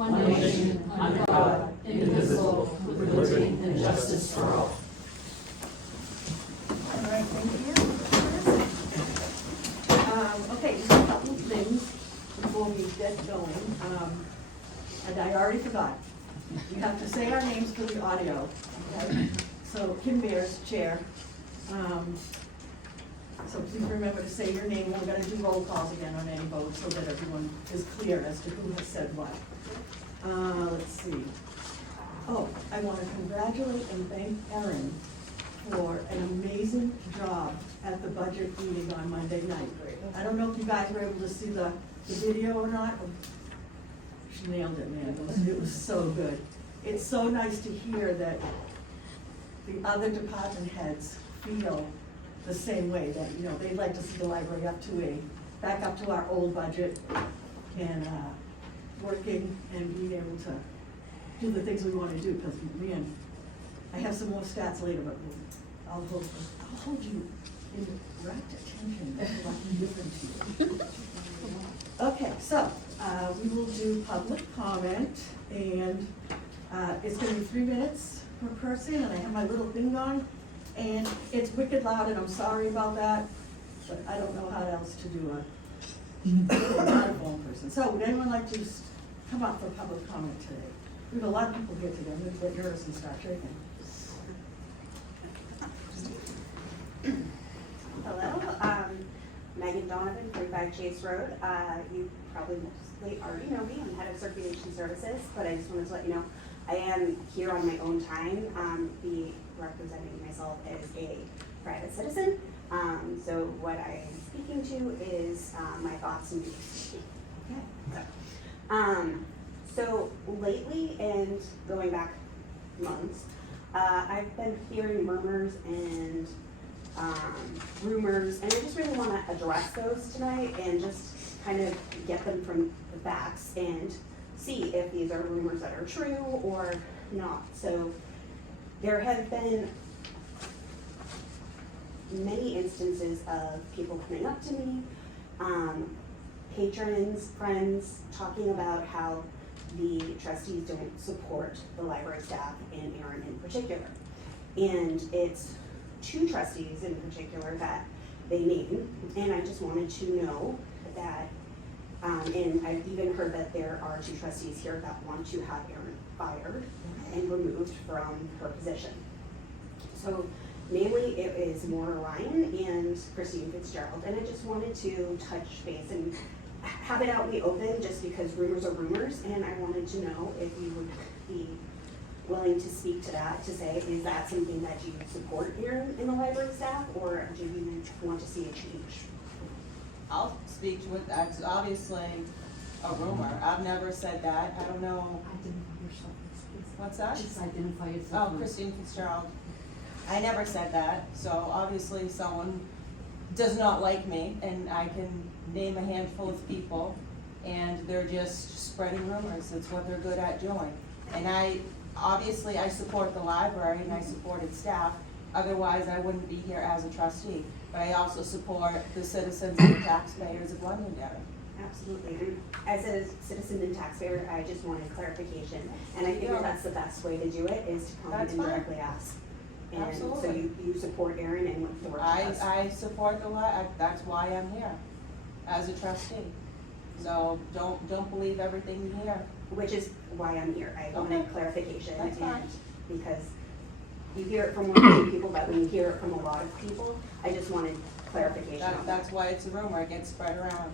one nation, under God, indivisible, with liberty and justice for all. All right, thank you. Okay, just a couple of things before we get going. And I already forgot. We have to say our names for the audio, okay? So Kim Beers, Chair. So please remember to say your name. We're gonna do roll calls again on any vote so that everyone is clear as to who has said what. Let's see. Oh, I want to congratulate and thank Erin for an amazing job at the budget meeting on Monday night. I don't know if you guys were able to see the video or not. She nailed it, man. It was so good. It's so nice to hear that the other department heads feel the same way, that, you know, they'd like to see the library back up to our old budget and working and being able to do the things we want to do, because, man, I have some more stats later, but I'll hold you in rapt attention. That's what I'm different to you. Okay, so we will do public comment, and it's going to be 3 minutes per person, and I have my little thing on, and it's wicked loud, and I'm sorry about that, but I don't know how else to do I'm not a phone person. So would anyone like to come up for public comment today? We have a lot of people here today. I'm going to get yours and start shaking. Hello, Megan Donovan, 35 Chase Road. You probably mostly already know me. I'm head of circulation services, but I just wanted to let you know I am here on my own time, be representing myself as a private citizen. So what I am speaking to is my thoughts and views. Okay. So lately, and going back months, I've been hearing murmurs and rumors, and I just really want to address those tonight and just kind of get them from the facts and see if these are rumors that are true or not. So there have been many instances of people coming up to me, patrons, friends, talking about how the trustees don't support the library staff and Erin in particular. And it's 2 trustees in particular that they name, and I just wanted to know that, and I've even heard that there are 2 trustees here that want to have Erin fired and removed from her position. So namely, it is Maura Ryan and Christine Fitzgerald, and I just wanted to touch base and have it out in the open, just because rumors are rumors, and I wanted to know if you would be willing to speak to that, to say, is that something that you support here in the library staff, or do you want to see a change? I'll speak to it. That's obviously a rumor. I've never said that. I don't know. Identify yourself, please. What's that? Just identify yourself. Oh, Christine Fitzgerald. I never said that. So obviously someone does not like me, and I can name a handful of people, and they're just spreading rumors. It's what they're good at doing. And I support the library and I support its staff. Otherwise, I wouldn't be here as a trustee. But I also support the citizens and the taxpayers of Londonderry. Absolutely. And as a citizen and taxpayer, I just wanted clarification. And I figure that's the best way to do it, is to come That's and fine. directly ask. And Absolutely. so you support Erin and what the work she does. I support that's why I'm here, as a trustee. So don't believe everything you hear. Which is why I'm here. I wanted clarification. That's fine. And because you hear it from one or 2 people, but when you hear it from a lot of people, I just wanted clarification on that. That's why it's a rumor. It gets spread around.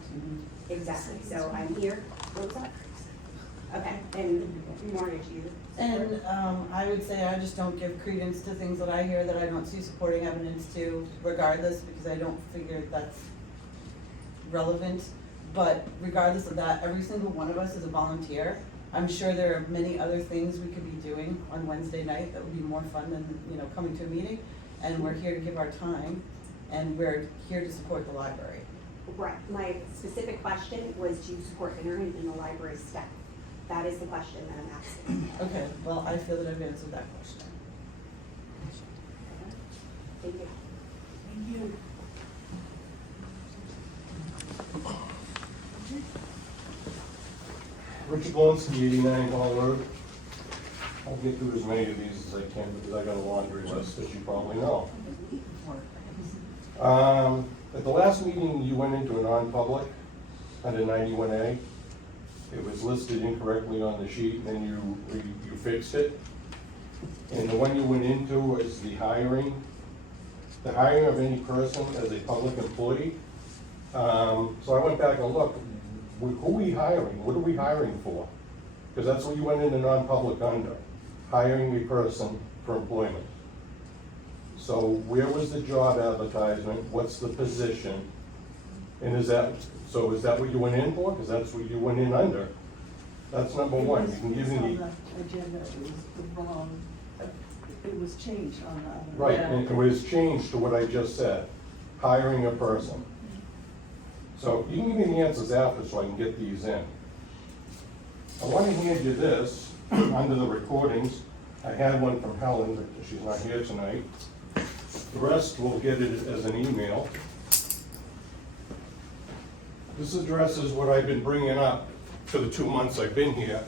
Exactly. So I'm here. What was that? Okay. And mortgage you. And I would say I just don't give credence to things that I hear that I don't see supporting evidence to, regardless, because I don't figure that's relevant. But regardless of that, every single one of us is a volunteer. I'm sure there are many other things we could be doing on Wednesday night that would be more fun than, coming to a meeting. And we're here to give our time, and we're here to support the library. Right. My specific question was, do you support Erin in the library staff? That is the question that I'm asking. Okay, well, I feel that I've answered that question. Thank you. Thank you. Richard Blonsky, 89 Hall Road. I'll get through as many of these as I can because I got a laundry list, as you probably know. At the last meeting, you went into a non-public under 91A. It was listed incorrectly on the sheet, and then you fixed it. And the one you went into was the hiring of any person as a public employee. So I went back and looked, who are we hiring? What are we hiring for? Because that's what you went into non-public under, hiring a person for employment. So where was the job advertisement? What's the position? And is that what you went in for? Because that's what you went in under. That's number one. You can give me. On the agenda, it was the wrong, it was changed on the. Right, and it was changed to what I just said, hiring a person. So you can give me the answers after so I can get these in. I want to hand you this under the recordings. I had one from Helen, but she's not here tonight. The rest we'll get it as an email. This addresses what I've been bringing up for the 2 months I've been here,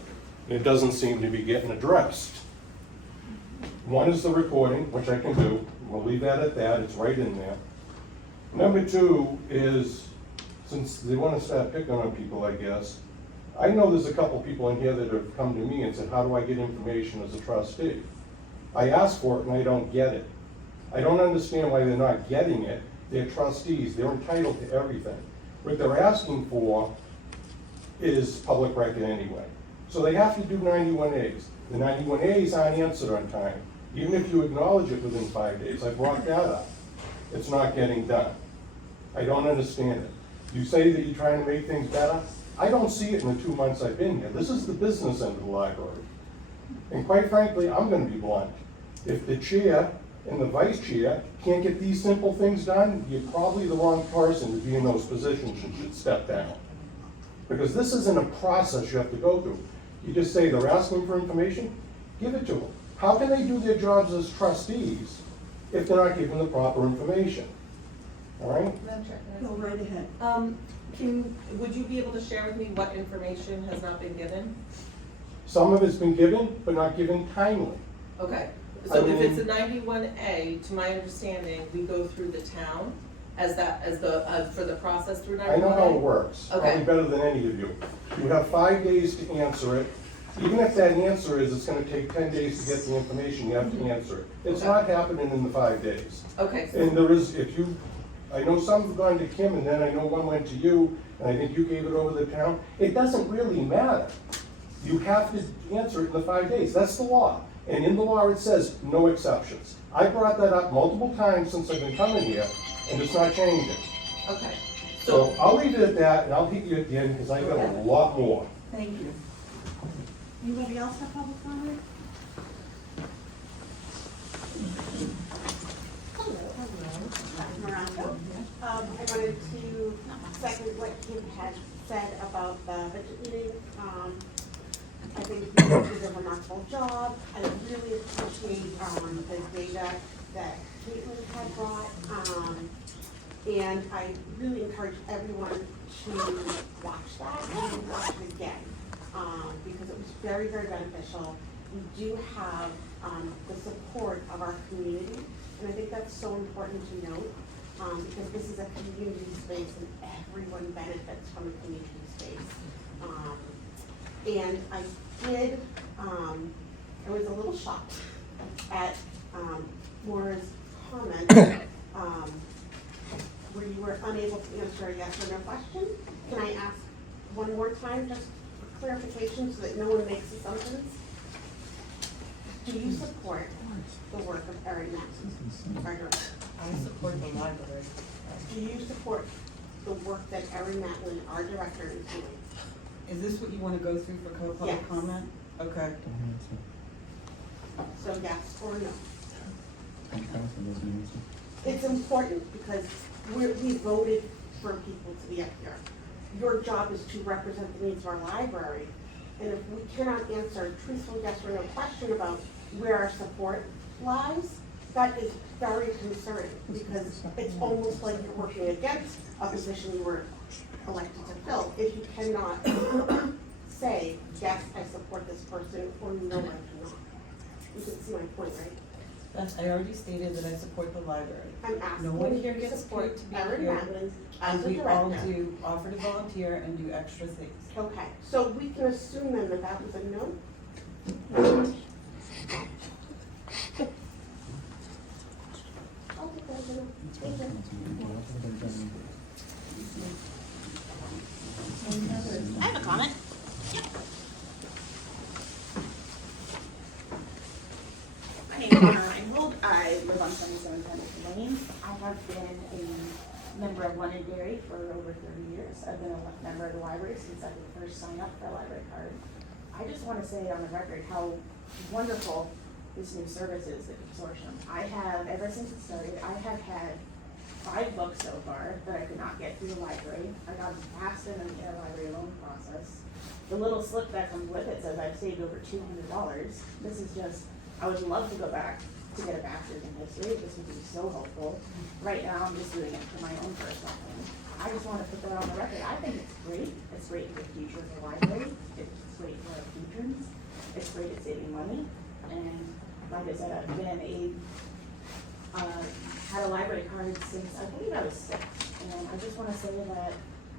and it doesn't seem to be getting addressed. One is the recording, which I can do. We'll leave that at that, it's right in there. Number two is, since they want to start picking on people, I guess, I know there's a couple people in here that have come to me and said, how do I get information as a trustee? I ask for it and I don't get it. I don't understand why they're not getting it. They're trustees, they're entitled to everything. What they're asking for is public record anyway. So they have to do 91As. The 91As aren't answered on time. Even if you acknowledge it within 5 days, I brought that up. It's not getting done. I don't understand it. You say that you're trying to make things better. I don't see it in the 2 months I've been here. This is the business end of the library. And quite frankly, I'm gonna be blunt. If the chair and the vice chair can't get these simple things done, you're probably the wrong person to be in those positions and should step down. Because this isn't a process you have to go through. You just say they're asking for information, give it to them. How can they do their jobs as trustees if they're not given the proper information? All right? Madam Chair, can I Go right ahead. would you be able to share with me what information has not been given? Some of it's been given, but not given timely. Okay, I so if mean- it's a 91A, to my understanding, we go through the town for the process through 91A? I know how it works, Okay. probably better than any of you. You have 5 days to answer it. Even if that answer is it's gonna take 10 days to get the information, you have to answer it. It's Okay. not happening in the 5 days. Okay, And there is, I know some have gone to Kim, and then I know one went to you, and I think you gave it over to the town. It doesn't really matter. You have to answer it in the 5 days. That's the law. And in the law, it says no exceptions. I brought that up multiple times since I've been coming here, and it's not changing. okay. So I'll leave it at that, and I'll hit you at the end, because I got a lot more. Thank you. Anybody else have public comment? Morocco. I wanted to second what Kim had said about the budget meeting. I think you did a remarkable job. I really appreciate the data that Caitlin had brought. And I really encourage everyone to watch that and watch it again, because it was very, very beneficial. We do have the support of our community, and I think that's so important to note, because this is a community space and everyone benefits from a community space. And I did, I was a little shocked at Maura's comment, where you were unable to answer a yes or no question. Can I ask one more time, just for clarification, so that no one makes assumptions? Do you support the work of Erin Matlin, our director? I support the library. Do you support the work that Erin Matlin, our director, is doing? Is this what you wanna go through for public Yes. comment? Okay. So yes or no? It's important because we voted for people to be up here. Your job is to represent the needs of our library. And if we cannot answer a truthful yes or no question about where our support lies, that is very concerning, because it's almost like you're working against a position you were elected to fill if you cannot say, yes, I support this person, or no, I cannot. You can see my point, right? I already stated that I support the library. I'm asking No one you here to gets support paid to be Erin here, Matlin as and a we all director. do offer to volunteer and do extra things. Okay, so we can assume then that that was a no? I'll take that as a no. Thank you. I have a comment. My name is Anna Reinhold. I live on 77 Pendleton Lane. I have been a member of London Dairy for over 30 years. I've been a member of the library since I could first sign up for a library card. I just want to say on the record how wonderful this new service is, the consortium. I have, ever since it started, I have had 5 books so far that I could not get through the library. I got passed in the interlibrary loan process. The little slip that comes with it says I've saved over $200. This is just, I would love to go back to get a bachelor's in history. This would be so helpful. Right now, I'm just doing it for my own personal thing. I just want to put that on the record. I think it's great. It's great for the future of the library. It's great for our patrons. It's great at saving money. And like I said, I've been had a library card since I believe I was 6. And I just want to say that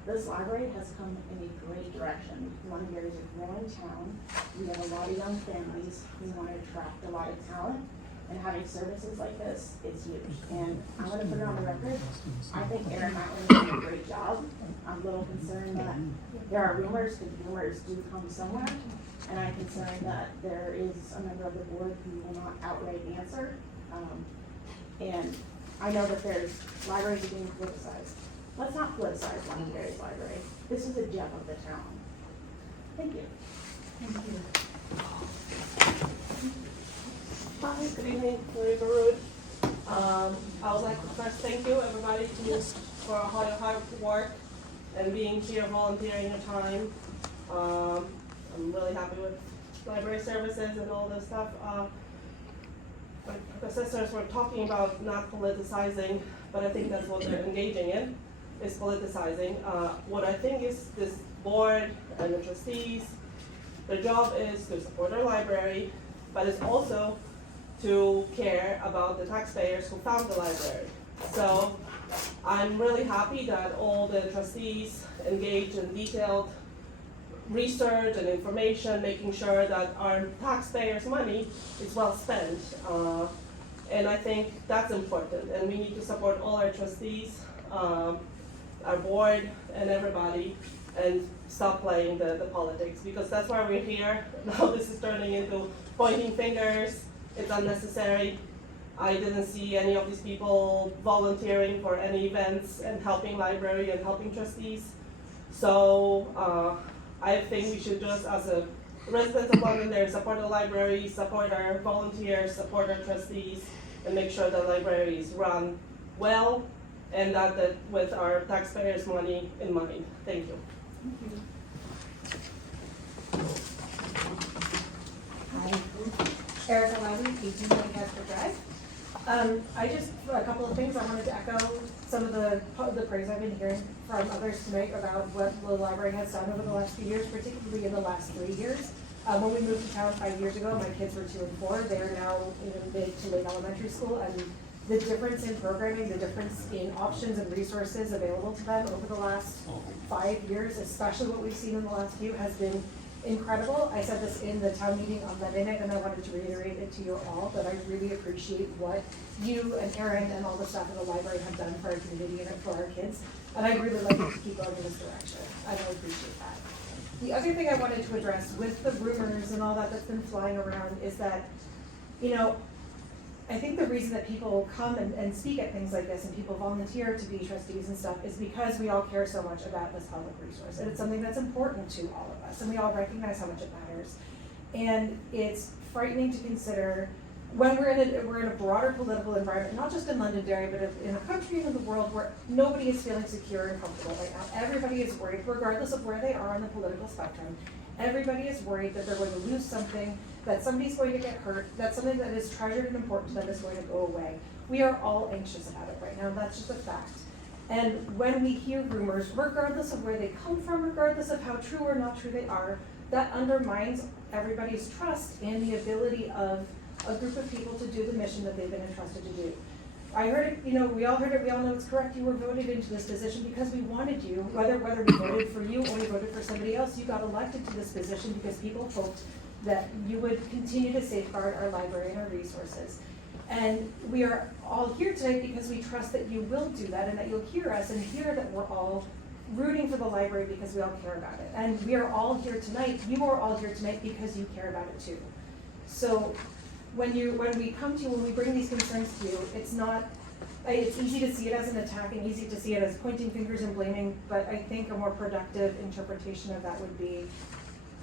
this library has come in a great direction. Londonderry is a growing town. We have a lot of young families. We want to attract a lot of talent. And having services like this is huge. And I want to put it on the record. I think Erin Matlin is doing a great job. I'm a little concerned that there are rumors, because rumors do come somewhere. And I'm concerned that there is a member of the board who will not outright answer. And I know that there's libraries are being politicized. Let's not politicize Londonderry's library. This is a gem of the town. Thank you. Thank you. Hi, good evening, Marie Baroud. I would like to first thank you, everybody, for all your hard work and being here, volunteering your time. I'm really happy with library services and all this stuff. My sisters were talking about not politicizing, but I think that's what they're engaging in, is politicizing. What I think is this board and the trustees, their job is to support our library, but it's also to care about the taxpayers who found the library. So I'm really happy that all the trustees engage in detailed research and information, making sure that our taxpayers' money is well spent. And I think that's important, and we need to support all our trustees, our board, and everybody, and stop playing the politics, because that's why we're here. Now this is turning into pointing fingers. It's unnecessary. I didn't see any of these people volunteering for any events and helping library and helping trustees. So I think we should just, as a residents of Londonderry, support the library, support our volunteers, support our trustees, and make sure the library is run well, and that with our taxpayers' money in mind. Thank you. Hi, Erica Lowry, 18 Lancaster Drive. I just, a couple of things, I wanted to echo some of the praise I've been hearing from others tonight about what the library has done over the last few years, particularly in the last 3 years. When we moved to town 5 years ago, my kids were 2 and 4. They are now in mid to late elementary school, and the difference in programming, the difference in options and resources available to them over the last 5 years, especially what we've seen in the last few, has been incredible. I said this in the town meeting on Monday night, and I wanted to reiterate it to you all, that I really appreciate what you and Erin and all the staff at the library have done for our community and for our kids. And I'd really like to keep going in this direction. I really appreciate that. The other thing I wanted to address with the rumors and all that that's been flying around is that, you know, I think the reason that people come and speak at things like this and people volunteer to be trustees and stuff is because we all care so much about this public resource. And it's something that's important to all of us, and we all recognize how much it matters. And it's frightening to consider when we're in a broader political environment, not just in Londonderry, but in a country and in the world where nobody is feeling secure and comfortable right now. Everybody is worried, regardless of where they are on the political spectrum. Everybody is worried that they're going to lose something, that somebody's going to get hurt, that something that is treasured and important to them is going to go away. We are all anxious about it right now, that's just a fact. And when we hear rumors, regardless of where they come from, regardless of how true or not true they are, that undermines everybody's trust in the ability of a group of people to do the mission that they've been entrusted to do. I heard it, we all heard it, we all know it's correct, you were voted into this position because we wanted you, whether we voted for you or we voted for somebody else, you got elected to this position because people hoped that you would continue to safeguard our library and our resources. And we are all here tonight because we trust that you will do that and that you'll hear us and hear that we're all rooting for the library because we all care about it. And we are all here tonight, you are all here tonight because you care about it too. So when we come to you, when we bring these concerns to you, it's easy to see it as an attack and easy to see it as pointing fingers and blaming, but I think a more productive interpretation of that would be,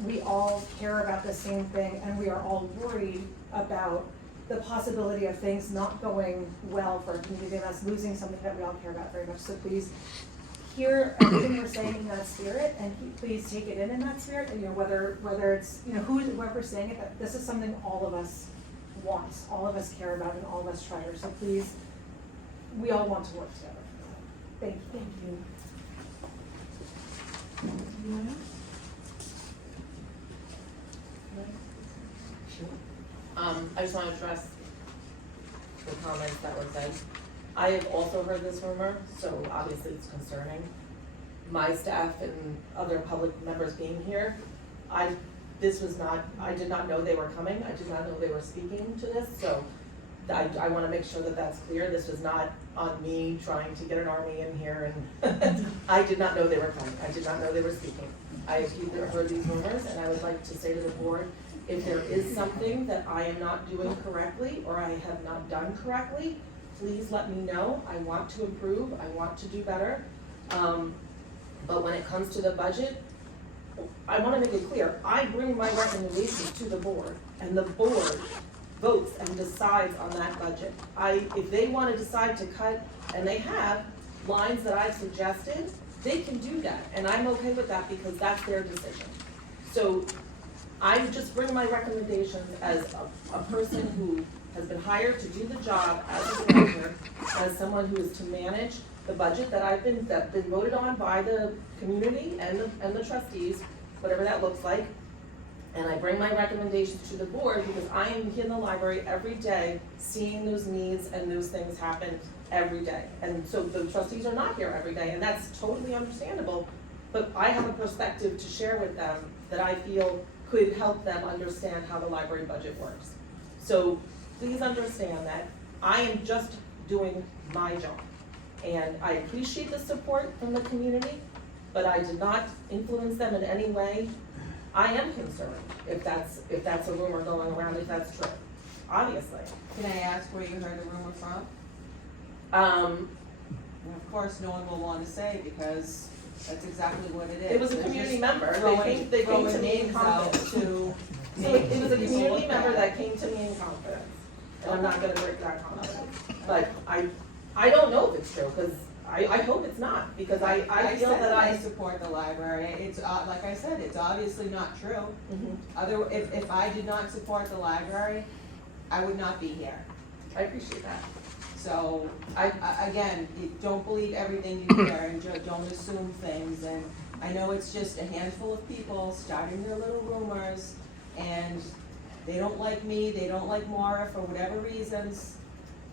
we all care about the same thing and we are all worried about the possibility of things not going well for our community and us losing something that we all care about very much. So please hear everything we're saying in that spirit, and please take it in that spirit, and whether it's, whoever's saying it, that this is something all of us want, all of us care about, and all of us treasure. So please, we all want to work together. Thank you. Thank you. Anyone else? I just want to address the comments that were said. I have also heard this rumor, so obviously it's concerning. My staff and other public members being here, I did not know they were coming. I did not know they were speaking to this, so I want to make sure that that's clear. This was not on me trying to get an army in here, and I did not know they were coming. I did not know they were speaking. I have heard these rumors, and I would like to say to the board, if there is something that I am not doing correctly or I have not done correctly, please let me know. I want to improve. I want to do better. But when it comes to the budget, I want to make it clear. I bring my recommendations to the board, and the board votes and decides on that budget. If they want to decide to cut, and they have lines that I've suggested, they can do that, and I'm okay with that because that's their decision. So I just bring my recommendations as a person who has been hired to do the job as a director, as someone who is to manage the budget that's been voted on by the community and the trustees, whatever that looks like. And I bring my recommendations to the board because I am in the library every day, seeing those needs and those things happen every day. And so the trustees are not here every day, and that's totally understandable. But I have a perspective to share with them that I feel could help them understand how the library budget works. So please understand that I am just doing my job. And I appreciate the support from the community, but I did not influence them in any way. I am concerned if that's a rumor going around, if that's true, obviously. Can I ask where you heard the rumor from? And of course, no one will want to say because that's exactly what it is. It was a community member. They came to me in confidence. So it was a community member that came to me in confidence. And I'm not gonna break that confidence. But I don't know if it's true, because I hope it's not, because I feel that I support the library. It's, like I said, it's obviously not true. If I did not support the library, I would not be here. I appreciate that. So, again, don't believe everything you hear and don't assume things. And I know it's just a handful of people starting their little rumors, and they don't like me, they don't like Maura for whatever reasons.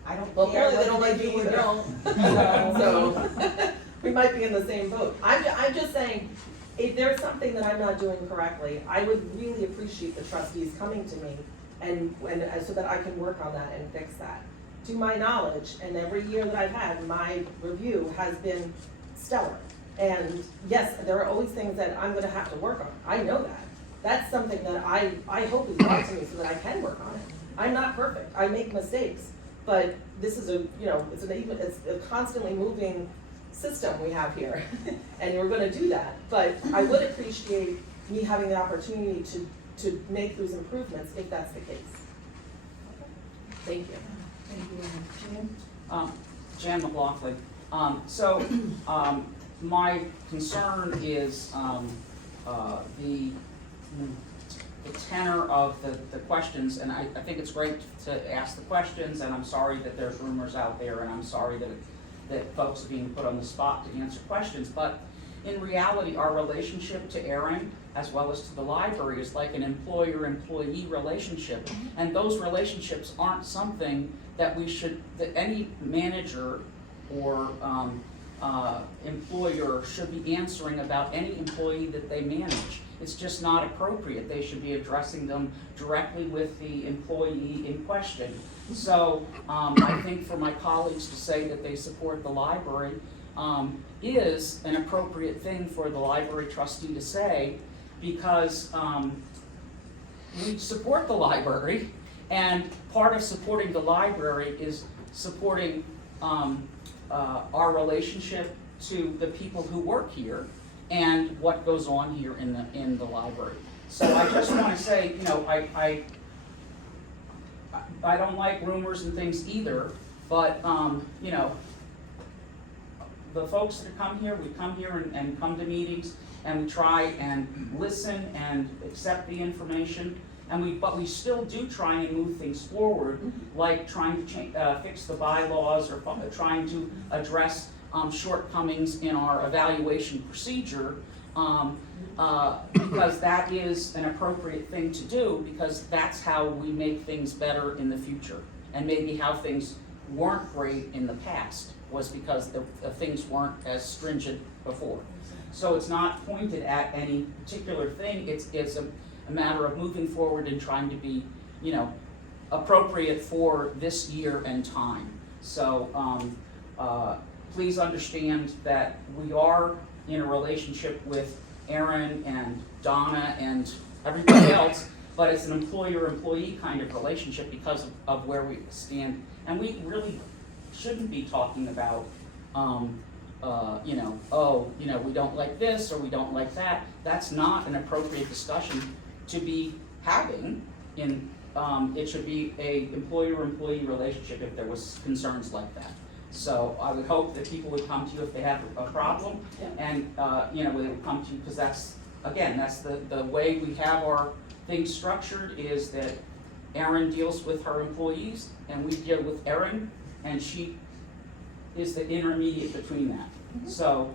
I don't Well, care apparently they don't whether like do you or either. don't. So, we might be in the same boat. I'm just saying, if there's something that I'm not doing correctly, I would really appreciate the trustees coming to me and so that I can work on that and fix that. To my knowledge, and every year that I've had, my review has been stellar. And yes, there are always things that I'm gonna have to work on. I know that. That's something that I hope is brought to me so that I can work on it. I'm not perfect. I make mistakes. But this is it's a constantly moving system we have here, and we're going to do that. But I would appreciate me having the opportunity to make those improvements if that's the case. Thank you. Thank you, Jan. Jan McLaughlin. My concern is the tenor of the questions, and I think it's great to ask the questions, and I'm sorry that there's rumors out there, and I'm sorry that folks are being put on the spot to answer questions, but in reality, our relationship to Erin, as well as to the library, is like an employer-employee relationship. And those relationships aren't something that that any manager or employer should be answering about any employee that they manage. It's just not appropriate. They should be addressing them directly with the employee in question. So I think for my colleagues to say that they support the library is an appropriate thing for the library trustee to say, because we support the library, and part of supporting the library is supporting our relationship to the people who work here and what goes on here in the library. So I just want to say, you know, I don't like rumors and things either, but you know, the folks that come here, we come here and come to meetings, and we try and listen and accept the information, and but we still do try and move things forward, like trying to fix the bylaws, or trying to address shortcomings in our evaluation procedure, because that is an appropriate thing to do, because that's how we make things better in the future. And maybe how things weren't great in the past was because the things weren't as stringent before. So it's not pointed at any particular thing, it's a matter of moving forward and trying to be, you know, appropriate for this year and time. So please understand that we are in a relationship with Erin and Donna and everybody else, but it's an employer-employee kind of relationship because of where we stand. And we really shouldn't be talking about, you know, oh, you know, we don't like this or we don't like that. That's not an appropriate discussion to be having. It should be a employer-employee relationship if there was concerns like that. So I would hope that people would come to you if they have a problem, and you know, they would come to you, because that's, again, that's the way we have our things structured, is that Erin deals with her employees and we deal with Erin, and she is the intermediate between that. So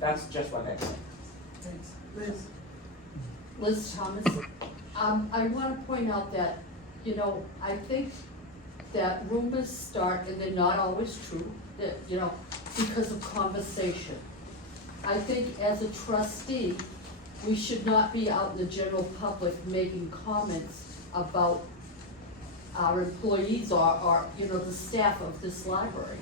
that's just what I say. Thanks. Liz? Liz Thomas, I want to point out that, you know, I think that rumors start, and they're not always true, that, you know, because of conversation. I think as a trustee, we should not be out in the general public making comments about our employees or you know, the staff of this library.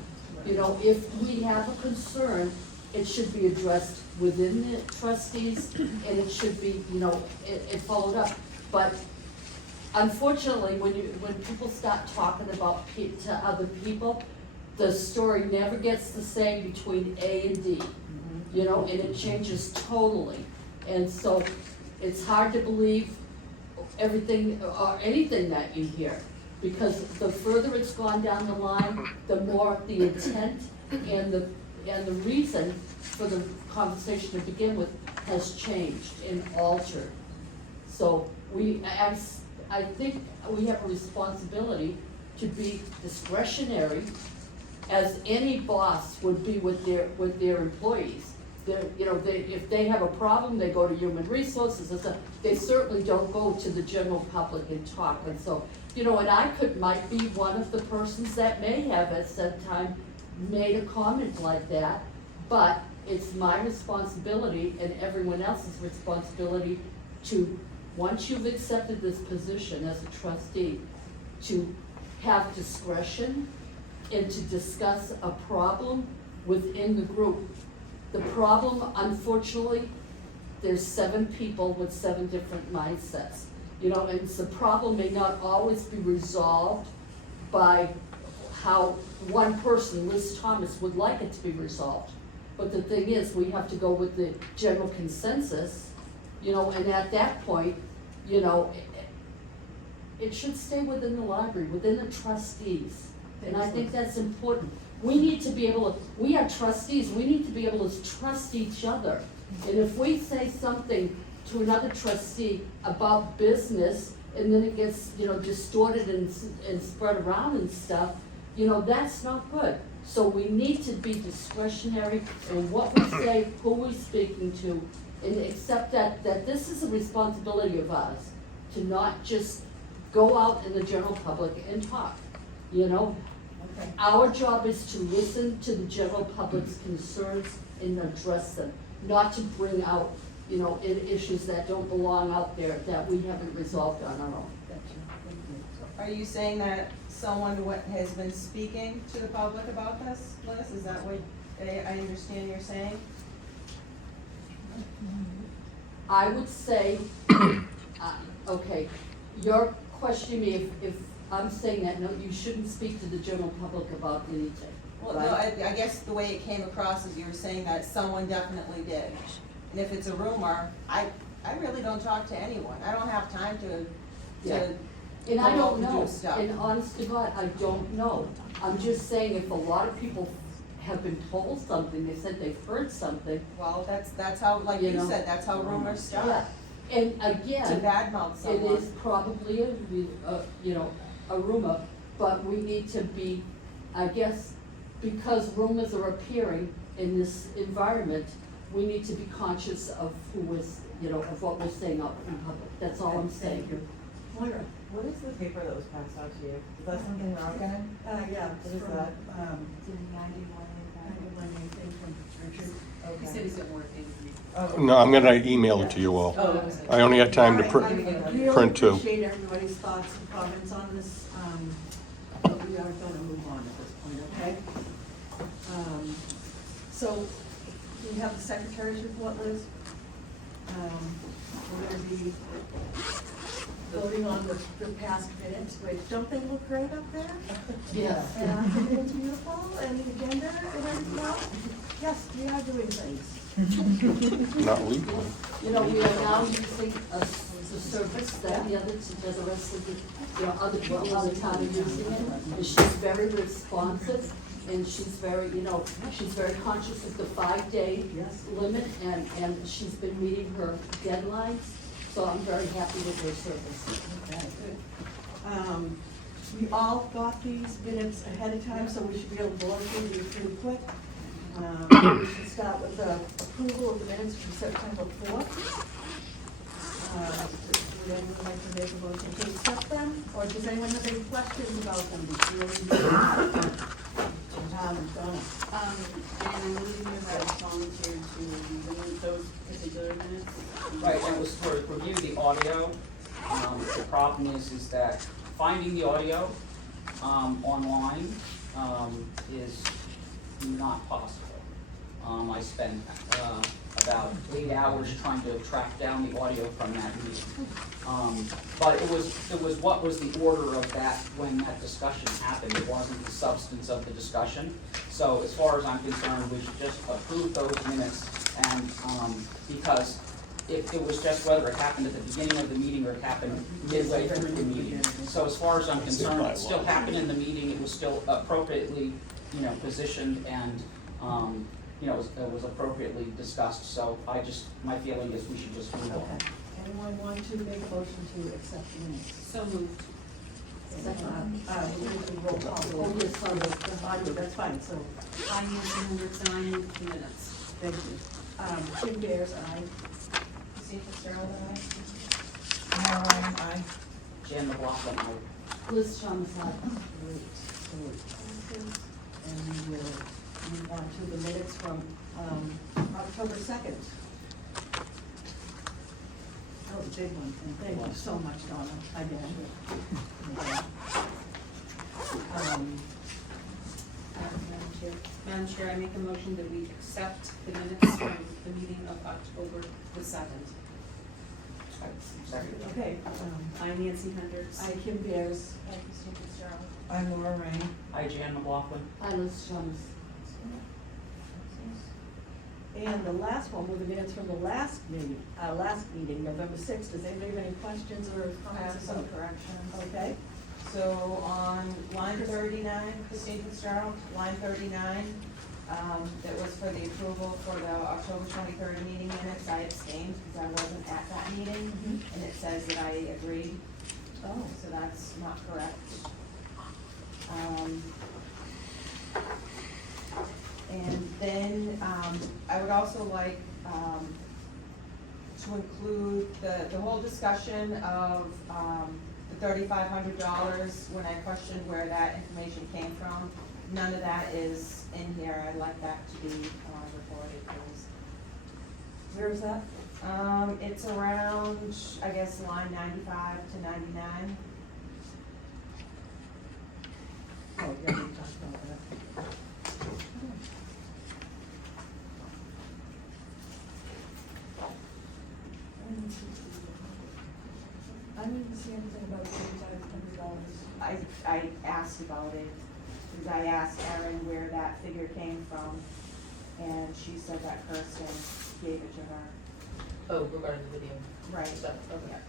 You know, if we have a concern, it should be addressed within the trustees, and it should be, you know, it followed up. But unfortunately, when people start talking about to other people, the story never gets the same between A and D, you know, and it changes totally. And so it's hard to believe everything or anything that you hear, because the further it's gone down the line, the more the intent and the reason for the conversation to begin with has changed and altered. So I think we have a responsibility to be discretionary, as any boss would be with their employees. You know, if they have a problem, they go to human resources, and so they certainly don't go to the general public and talk. And so, you know, and I might be one of the persons that may have at some time made a comment like that, but it's my responsibility and everyone else's responsibility to, once you've accepted this position as a trustee, to have discretion and to discuss a problem within the group. The problem, unfortunately, there's 7 people with 7 different mindsets. You know, and the problem may not always be resolved by how one person, Liz Thomas, would like it to be resolved. But the thing is, we have to go with the general consensus, you know, and at that point, you know, it should stay within the library, within the trustees. And I think that's important. We need to be able to, we are trustees, we need to be able to trust each other. And if we say something to another trustee about business, and then it gets, you know, distorted and spread around and stuff, you know, that's not good. So we need to be discretionary in what we say, who we're speaking to, and accept that this is a responsibility of ours, to not just go out in the general public and talk, you know? Okay. Our job is to listen to the general public's concerns and address them, not to bring out, you know, issues that don't belong out there that we haven't resolved on our own. Are you saying that someone has been speaking to the public about this, Liz? Is that what I understand you're saying? I would say, okay, you're questioning me if I'm saying that, no, you shouldn't speak to the general public about anything. Well, no, right? I guess the way it came across is you were saying that someone definitely did. And if it's a rumor, I really don't talk to anyone. I don't have time Yeah. to And I go out don't and do know, stuff. and honest to God, I don't know. I'm just saying if a lot of people have been told something, they said they've heard something. Well, that's how, like You you know. said, that's how rumors start. Yeah. And To again, badmouth it someone. is probably you know, a rumor, but we need to be, I guess, because rumors are appearing in this environment, we need to be conscious of who is, you know, of what we're saying out in public. That's all I'm saying. Moira? What is the paper that was passed out to you? Is that something Moroccan? Yeah. What is that? Anything from Richard? Okay. he's been working. Oh, No, I'm gonna email it to you all. Oh, I only had time to I print really two. appreciate everybody's thoughts and comments on this, but we are gonna move on at this point, okay? So, we have the secretary's report, Liz. We're gonna be voting on the past minutes, which, don't they look great up there? Yes. And everything's beautiful, and the agenda and everything else? Yes, we are doing things. Not legally. You know, we are now using the service that the other rest of the, you know, other people, other town are using it. And she's very responsive, and she's very, you know, she's very conscious of the 5-day Yes. limit, and she's been meeting her deadlines. So I'm very happy with her service. Okay, good. We all got these minutes ahead of time, so we should be able to blow through these pretty quick. We should start with the approval of the minutes from September 4th. Would anyone like to make a motion to accept them, or does anyone have any questions about them? Donna? And I believe you had volunteered to remove those particular minutes. Right, and it was to review the audio. The problem is that finding the audio, online, is not possible. I spent, about 8 hours trying to track down the audio from that meeting. But it was what was the order of that when that discussion happened. It wasn't the substance of the discussion. So as far as I'm concerned, we should just approve those minutes and, because if it was just whether it happened at the beginning of the meeting or it happened midway through the meeting. So as far as I'm concerned, it still happened in the meeting, it was still appropriately, you know, positioned and, you know, it was appropriately discussed. So my feeling is we should just move on. Okay. Anyone want to make a motion to accept the minutes? So moved. Second, we're going to do roll call. Oh, yes, sorry. Audio, that's fine, so, I use the minutes and I need the minutes. thank you. Kim Bears, aye. See if it's Cheryl and I. Caroline, aye. Jan McLaughlin, I Liz Thomas, aye. Great, so it passes, and we will move on to the minutes from October 2nd. That was a big one, and thank you so much, Donna, again. Madam Chair, I make a motion that we accept the minutes from the meeting of October the 7th. second. Okay, I, Nancy Hendricks. I, Kim Bears. I can see if it's Cheryl. I'm Laura Rain. Hi, Jan McLaughlin. Hi, Liz Thomas. And the last one were the minutes from the last meeting, November 6th. Does anybody have any questions or I have comments? some corrections. Okay, So on line 39, Christine Fitzgerald, line 39, that was for the approval for the October 23rd meeting minutes. I abstained because I wasn't at that meeting, and it says that I agreed, oh, so that's not correct. And then, I would also like, to include the whole discussion of, the $3,500 when I questioned where that information came from. None of that is in here. I'd like that to be, recorded, please. Where is that? It's around, I guess, line 95 to 99. Oh, yeah, we talked about that. I didn't see anything about $3,500. I asked about it, because I asked Erin where that figure came from, and she said that Kirsten gave it to her. Oh, regarding the video. Right. So, okay.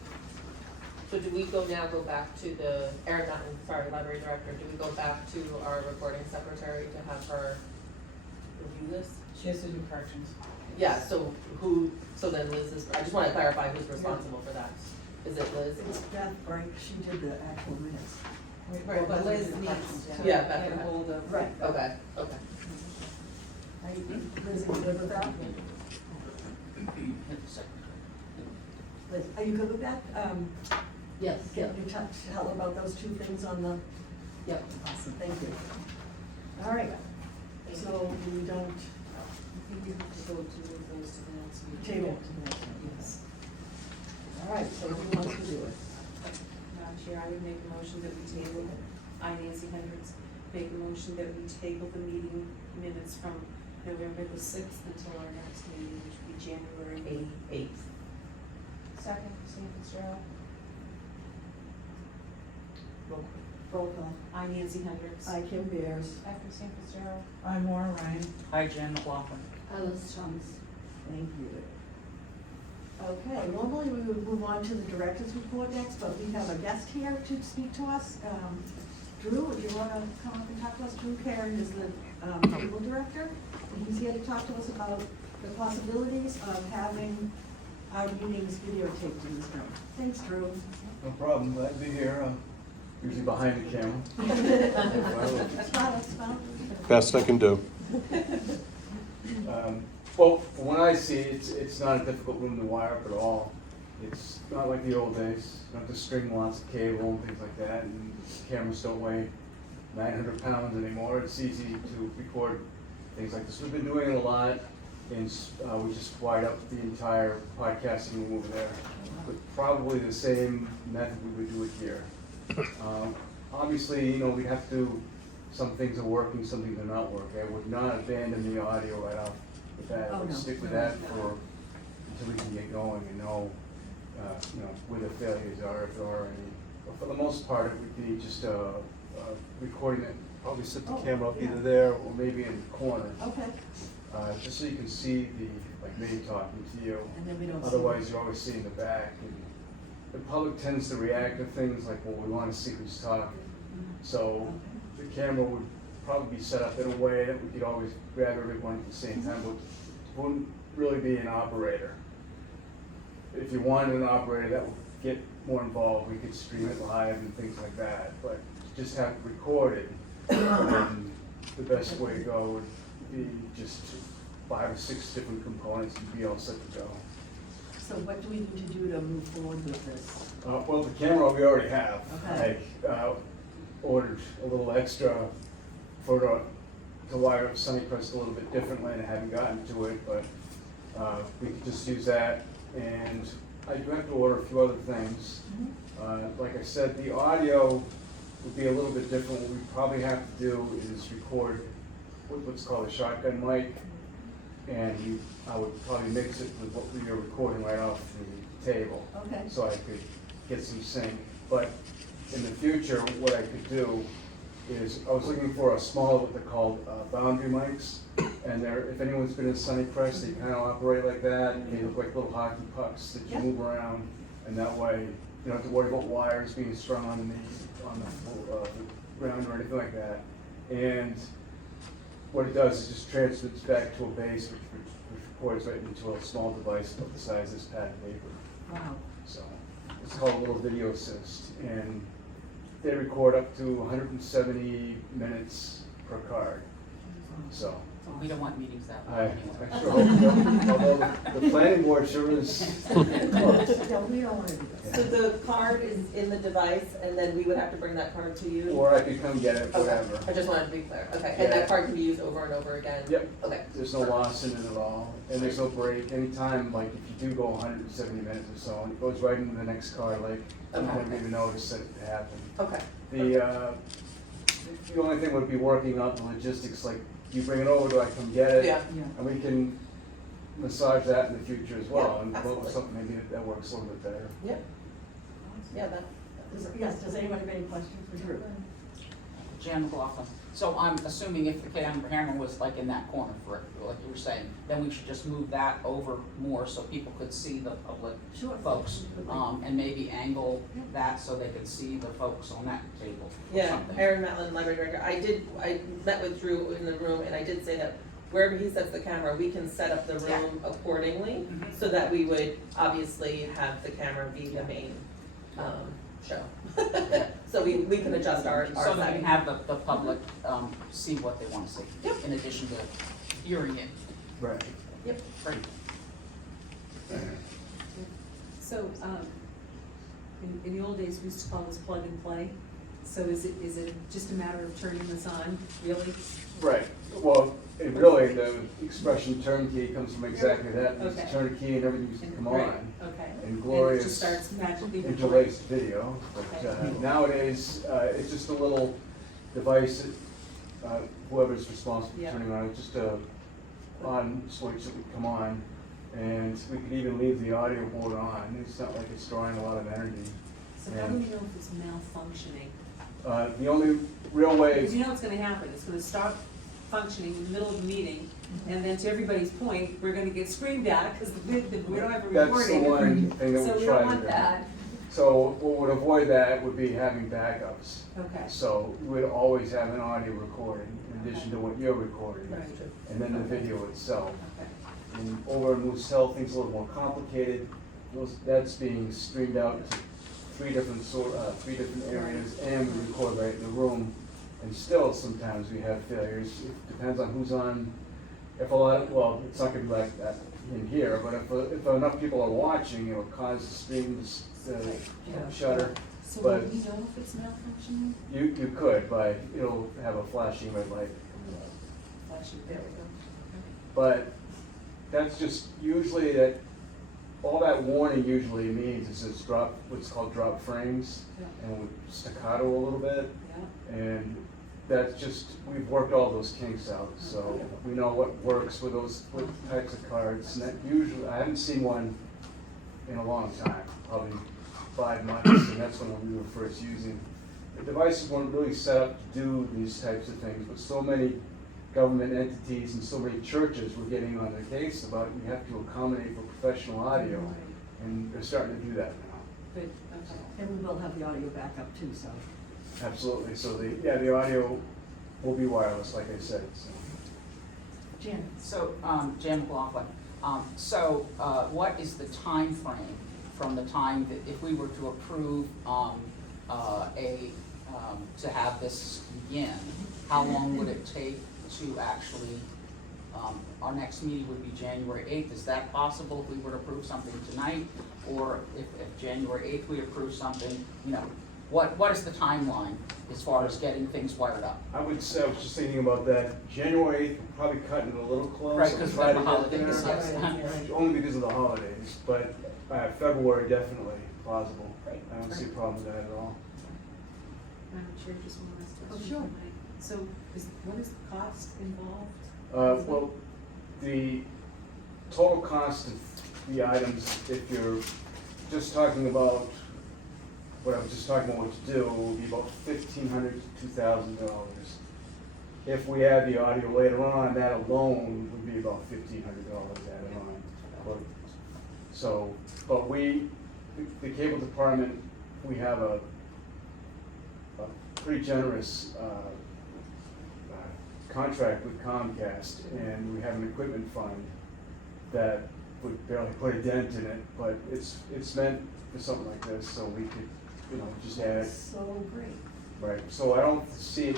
So do we go back to the, library director, do we go back to our recording secretary to have her review this? She has to do corrections. Yeah, so then Liz is, I just wanna clarify who's responsible for that. Is it Liz? It's Beth, right, she did the actual minutes. Right, but Liz needs to Yeah, get Beth. a hold of. Right. Okay, okay. Are you, Liz, are you good with that? Hit the secretary. Liz, are you good with that? Yes, Can you tell her about those two things on the, yep. awesome, thank you. All right, so we don't I think you have to go to those to the next meeting. table to the next one, yes. All right, so who wants to do it? Madam Chair, I would make a motion that we table, I, Nancy Hendricks, make a motion that we table the meeting minutes from November the 6th until our next meeting, which will be January 8th. Second, Christine Fitzgerald. Roll call. I, Nancy Hendricks. I, Kim Beers. I, Christine Fitzgerald. I'm Maura Ryan. Hi, Jen McLaughlin. Alice Thomas. Thank you. Okay, normally we would move on to the director's report next, but we have a guest here to speak to us. Drew, would you wanna come up and talk to us? Drew Karen is the legal director, and he's here to talk to us about the possibilities of having our meetings videotaped in this room. Thanks, Drew. No problem, glad to be here. I'm usually behind the camera. Smile. Best I can do. Well, from what I see, it's not a difficult room to wire up at all. It's not like the old days. You don't have to string lots of cable and things like that, and cameras don't weigh 900 pounds anymore. It's easy to record things like this. We've been doing it a lot, and we just wired up the entire podcasting room over there with probably the same method we would do it here. Obviously, we'd have to do some things are working, some things are not working. I would not abandon the audio right off the bat. I would stick with that until we can get going and know, where the failures are, if there are any. But for the most part, it would be just recording it, probably set the camera up either there or maybe in the corner. Okay. Just so you can see like me talking to you. And then we don't see. Otherwise, you're always seeing the back. And the public tends to react to things like, well, we want to see who's talking. So the camera would probably be set up in a way that we could always grab everyone at the same time, but wouldn't really be an operator. If you wanted an operator, that would get more involved. We could stream it live and things like that, but just have it recorded. And the best way to go would be just 5 or 6 different components and be all set to go. So what do we need to do to move forward with this? Well, the camera we already have. Okay. I ordered a little extra to wire up Sunnycrest a little bit differently, and I haven't gotten to it, but we could just use that. And I do have to order a few other things. Like I said, the audio would be a little bit different. What we probably have to do is record with what's called a shotgun mic, and I would probably mix it with what we are recording right off the table. Okay. So I could get some sync. But in the future, what I could do is, I was looking for a smaller, what they're called boundary mics, and if anyone's been in Sunnycrest, they kind of operate like that, and they look like little hockey pucks that you move around, and that way you don't have to worry about wires being strung on the ground or anything like that. And what it does is just transmits back to a base, which records right into a small device about the size of this pad of paper. Wow. So it's called a little video assist, and they record up to 170 minutes per card. So We don't want meetings that I, long anyway. I sure hope so, although the planning board sure is close. Yeah, we don't wanna do that. So the card is in the device, and then we would have to bring that card to you? Or I could come get it, Okay, whatever. I just wanted to be clear, okay, Yeah. and that card can be used over and over again? Yep. Okay. There's no loss in it at all, and there's no break. Anytime, like, if you do go 170 minutes or so, and it goes right into the next car, like, you Okay. wouldn't even notice that it happened. Okay, The only thing would be working out the logistics, like, you bring it over, do I come get it? yeah, And we can massage that in the future as well, Yeah, and go absolutely. with something maybe that works a little bit better. yeah, that. Yes, does anybody have any questions for Drew? Jan McLaughlin. So I'm assuming if the camera was like in that corner, for like you were saying, then we should just move that over more so people could see the public Sure. folks. And maybe angle that so they could see the folks on that table or Yeah, something. Aaron Matlin, library director. I met with Drew in the room, and I did say that wherever he sets the camera, we can set up the room accordingly, Mhm. so that we would obviously have the camera be the main, show. So we can adjust our So that we setting. can have the public, see what they wanna see. Yep. In addition to hearing it. Right. Great. So, in the old days, we used to call this plug and play. So is it just a matter of turning this on, really? Right, well, it really, the expression turnkey comes from exactly that, it's Okay. turnkey and everything's to come Right, on. okay. And And it glorious just starts magically. interlaced video, but Okay. nowadays, it's just a little device, whoever's responsible for Yeah. turning on, it's just a on switch that would come on, and we could even leave the audio board on, it's not like it's drawing a lot of energy. So how do we know if it's malfunctioning? The only real way, Because you know what's gonna happen, it's gonna stop functioning in the middle of the meeting, and then to everybody's point, we're gonna get screamed at, because we don't have a that's recording. the one thing that So we we try don't to want do. that, So what would avoid that would be having backups. okay. So you would always have an audio recording in addition to what you're recording, Right. and then the video itself. Okay. And over in Moose Hill, things a little more complicated. That's being streamed out to three different areas, and we record right in the room. And still, sometimes we have failures. It depends on who's on. If a lot, well, it's not gonna be like that in here, but if enough people are watching, it'll cause the stream to shutter. So will But- we know if it's malfunctioning? You could, but it'll have a flashing red light. Flashing, there we go. But that's just usually that, all that warning usually means is it's drop, what's called drop frames, Yeah. and with staccato a little bit, Yeah. and that's just, we've worked all those kinks out, so we know what works with those, with types of cards, and that usually, I haven't seen one in a long time, probably 5 months, and that's when we were first using. The devices weren't really set up to do these types of things, but so many government entities and so many churches were getting on their case about you have to accommodate for professional audio, Right. and they're starting to do that now. Good, okay. And we will have the audio backup too, so. Absolutely, so the audio will be wireless, like I said, so. Jan? So, Jan McLaughlin, what is the time frame from the time that if we were to approve, to have this begin, how long would it take to actually, our next meeting would be January 8th, is that possible if we were to approve something tonight? Or if January 8th we approve something, what is the timeline as far as getting things wired up? I would say, I was just thinking about that, January 8th, we're probably cutting it a little close. Right, so 'cause try of the to get holidays, there. yes. Only because of the holidays, but February definitely plausible. Great. I don't see a problem with that at all. Madam Chair, just one last Oh, question. sure. So what is the cost involved? Well, the total cost of the items, if you're just talking about, what I was just talking about what to do, will be about $1,500 to $2,000. If we add the audio later on, that alone would be about $1,500 added on. But the cable department, we have a pretty generous contract with Comcast, and we have an equipment fund that would barely put a dent in it, but it's meant for something like this, so we could, just add, So great. right, so I don't see it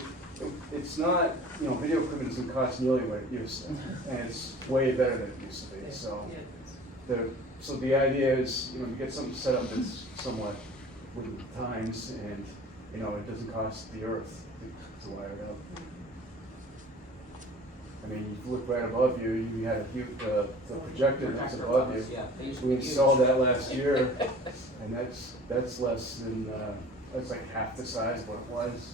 It's not, video equipment doesn't cost nearly what it used to, and it's way better than it used to be, so. So the idea is, you get something set up that's somewhat with the times, and, it doesn't cost the earth to wire it up. I mean, you look right above you, you had a huge, the projector that's above you. Yeah, they used to We be huge. installed that last year, and that's less than, that's like half the size of what it was.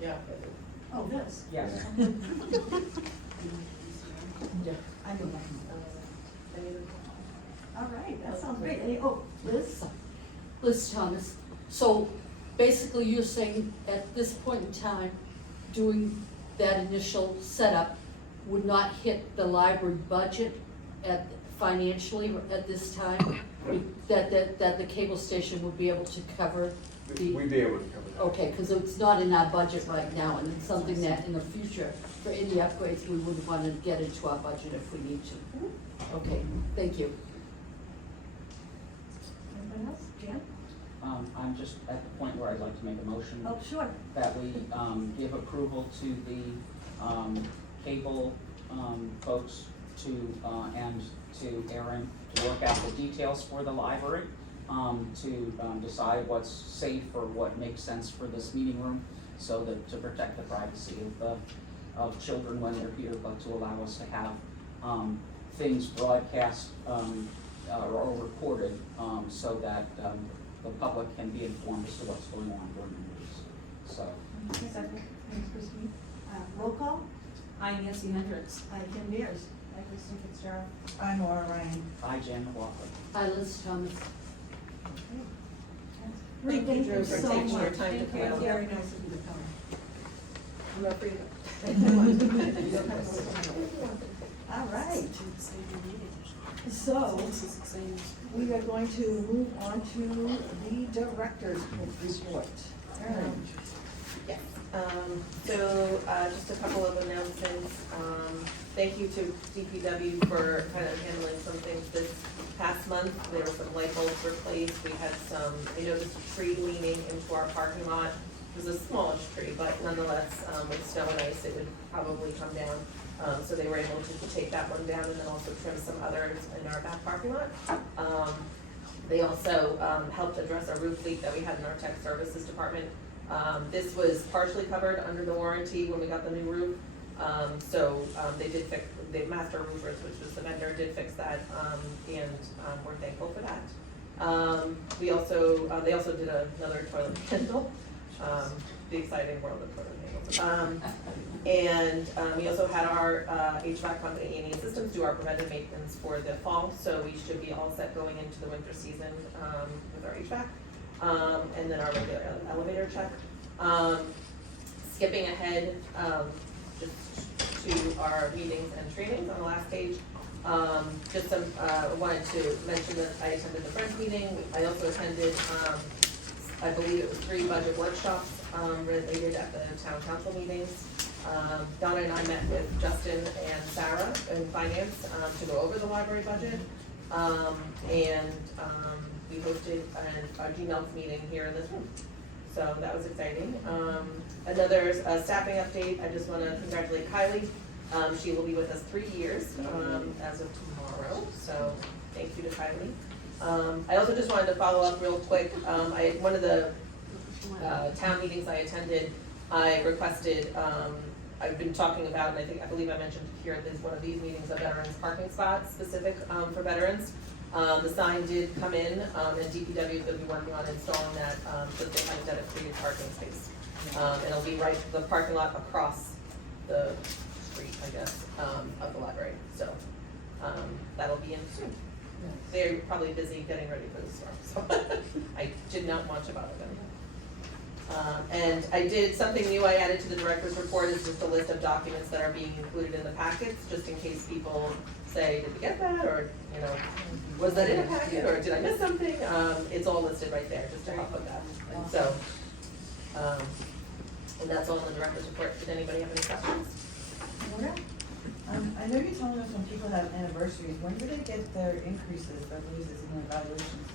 Yeah. Oh, this. Yes. I know. All right, that sounds great. Liz? Liz Thomas, so basically you're saying at this point in time, doing that initial setup would not hit the library budget financially at this time? That the cable station would be able to cover the? We'd be able to cover that. Okay, because it's not in our budget right now, and it's something that in the future, for any upgrades, we would want to get into our budget if we need to. Okay, thank you. Anybody else? Jan? I'm just at the point where I'd like to make a motion Oh, sure. that we, give approval to the, cable, folks to, and to Aaron to work out the details for the library, to, decide what's safe or what makes sense for this meeting room, so that, to protect the privacy of children when they're here, but to allow us to have, things broadcast, or recorded, so that, the public can be informed as to what's going on during the meetings, so. Second. Thanks, Christine. Roll call? I, Nancy Hendricks. Kim Mears. Hi, Kristen Fitzgerald. I'm Laura Ryan. Hi, Jan McLaughlin. Hi, Liz Thomas. Thank you, Drew, for so taking your much. time to Thank you. come. Very nice of you to come. I'm not free to All right, so we are going to move on to the director's report. Erin. Yes, just a couple of announcements. Thank you to DPW for kind of handling some things this past month. There were some light bulbs replaced. We had we noticed a tree leaning into our parking lot. It was a smallish tree, but nonetheless, with snow and ice, it would probably come down. So they were able to take that one down and then also trim some others in our back parking lot. They also helped address a roof leak that we had in our tech services department. This was partially covered under the warranty when we got the new roof. They did fix, the master roofers, which was the vendor, did fix that, and we're thankful for that. They also did another toilet handle, the exciting world of toilet handles. We also had our HVAC company, A&E Systems, do our preventive maintenance for the fall, so we should be all set going into the winter season with our HVAC. And then our regular elevator check. Skipping ahead, just to our meetings and trainings on the last page. Wanted to mention that I attended the Friends meeting. I also attended, I believe it was 3 budget workshops related at the town council meetings. Donna and I met with Justin and Sarah in finance to go over the library budget. We hosted a Gmail meeting here in this room. So that was exciting. Another staffing update, I just want to congratulate Kylie. She will be with us 3 years as of tomorrow, so thank you to Kylie. I also just wanted to follow up real quick. One of the town meetings I attended, I requested, I've been talking about, and I believe I mentioned here at one of these meetings, a veterans parking spot specific for veterans. The sign did come in, and DPW is going to be working on installing that, so that they have a dedicated parking space. And it'll be right, the parking lot across the street, I guess, of the library, so, that'll be in soon. They're probably busy getting ready for the storm, so I did not much about it anymore. And I did something new I added to the director's report, is just a list of documents that are being included in the packets, just in case people say, did we get that, or, was that in a packet, or did I miss something? It's all listed right there, just to help with that. And so, and that's all in the director's report. Did anybody have any questions? I know you're telling us when people have anniversaries, when do they get their increases, their raises and their evaluations?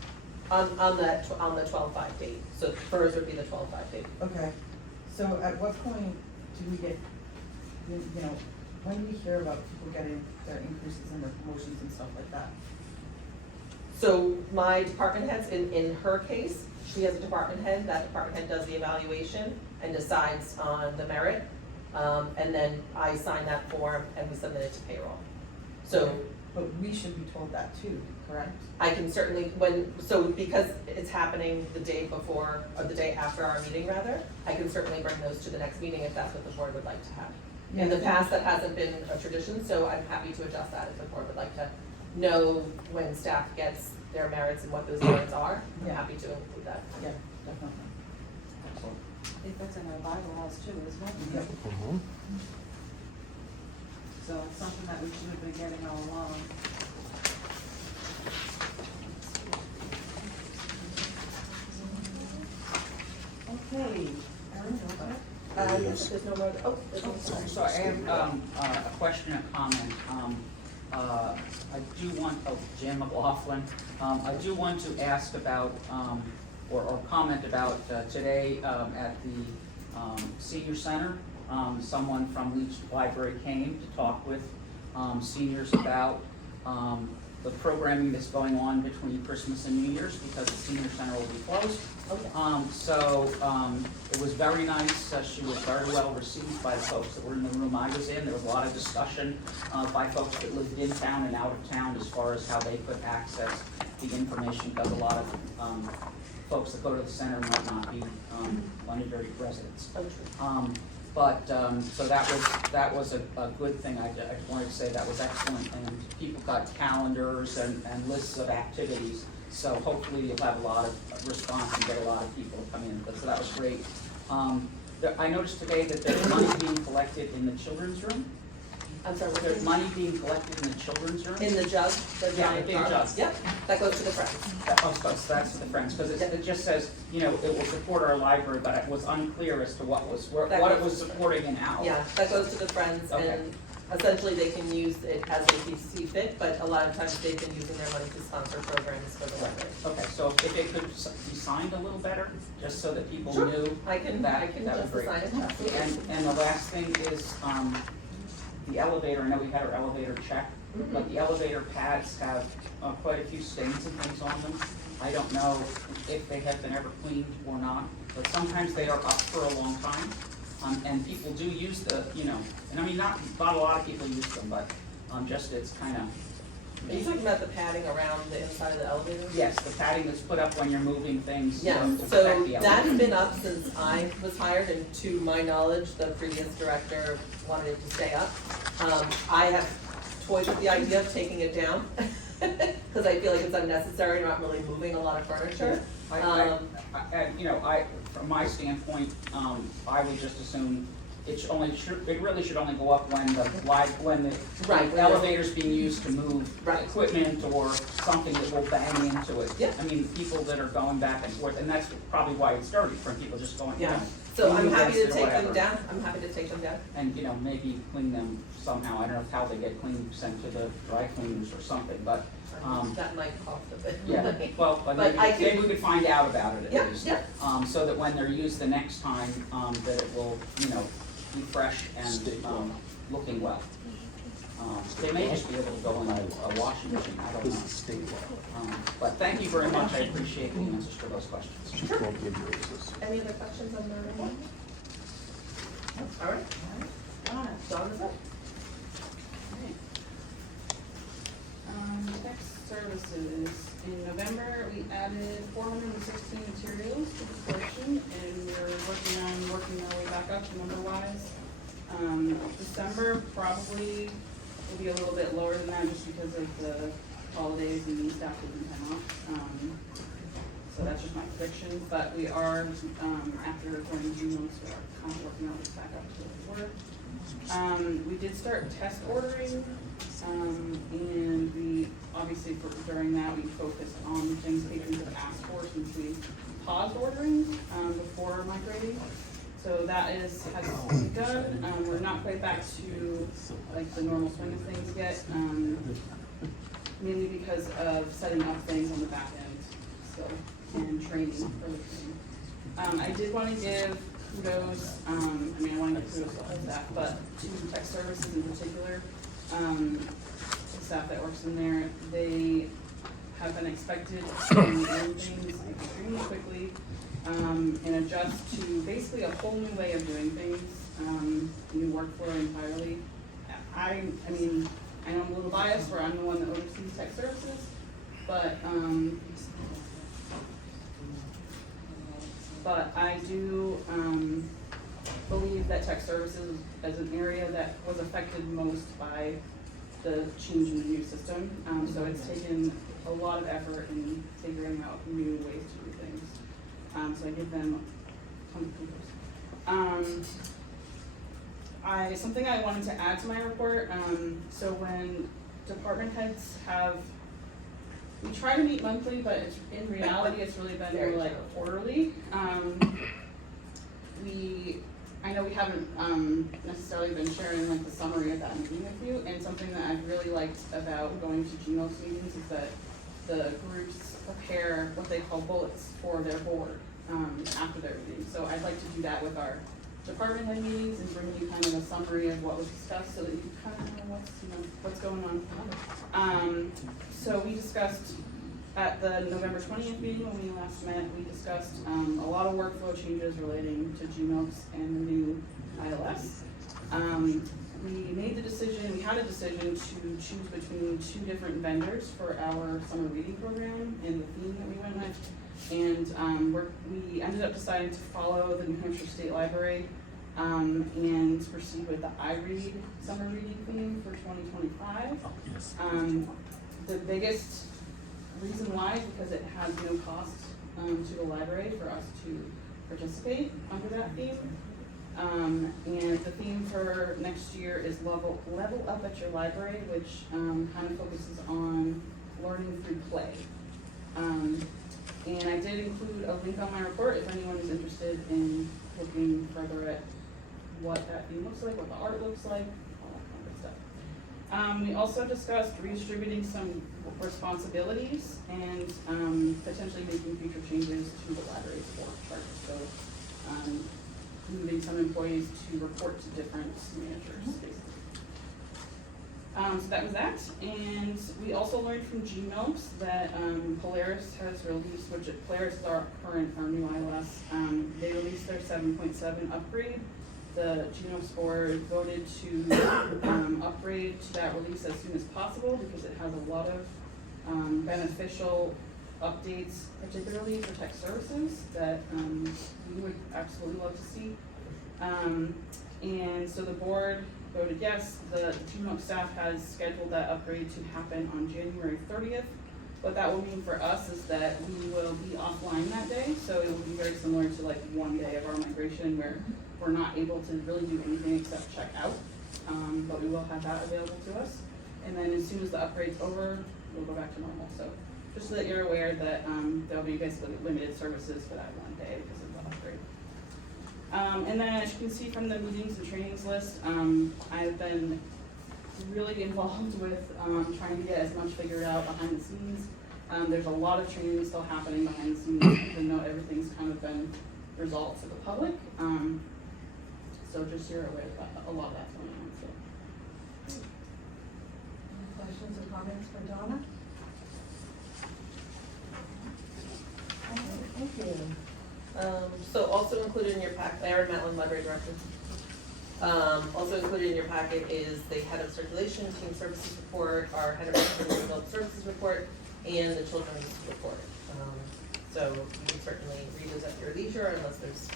On the 12/5 date, so hers would be the 12/5 date. Okay, So at what point do we get, you know, when do we hear about people getting their increases in their promotions and stuff like that? So my department heads, in her case, she has a department head, that department head does the evaluation and decides on the merit. And then I sign that form and we submit it to payroll. So But we should be told that too, correct? I can certainly, because it's happening the day before, or the day after our meeting rather, I can certainly bring those to the next meeting if that's what the board would like to have. In the past, that hasn't been a tradition, so I'm happy to adjust that if the board would like to know when staff gets their merits and what those merits are. I'm Yeah. happy to include that. Yeah, definitely. Excellent. I think that's in our bylaws too, isn't it? Yep. So it's something that we should have been getting all along. Okay, Erin, Yes, there's no more, there's no more. So I have a question and comment. I do want, Jan McLaughlin, I do want to ask about, or comment about today at the senior center. Someone from Leach Library came to talk with seniors about the programming that's going on between Christmas and New Year's because the senior center will be closed. It was very nice. She was very well received by the folks that were in the room I was in. There was a lot of discussion by folks that lived in town and out of town as far as how they could access the information, because a lot of folks that go to the center might not be Londonderry residents. So that was a good thing. I wanted to say that was excellent, and people got calendars and lists of activities. So hopefully you'll have a lot of response and get a lot of people to come in, so that was great. I noticed today that there's money being collected in the children's room. I'm sorry, what's There's money being collected in the children's room. in the jug, the Yeah, giant the big jug. Yep, that goes to the friends. So that's the Friends, because it just says, you know, it will support our library, but it was unclear as to what it was supporting and how. Yeah, that goes to the friends, Okay. and essentially they can use it as they see fit, but a lot of times they've been using their money to sponsor programs for the library. Okay, so if it could be signed a little better, just so that people Sure. knew. I can that would just be great. assign it, absolutely. And the last thing is, the elevator, I know we had our elevator check, but the elevator pads have quite a few stains and things on them. I don't know if they have been ever cleaned or not, but sometimes they are up for a long time. And people do use the, you know, and I mean, not a lot of people use them, but just it's kind of. Are you talking about the padding around the inside of the elevator? Yes, the padding that's put up when you're moving things. Yeah, to protect so the that's elevator. been up since I was hired, and to my knowledge, the previous director wanted it to stay up. I have toyed with the idea of taking it down, because I feel like it's unnecessary, not really moving a lot of furniture. From my standpoint, I would just assume it really should only go up when the Right. elevator's being used to move Right. equipment or something that will bang into it. Yeah. I mean, people that are going back and forth, and that's probably why it started, from people just going, you know. So I'm leaning happy to against it or take them whatever. down, I'm happy to take them down. And, you know, maybe clean them somehow. I don't know how they get cleaned, sent to the dry cleaners or something, but, That might cost a bit. yeah, well, but But I maybe can- we could find out about it Yeah, at least. yeah. So that when they're used the next time, that it will, you know, be fresh and, looking well. They may just be able to go in a washing machine, I don't know. But thank you very much, I appreciate the answers to those questions. Any other questions on the report? All right. Dawn is up. Text services, in November, we added 416 materials to the collection, and we're working our way back up number-wise. December probably will be a little bit lower than that, just because of the holidays and the staff taking time off. So that's just my prediction, but we are, after going June months, we are kind of working our way back up to where we were. We did start test ordering, and we, obviously during that, we focused on things patrons have asked for since we paused ordering, before migrating. So that has begun. We're not quite back to like the normal swing of things yet, mainly because of setting up things on the back end still, and training for the training. I did want to give kudos, I mean, I wanna give kudos to all staff, but to tech services in particular, the staff that works in there, they have been expected to learn things extremely quickly, and adjust to basically a whole new way of doing things, new workflow entirely. I mean, I know I'm a little biased where I'm the one that oversees tech services, but I do, believe that tech services as an area that was affected most by the change in the new system. So it's taken a lot of effort in figuring out new ways to do things. So I give them tons of kudos. Something I wanted to add to my report, so when department heads have, we try to meet monthly, but in reality, it's really been more like quarterly. I know we haven't necessarily been sharing like the summary of that meeting with you, and something that I've really liked about going to GMOS meetings is that the groups prepare what they call bullets for their board after their meeting. So I'd like to do that with our department head meetings and bring you kind of a summary of what was discussed so that you kind of know what's going on. So we discussed at the November 20th meeting when we last met, we discussed a lot of workflow changes relating to GMOS and the new ILS. We made the decision, we had a decision to choose between two different vendors for our summer reading program and the theme that we went with. And we ended up deciding to follow the New Hampshire State Library and proceed with the iRead summer reading theme for 2025. The biggest reason why is because it has no cost to the library for us to participate under that theme. And the theme for next year is level up at your library, which kind of focuses on learning through play. And I did include a link on my report if anyone is interested in looking further at what that theme looks like, what the art looks like, all that kind of stuff. We also discussed redistributing some responsibilities and potentially making future changes to the library's board chart. So moving some employees to report to different managers, basically. So that was that, and we also learned from GMOS that Polaris has released, Polaris is our new ILS, they released their 7.7 upgrade. The GMOS board voted to upgrade to that release as soon as possible because it has a lot of beneficial updates, particularly for tech services, that we would absolutely love to see. And so the board voted yes. The GMOS staff has scheduled that upgrade to happen on January 30th. What that will mean for us is that we will be offline that day, so it will be very similar to like one day of our migration where we're not able to really do anything except check out, but we will have that available to us. And then as soon as the upgrade's over, we'll go back to normal. So just so that you're aware that there'll be basically limited services for that one day because of the upgrade. And then as you can see from the meetings and trainings list, I've been really involved with trying to get as much figured out behind the scenes. There's a lot of training still happening behind the scenes, even though everything's kind of been resolved to the public. So just so you're aware that a lot of that's going on. So. Any questions or comments for Donna? Thank you. So also included in your packet, Aaron Matlin, Library Director. Also included in your packet is the head of circulation, team services report, our head of adult services report, and the children's report. So you can certainly read those at your leisure unless there's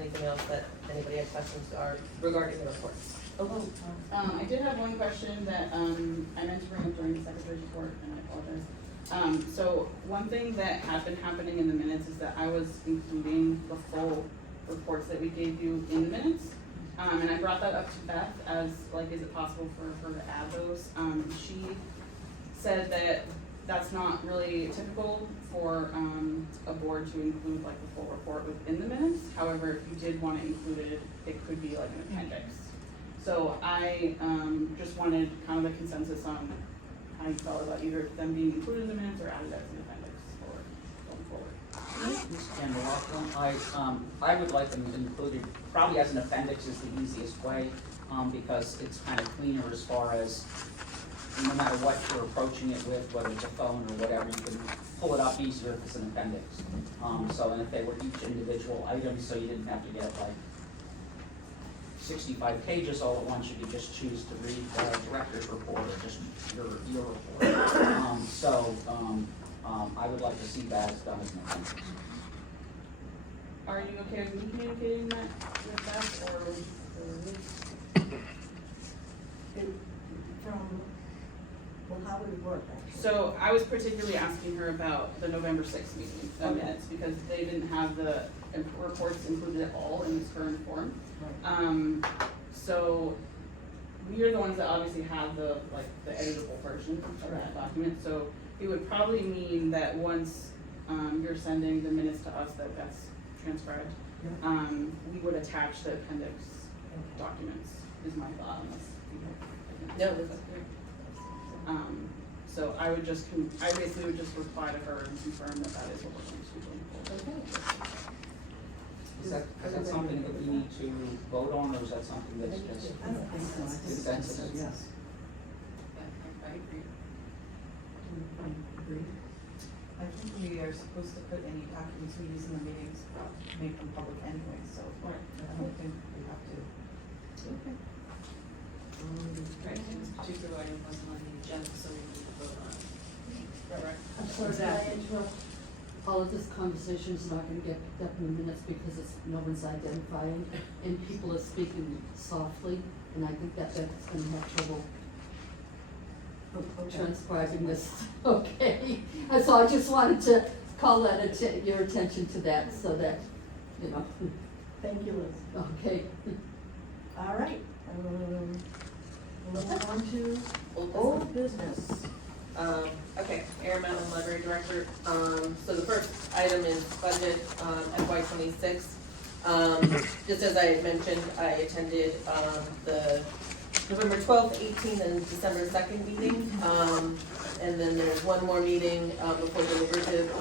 anything else that anybody has questions are regarding the reports. Oh, I did have one question that I meant to bring up during the secretary's report, and I apologize. So one thing that had been happening in the minutes is that I was including the full reports that we gave you in the minutes. And I brought that up to Beth as, like, is it possible for her to add those? She said that that's not really typical for a board to include like the full report within the minutes. However, if you did want to include it, it could be like an appendix. So I just wanted kind of a consensus on how you felt about either them being included in the minutes or added as an appendix for going forward. And we'll document, I would like them included, probably as an appendix is the easiest way, because it's kind of cleaner as far as, no matter what you're approaching it with, whether it's a phone or whatever, you can pull it up easier if it's an appendix. And if they were each individual item, so you didn't have to get like 65 pages all at once, you could just choose to read the director's report or just your report. I would like to see that as done as an appendix. Are you okay with me communicating that with Beth or Well, how would it work actually? So I was particularly asking her about the November sixth meeting, the Okay. minutes, because they didn't have the reports included at all in this current form. Right. So we are the ones that obviously have the editable version of that document, so it would probably mean that once, you're sending the minutes to us that's transcribed, we would attach the appendix documents, is my thought on this. No, that's So I would just, I basically would just reply to her and confirm that that is what we're going to be doing. Is that something that we need to vote on, or is that something that's just I don't think so. I think it's consensus? yes. I agree. Agree? I think we are supposed to put any documents we use in the meetings, make them public anyway, so I don't think we have to. Okay. Right, and this particular item wasn't on the agenda, so we need to vote on it. Correct. I'm sorry, can I interrupt? All of this conversation is not gonna get picked up in the minutes because no one's identifying and people are speaking softly, and I think that's gonna have trouble transcribing this, okay? And so I just wanted to call that your attention to that, so that, Thank you, Liz. okay. All right. We'll move on to old business. Okay, Aaron Mountain Library Director. So the first item is budget, FY '26. Just as I had mentioned, I attended, the November 12th, 18th, and December 2nd meeting. And then there's one more meeting, before deliberative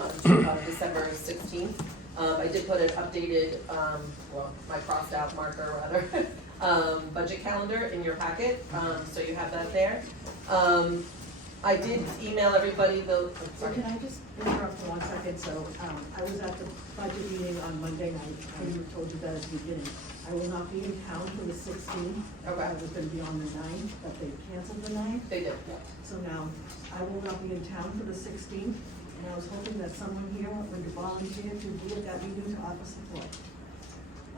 on December 16th. I did put an updated, my crossed out marker rather, budget calendar in your packet, so you have that there. I did email everybody though. So can I just interrupt for 1 second? So, I was at the budget meeting on Monday night. I would have told you that at the beginning. I will not be in town for the 16th. Okay. I was gonna be on the 9th, but they canceled the 9th. They did. So now, I will not be in town for the 16th, and I was hoping that someone here would volunteer to be at that meeting to offer support.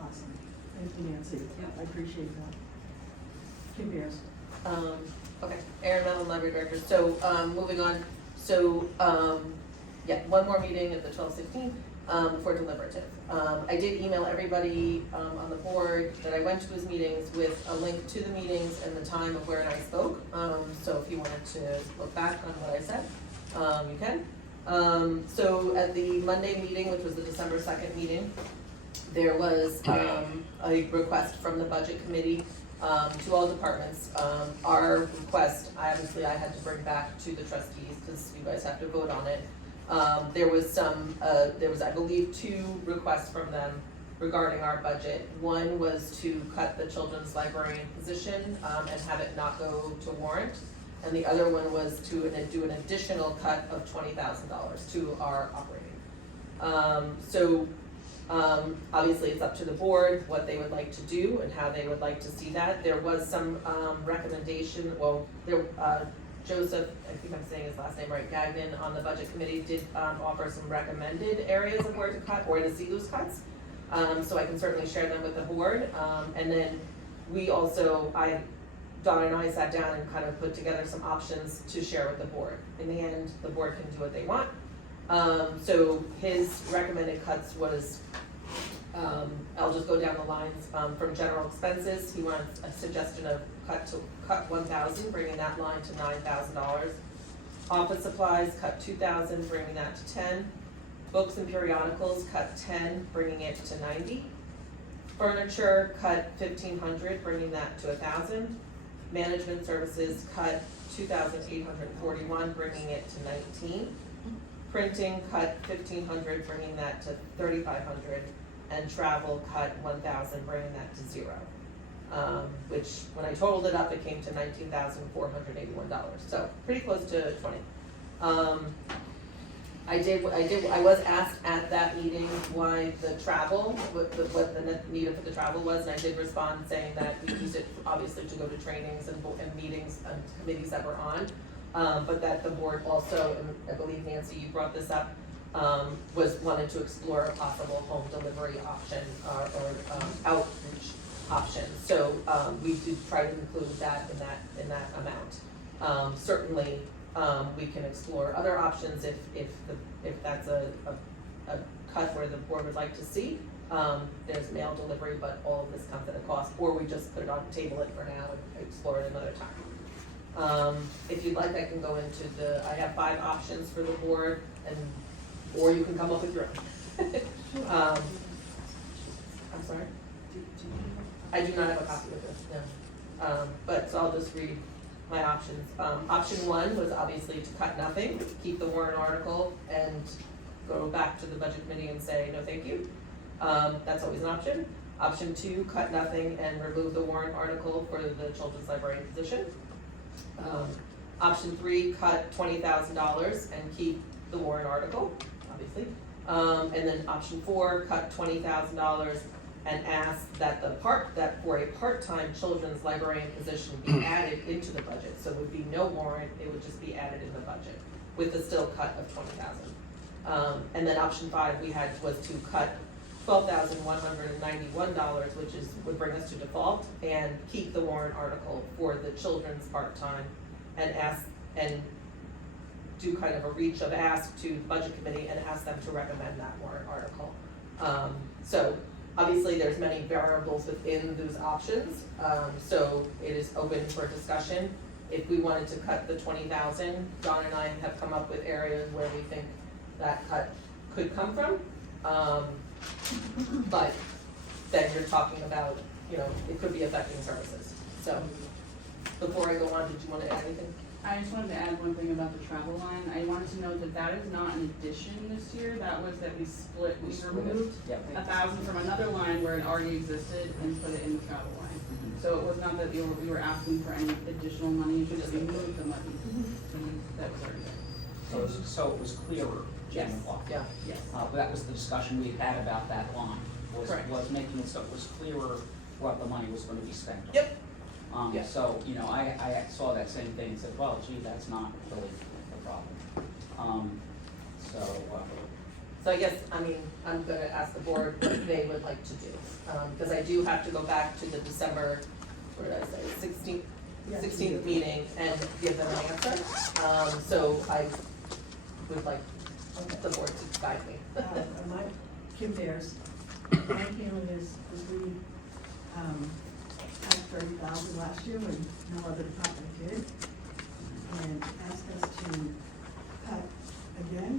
Awesome. Thank you, Nancy. I appreciate that. Kim Beers. Okay, Aaron Mellon, Library Director. So, moving on, so, one more meeting at the 12/16, for deliberative. I did email everybody, on the board that I went to those meetings with a link to the meetings and the time of where I spoke. So if you wanted to look back on what I said, you can. So at the Monday meeting, which was the December 2nd meeting, there was, a request from the budget committee to all departments. Our request, obviously I had to bring back to the trustees, because you guys have to vote on it. There was I believe 2 requests from them regarding our budget. One was to cut the children's librarian position, and have it not go to warrant. And the other one was to do an additional cut of $20,000 to our operating. Obviously it's up to the board what they would like to do and how they would like to see that. There was some recommendation, Joseph, I think I'm saying his last name right, Gagnon on the budget committee did offer some recommended areas of where to cut or to see those cuts. So I can certainly share them with the board. And then we also, Donna and I sat down and kind of put together some options to share with the board. In the end, the board can do what they want. So his recommended cuts was, I'll just go down the lines, from general expenses, he wants a suggestion of cut 1,000, bringing that line to $9,000. Office supplies, cut 2,000, bringing that to 10. Books and periodicals, cut 10, bringing it to 90. Furniture, cut 1,500, bringing that to 1,000. Management services, cut 2,841, bringing it to 19. printing cut 1,500, bringing that to 3,500, and travel cut 1,000, bringing that to 0. Which, when I totaled it up, it came to $19,481, so pretty close to 20. I was asked at that meeting why the travel, what the net needed for the travel was, and I did respond saying that we used it obviously to go to trainings and meetings and committees that we're on, but that the board also, and I believe Nancy, you brought this up, wanted to explore a possible home delivery option or outreach option. So we did try to include that in that amount. Certainly, we can explore other options if that's a cut where the board would like to see. There's mail delivery, but all of this comes at a cost, or we just put it on, table it for now and explore it another time. If you'd like, I can go into I have 5 options for the board, or you can come up with your own. I'm sorry? I do not have a copy of this, no. But so I'll just read my options. Option 1 was obviously to cut nothing, keep the warrant article, and go back to the budget committee and say, no, thank you. That's always an option. Option 2, cut nothing and remove the warrant article for the children's librarian position. Option 3, cut $20,000 and keep the warrant article, obviously. And then option 4, cut $20,000 and ask that for a part-time children's librarian position be added into the budget. So it would be no warrant, it would just be added in the budget with the still cut of $20,000. And then option 5 was to cut $12,191, which would bring us to default, and keep the warrant article for the children's part-time and do kind of a reach of ask to the budget committee and ask them to recommend that warrant article. So obviously there's many variables within those options, so it is open for discussion. If we wanted to cut the $20,000, Dawn and I have come up with areas where we think that cut could come from. But then you're talking about, it could be affecting services. So before I go on, did you want to add anything? I just wanted to add one thing about the travel line. I wanted to note that is not an addition this year. That was that we removed $1,000 from another line where it already existed and put it in the travel line. So it was not that we were asking for any additional money, it just removed the money that was already there. So it was clearer, Yes. Chairman Clark. Yeah. Yes. But that was the discussion we had about that line, Correct. was making it so it was clearer what the money was gonna be spent on. Yep. Yeah. So, I saw that same thing and said, well, gee, that's not really the problem. So I guess, I'm gonna ask the board what they would like to do, because I do have to go back to the December, 16th meeting and give them an answer. So I would like the board to guide me. Kim Bears, my feeling is we, had 30,000 last year when no other department did, and asked us to cut again.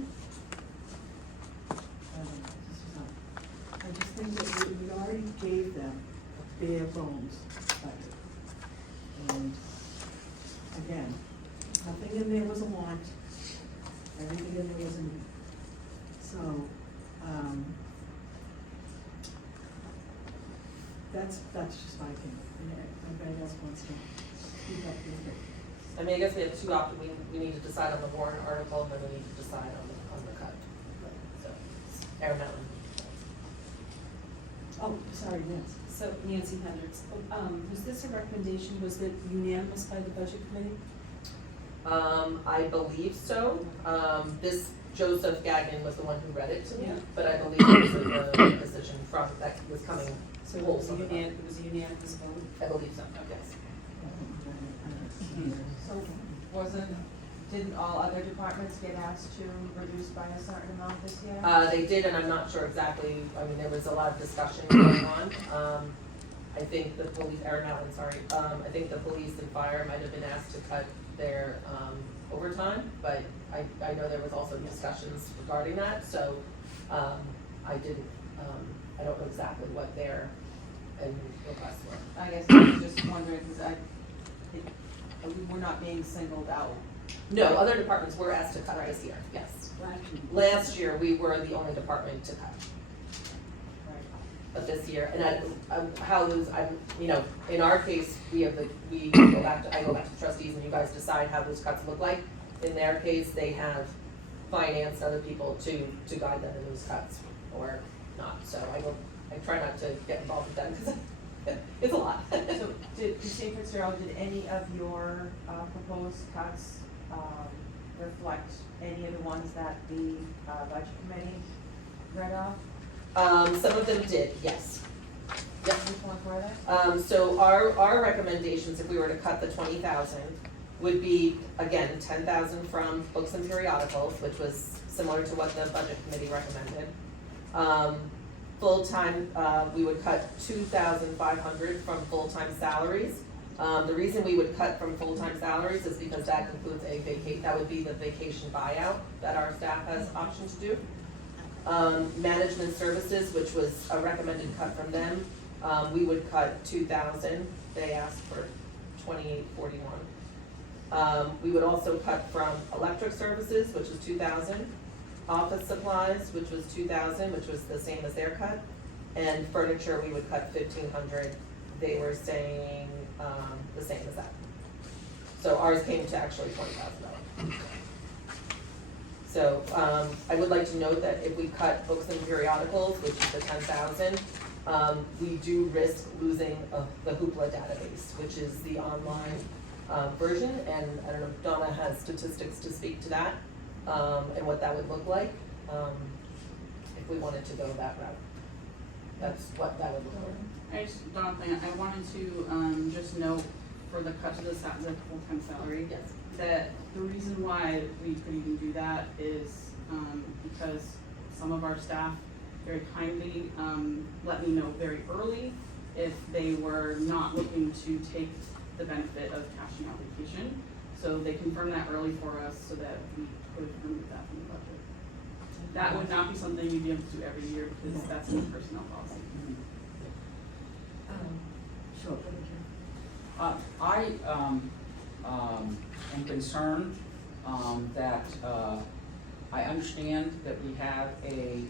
I just think that we already gave them a bare bones budget. And again, nothing in there was a want, everything in there was a need. So, that's just my opinion, and everybody else wants to speak up here. I guess we have 2 options. We need to decide on the warrant article, and then we need to decide on the cut. So, Aaron Mellon. Oh, sorry, Nancy. So Nancy Hendricks, was this a recommendation, was it unanimous by the budget committee? I believe so. This Joseph Gagnon was the one who read it to me, Yeah. but I believe it was a decision that was coming. So it was a unanimous vote? I believe so, yes. So didn't all other departments get asked to reduce by a certain amount this year? They did, and I'm not sure exactly, there was a lot of discussion going on. I think the police, Aaron Allen, sorry, I think the police and fire might have been asked to cut their overtime, but I know there was also discussions regarding that, so I don't know exactly what their requests were. I guess I was just wondering, because we were not being singled out No, other departments were asked to cut this year, yes. Last year, we were the only department to cut. But this year, and how those, you know, in our case, I go back to the trustees and you guys decide how those cuts look like. In their case, they have financed other people to guide them in those cuts, or not, so I try not to get involved with them, because it's a lot. So did St. Fitzgerald, did any of your proposed cuts reflect any of the ones that the budget committee read off? Some of them did, yes. Yep. Which ones were they? So our recommendations, if we were to cut the 20,000, would be, again, 10,000 from books and periodicals, which was similar to what the budget committee recommended. Full-time, we would cut 2,500 from full-time salaries. The reason we would cut from full-time salaries is because that includes that would be the vacation buyout that our staff has option to do. Management services, which was a recommended cut from them, we would cut 2,000. They asked for 2,841. We would also cut from electric services, which was 2,000. Office supplies, which was 2,000, which was the same as their cut. And furniture, we would cut 1,500. They were saying the same as that. So ours came to actually $20,000. So I would like to note that if we cut books and periodicals, which is the 10,000, we do risk losing the Hoopla database, which is the online version, and I don't know if Donna has statistics to speak to that, and what that would look like, if we wanted to go that route. That's what that would look like. Donna, I wanted to just note for the cut to the full-time salary. Yes. That the reason why we could even do that is because some of our staff very kindly let me know very early if they were not looking to take the benefit of cashing out vacation. So they confirmed that early for us so that we could remove that from the budget. That would not be something you'd be able to do every year because that's in the personnel policy. Sure. I am concerned that I understand that we have a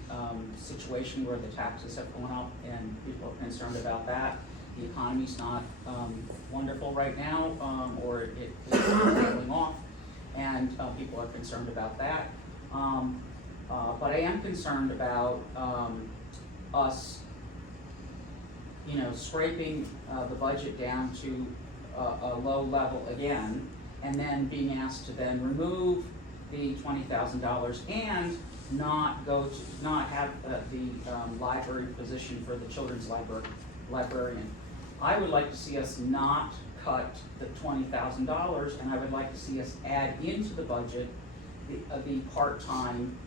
situation where the taxes have gone up and people are concerned about that. The economy's not wonderful right now, or it is trailing off, and people are concerned about that. But I am concerned about us, you know, scraping the budget down to a low level again, and then being asked to then remove the $20,000 and not have the library position for the children's librarian. I would like to see us not cut the $20,000, and I would like to see us add into the budget the part-time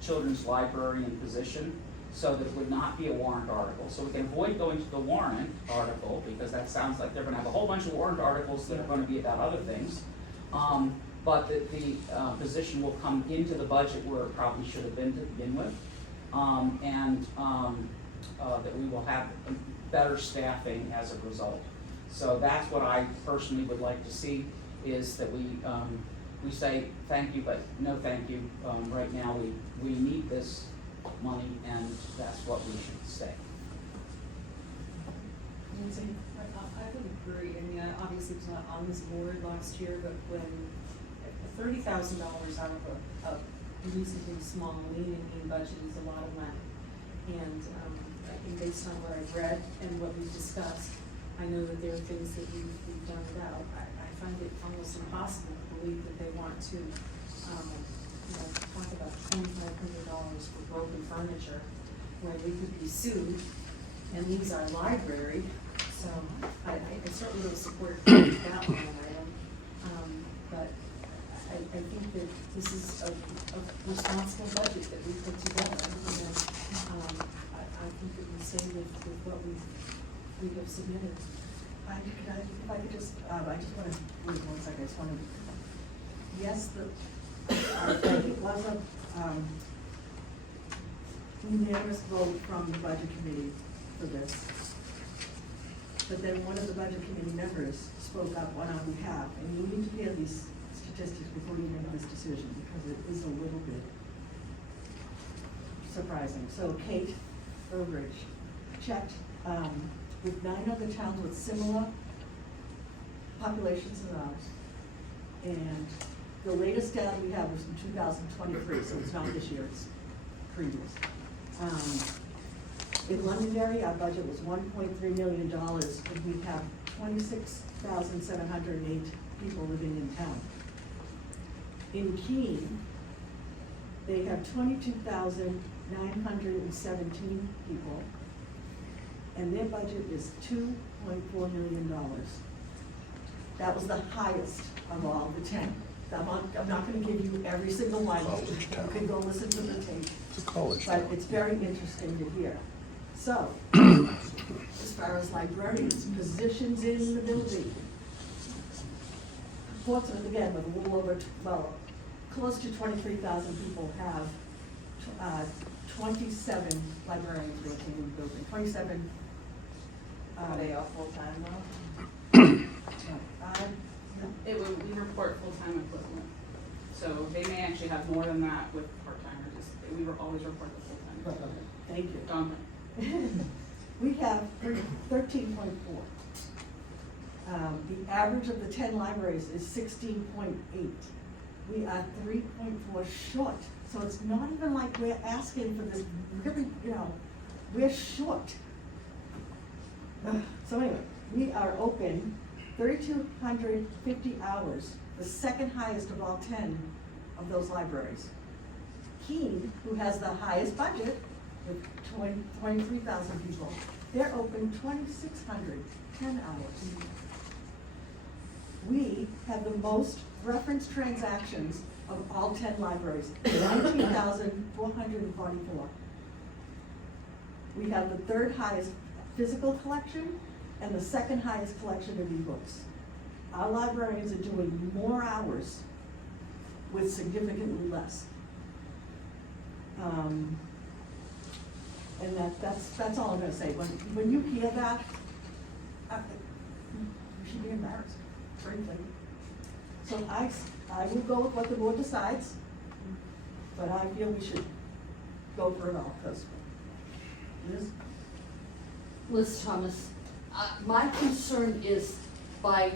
children's librarian position, so that it would not be a warrant article. So we can avoid going to the warrant article, because that sounds like they're gonna have a whole bunch of warrant articles that are gonna be about other things. But the position will come into the budget where it probably should have been to begin with. And that we will have better staffing as a result. So that's what I personally would like to see, is that we say thank you, but no thank you. Right now, we need this money, and that's what we should say. I would agree. I mean, I obviously was not on this board last year, but when $30,000 out of a reasonably small, lean and mean budget is a lot of money. And I think based on what I've read and what we've discussed, I know that there are things that we've done without. I find it almost impossible to believe that they want to, talk about $2,500 for broken furniture when we could be sued and lose our library. So I certainly will support that line item. But I think that this is a responsible budget that we put together. And I think that we stay with what we have submitted. If I could just, I just want to, wait 1 second, I just want to, yes, I think it was a unanimous vote from the budget committee for this. But then one of the budget committee members spoke up on our behalf, and you need to hear these statistics before you make this decision, because it is a little bit surprising. So Kate Burbridge checked with 9 other towns with similar populations as ours. And the latest data we have was from 2023, so it's not this year, it's previous. In Londonderry, our budget was $1.3 million, and we have 26,708 people living in town. In Keene, they have 22,917 people, and their budget is $2.4 million. That was the highest of all the 10. I'm not gonna give you every single one, you can go listen to the tape. It's a college But town. it's very interesting to hear. So, as far as librarians, positions in the building. Portsmouth, again, with a little over, close to 23,000 people have 27 librarians working in the building, 27. Are they all full-time though? We report full-time equivalent, so they may actually have more than that with part-timers, we always report the full-time. Thank you. Done. We have 13.4. The average of the 10 libraries is 16.8. We are 3.4 short, so it's not even like we're asking for this really, we're short. So anyway, we are open 3,250 hours, the second highest of all 10 of those libraries. Keene, who has the highest budget with 23,000 people, they're open 2,600, 10 hours. We have the most reference transactions of all 10 libraries, 19,444. We have the third highest physical collection and the second highest collection of ebooks. Our librarians are doing more hours with significantly less. And that's all I'm gonna say. When you hear that, you should be embarrassed, frankly. So I will go with what the board decides, but I feel we should go for it all, because Liz Thomas, my concern is by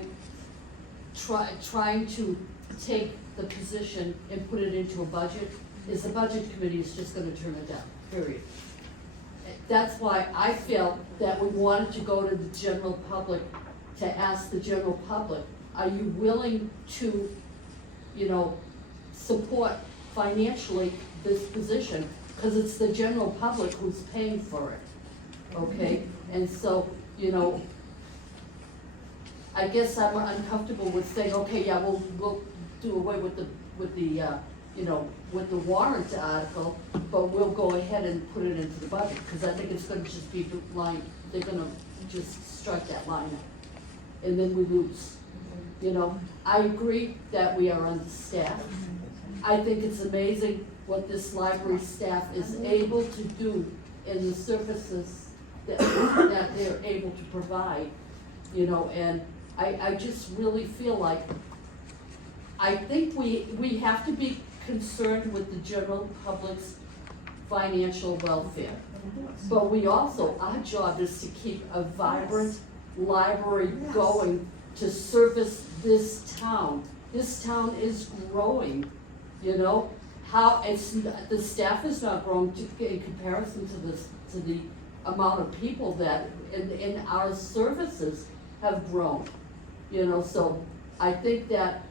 trying to take the position and put it into a budget, is the budget committee is just gonna turn it down, period. That's why I felt that we wanted to go to the general public, to ask the general public, are you willing to, support financially this position? Because it's the general public who's paying for it, okay? And so, I guess I'm uncomfortable with saying, okay, yeah, we'll do away with the warrant article, but we'll go ahead and put it into the budget, because I think it's gonna just be the line, they're gonna just strike that line out, and then we lose. I agree that we are understaffed. I think it's amazing what this library staff is able to do in the services that they're able to provide, and I just really feel like, I think we have to be concerned with the general public's financial welfare. But we also, our job is to keep a vibrant library going to service this town. This town is growing, the staff is not growing in comparison to the amount of people that, in our services have grown. So I think that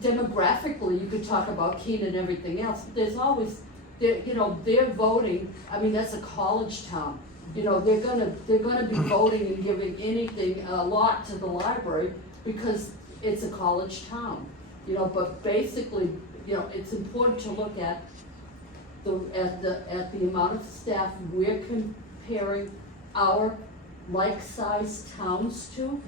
demographically, you could talk about Keene and everything else, but there's always, they're voting, that's a college town. They're gonna be voting and giving anything, a lot to the library, because it's a college town. But basically, it's important to look at the amount of staff we're comparing our like-sized towns to.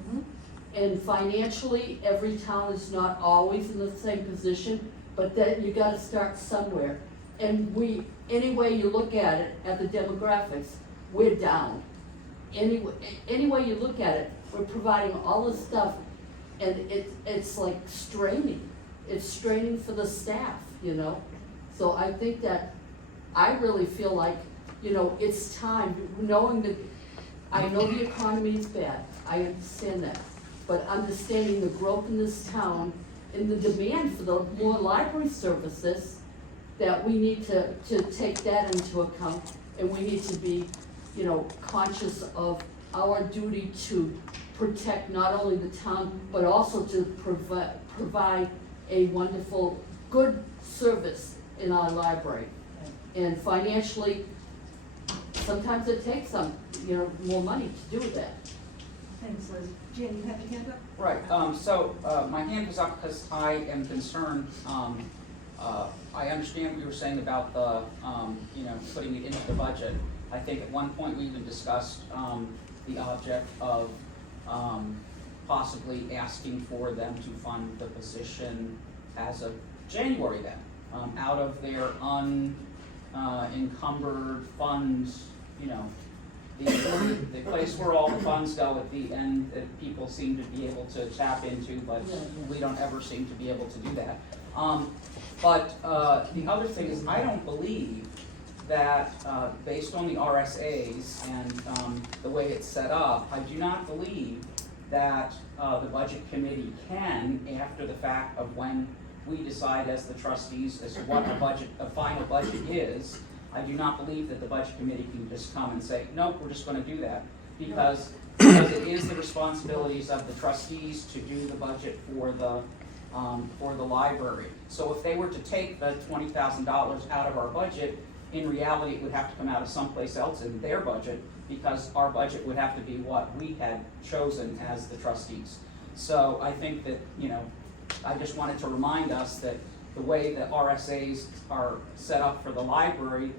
And financially, every town is not always in the same position, but then you gotta start somewhere. And any way you look at it, at the demographics, we're down. Any way you look at it, we're providing all this stuff, and it's like straining, it's straining for the staff, you know? So I think that, I really feel like, you know, it's time, knowing that, I know the economy is bad, I understand that, but understanding the growth in this town and the demand for the more library services, that we need to take that into account, and we need to be, you know, conscious of our duty to protect not only the town, but also to provide a wonderful, good service in our library. And financially, sometimes it takes some, you know, more money to do that. Thanks, Liz. Jen, you have your hand up? Right, so, my hand was up because I am concerned, I understand what you were saying about the, you know, putting it into the budget. I think at one point we even discussed, the object of, possibly asking for them to fund the position as of January then, out of their encumbered funds, you know, the place where all the funds go at the end that people seem to be able to tap into, but we don't ever seem to be able to do that. But the other thing is, I don't believe that, based on the RSAs and the way it's set up, I do not believe that the budget committee can, after the fact of when we decide as the trustees as to what a final budget is, I do not believe that the budget committee can just come and say, nope, we're just gonna do that. Because it is the responsibilities of the trustees to do the budget for the library. So if they were to take the $20,000 out of our budget, in reality, it would have to come out of someplace else in their budget, because our budget would have to be what we had chosen as the trustees. So I think that, you know, I just wanted to remind us that the way the RSAs are set up for the library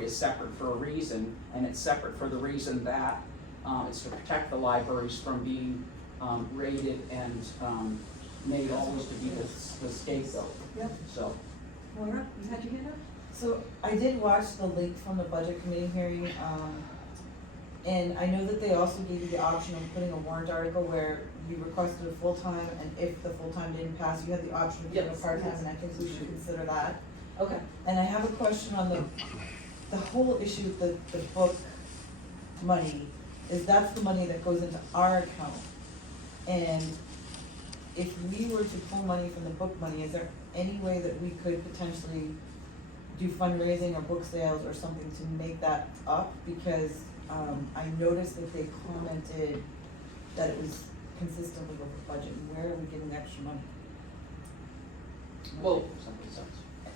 is separate for a reason, and it's separate for the reason that it's to protect the libraries from being raided and made always to be the scapegoat. Yep. So. Laura, you had your hand up? So I did watch the link from the budget committee hearing, and I know that they also gave you the option of putting a warrant article where you requested a full-time, and if the full-time didn't pass, you had the option of doing a part-time, and I think we should consider that. Okay. And I have a question on the whole issue of the book money, is that's the money that goes into our account. And if we were to pull money from the book money, is there any way that we could potentially do fundraising or book sales or something to make that up? Because I noticed that they commented that it was consistent with the budget, and where are we getting the extra money? Well,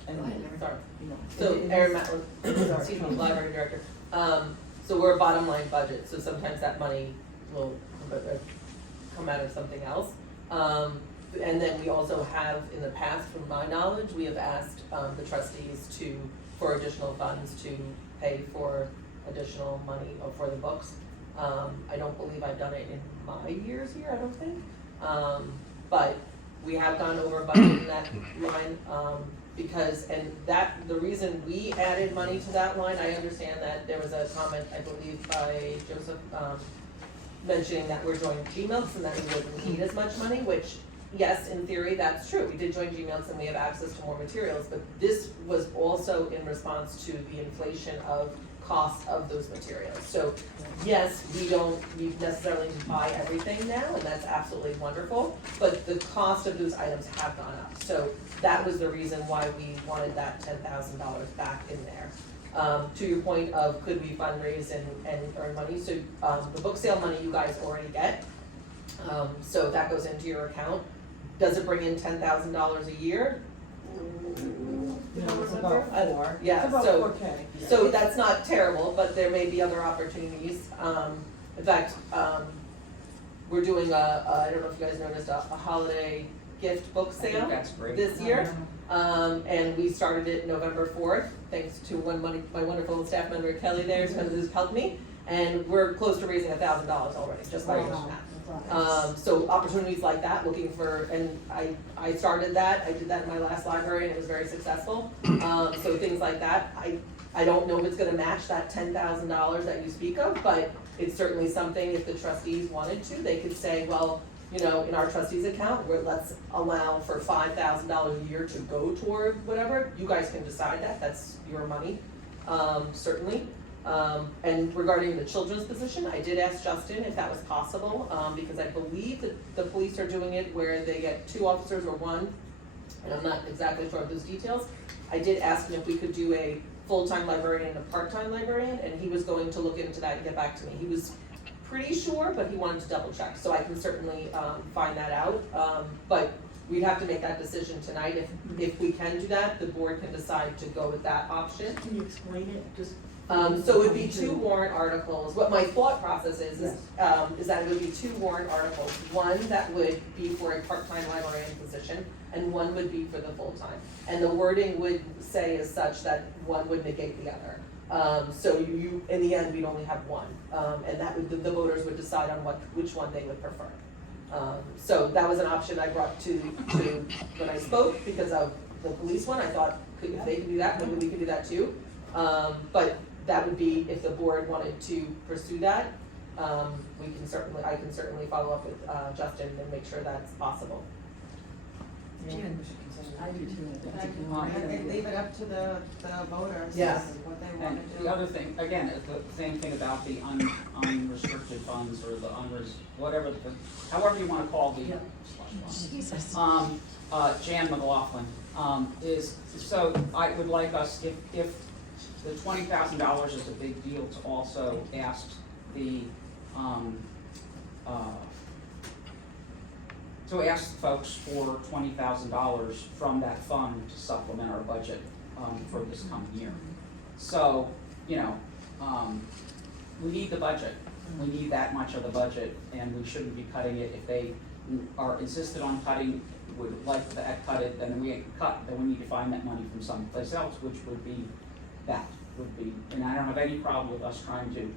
And, sorry. you know, So it is- Erin Matlin, excuse me, library director. So we're a bottom line budget, so sometimes that money will come out of something else. And then we also have, in the past, from my knowledge, we have asked the trustees for additional funds to pay for additional money for the books. I don't believe I've done it in my years here, I don't think. But we have gone over budget in that line, because, and the reason we added money to that line, I understand that there was a comment, I believe, by Joseph, mentioning that we're joining GMILTs and that we wouldn't need as much money, which, yes, in theory, that's true. We did join GMILTs and we have access to more materials, but this was also in response to the inflation of costs of those materials. So, yes, we don't need necessarily to buy everything now, and that's absolutely wonderful, but the cost of those items have gone up. So that was the reason why we wanted that $10,000 back in there. To your point of could we fundraise and earn money, so the book sale money you guys already get, so that goes into your account. Does it bring in $10,000 a year? No, it's about four. Yeah, It's about so, 4K. so that's not terrible, but there may be other opportunities. In fact, we're doing I don't know if you guys noticed, a holiday gift book I think sale that's great. this year. And we started it November 4th, thanks to my wonderful staff member Kelly there, who's helped me. And we're close to raising $1,000 already, just by doing that. So opportunities like that, looking for, and I started that, I did that in my last library and it was very successful. So things like that, I don't know if it's gonna match that $10,000 that you speak of, but it's certainly something, if the trustees wanted to, they could say, well, you know, in our trustees account, where let's allow for $5,000 a year to go toward whatever, you guys can decide that, that's your money, certainly. And regarding the children's position, I did ask Justin if that was possible, because I believe that the police are doing it where they get 2 officers or 1, and I'm not exactly sure of those details. I did ask him if we could do a full-time librarian and a part-time librarian, and he was going to look into that and get back to me. He was pretty sure, but he wanted to double check, so I can certainly, find that out. But we'd have to make that decision tonight. If we can do that, the board can decide to go with that option. Can you explain it, just? So it would be 2 warrant articles. What my thought process is that it would be 2 warrant articles. One that would be for a part-time librarian position, and one would be for the full-time. And the wording would say as such that one would negate the other. So you, in the end, we'd only have one, and that would, the voters would decide on which one they would prefer. So that was an option I brought to when I spoke, because of the police one, I thought, if they can do that, maybe we can do that too. But that would be, if the board wanted to pursue that, I can certainly follow up with, Justin and make sure that's possible. I do too. And leave it up to the voters, Yeah. what they wanna And do. the other thing, again, the same thing about the unrestricted funds or the whatever, however you wanna call the slush fund. Jan McLaughlin, is, so I would like us, if the $20,000 is a big deal, to also ask the, to ask folks for $20,000 from that fund to supplement our budget, for this coming year. So, you know, we need the budget, we need that much of the budget, and we shouldn't be cutting it. If they are insisted on cutting, would like to cut it, then we ain't cut, then we need to find that money from someplace else, which would be, and I don't have any problem with us trying to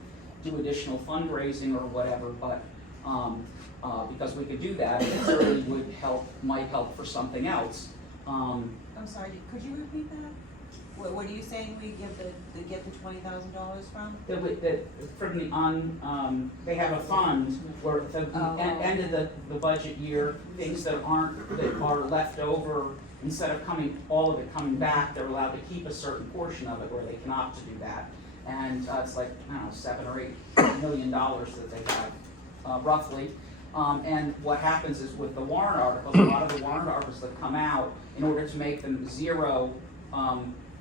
do additional fundraising or whatever, but, because we could do that, it certainly might help for something else. I'm sorry, could you repeat that? What are you saying we get the $20,000 from? They have a fund where at the end of the budget year, things that are left over, instead of all of it coming back, they're allowed to keep a certain portion of it where they can opt to do that. And it's like, I don't know, $7 or $8 million that they have, roughly. And what happens is with the warrant articles, a lot of the warrant articles that come out, in order to make them zero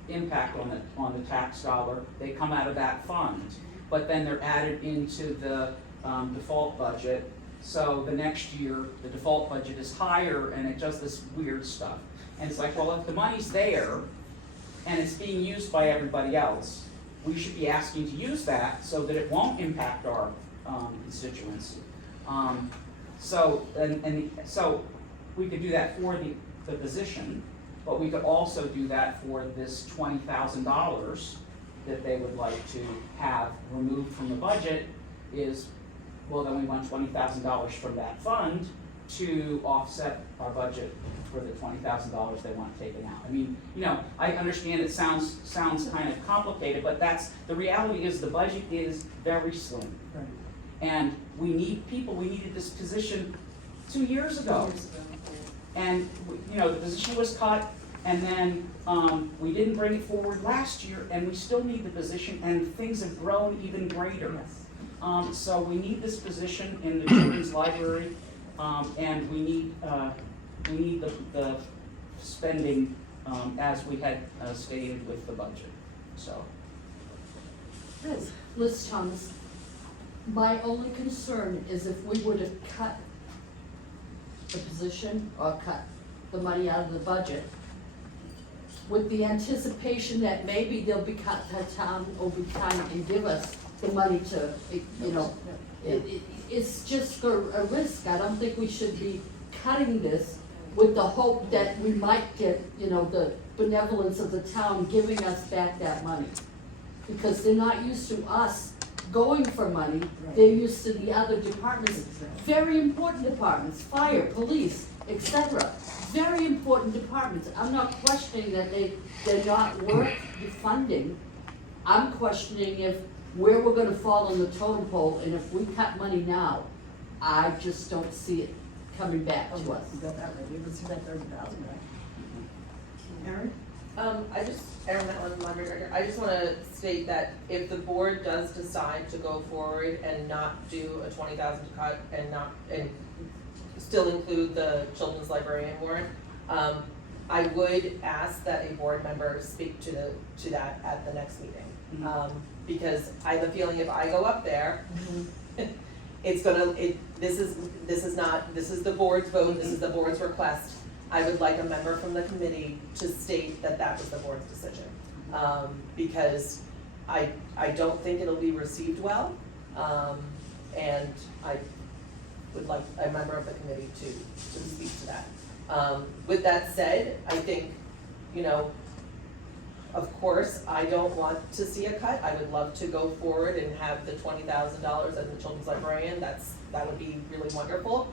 impact on the tax dollar, they come out of that fund. But then they're added into the default budget. So the next year, the default budget is higher, and it does this weird stuff. And it's like, well, if the money's there and it's being used by everybody else, we should be asking to use that so that it won't impact our constituents. So we could do that for the position, but we could also do that for this $20,000 that they would like to have removed from the budget. Well, then we want $20,000 from that fund to offset our budget for the $20,000 they want taken out. I mean, you know, I understand it sounds kind of complicated, but the reality is the budget is very slim. Right. And we need people, we needed this position 2 years ago. And, you know, the position was cut, and then we didn't bring it forward last year, and we still need the position, and things have grown even greater. Yes. So we need this position in the children's library, and we need the spending as we had stated with the budget, so. Liz Thomas, my only concern is if we were to cut the position or cut the money out of the budget, with the anticipation that maybe they'll be cut, the town over time and give us the money to, you know, it's just a risk. I don't think we should be cutting this with the hope that we might get, you know, the benevolence of the town giving us back that money. Because they're not used to us going for money, they're used to the other departments, very important departments, fire, police, etc. Very important departments. I'm not questioning that they're not worth the funding. I'm questioning where we're gonna fall on the totem pole, and if we cut money now, I just don't see it coming back to us. You got that right, you can see that 30,000, right? Erin? Erin Metlin, Library Director, I just wanna state that if the board does decide to go forward and not do a 20,000 cut and still include the children's librarian warrant, I would ask that a board member speak to that at the next meeting. Because I have a feeling if I go up there, this is the board's vote, this is the board's request. I would like a member from the committee to state that that was the board's decision. Because I don't think it'll be received well, and I would like a member of the committee to speak to that. With that said, I think, of course, I don't want to see a cut. I would love to go forward and have the $20,000 as the children's librarian. That would be really wonderful.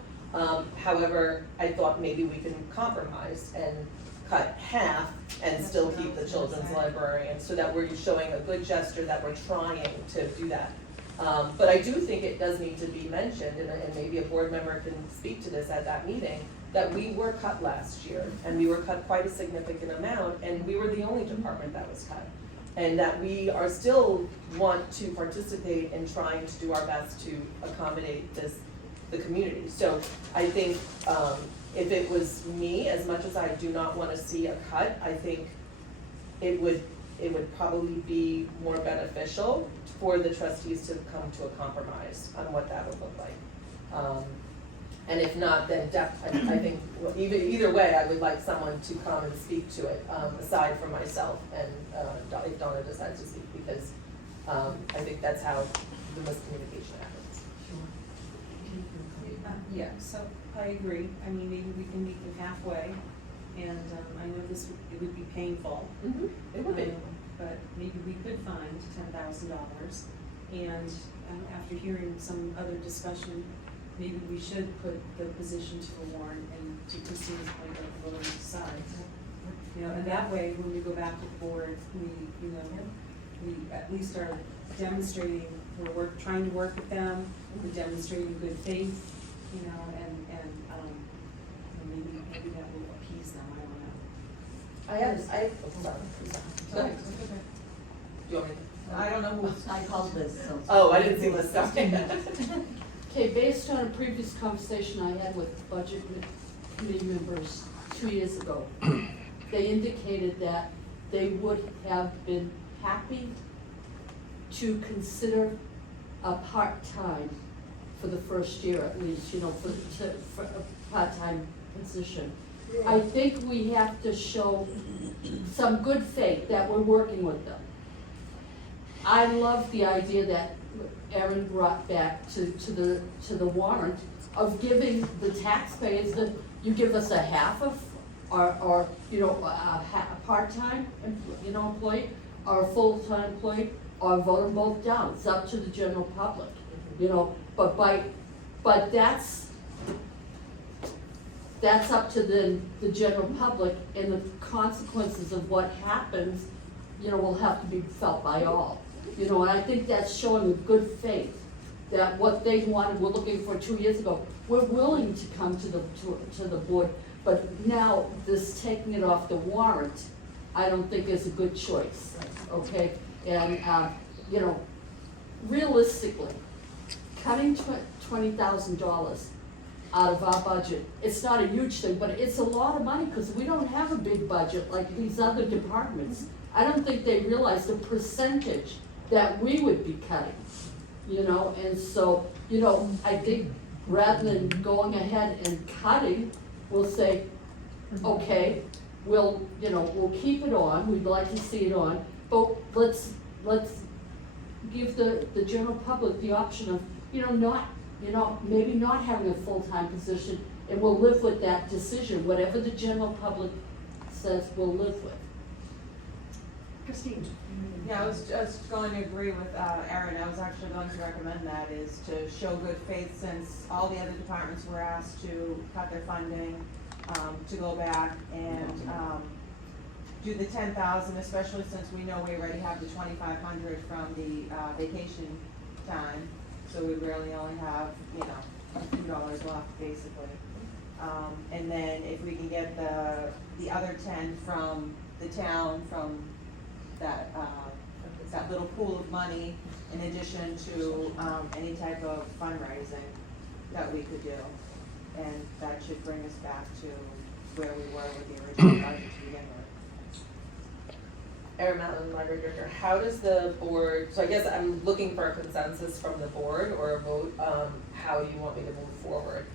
However, I thought maybe we can compromise and cut half and still keep the children's librarian, so that we're showing a good gesture that we're trying to do that. But I do think it does need to be mentioned, and maybe a board member can speak to this at that meeting, that we were cut last year, and we were cut quite a significant amount, and we were the only department that was cut. And that we are still want to participate in trying to do our best to accommodate the community. So I think if it was me, as much as I do not want to see a cut, I think it would probably be more beneficial for the trustees to come to a compromise on what that would look like. And if not, then I think either way, I would like someone to come and speak to it, aside from myself and if Donna decides to speak, because I think that's how the miscommunication happens. Yeah, so I agree. I mean, maybe we can meet them halfway, and I know it would be painful. It would be. But maybe we could find $10,000, and after hearing some other discussion, maybe we should put the position to a warrant, and to Christina's point, let the voters decide. And that way, when we go back to the board, we at least are demonstrating, we're trying to work with them, we're demonstrating good faith, and maybe that will appease them, I don't know. Go ahead. Do you want me to? I don't know who I called this, so. Oh, I didn't see the stuff. Okay, based on a previous conversation I had with budget committee members 2 years ago, they indicated that they would have been happy to consider a part-time for the first year at least, for a part-time position. I think we have to show some good faith that we're working with them. I love the idea that Erin brought back to the warrant of giving the taxpayers you give us a half of, or a part-time, employee, or a full-time employee, or vote them both down. It's up to the general public, but that's up to the general public, and the consequences of what happens, will have to be felt by all. And I think that's showing a good faith that what they wanted, we're looking for 2 years ago, we're willing to come to the board, but now this taking it off the warrant, I don't think is a good choice, okay? And, realistically, cutting $20,000 out of our budget, it's not a huge thing, but it's a lot of money, because we don't have a big budget like these other departments. I don't think they realize the percentage that we would be cutting, and so, I think rather than going ahead and cutting, we'll say, okay, we'll keep it on, we'd like to see it on, but let's give the general public the option of, maybe not having a full-time position, and we'll live with that decision, whatever the general public says, we'll live with. Christine? Yeah, I was just going to agree with Erin. I was actually going to recommend that, is to show good faith, since all the other departments were asked to cut their funding, to go back and do the 10,000, especially since we know we already have the 2,500 from the vacation time. So we really only have, a few dollars left, basically. And then if we can get the other 10 from the town, from that, that little pool of money, in addition to, any type of fundraising that we could do. And that should bring us back to where we were with the original budget to begin with. Erin Mountain, Library Director, how does the board, so I guess I'm looking for a consensus from the board or a vote, how you want me to move forward.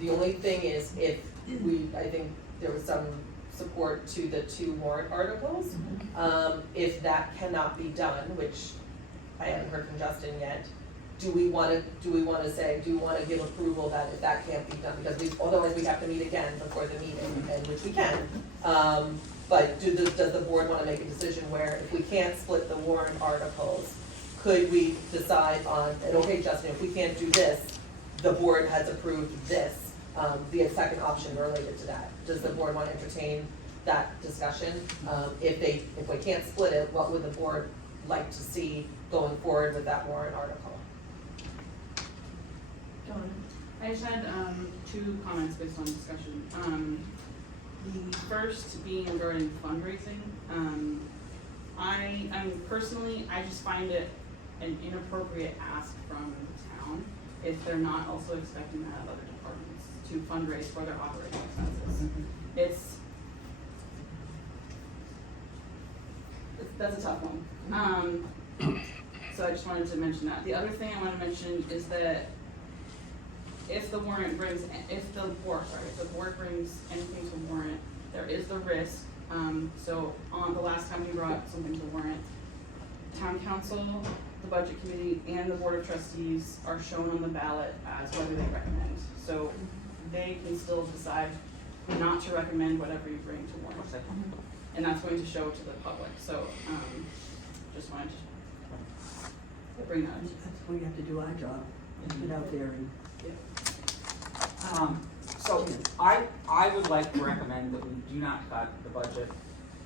The only thing is if I think there was some support to the 2 warrant articles. If that cannot be done, which I haven't heard from Justin yet, do we wanna give approval that if that can't be done, because otherwise we have to meet again before the meeting, and which we can. But does the board wanna make a decision where if we can't split the warrant articles, could we decide on, and okay, Justin, if we can't do this, the board has approved this, the second option related to that. Does the board wanna entertain that discussion? If we can't split it, what would the board like to see going forward with that warrant article? I just had, 2 comments based on discussion. The first being regarding fundraising. I mean, personally, I just find it an inappropriate ask from the town if they're not also expecting that of other departments to fundraise for their operating expenses. That's a tough one. So I just wanted to mention that. The other thing I want to mention is that if the board brings anything to warrant, there is the risk. So on the last time we brought something to warrant, town council, the budget committee, and the board of trustees are shown on the ballot as whether they recommend. So they can still decide not to recommend whatever you bring to warrant. And that's going to show to the public. So just wanted to bring that up. That's where we have to do our job, and get out there and. So I would like to recommend that we do not cut the budget,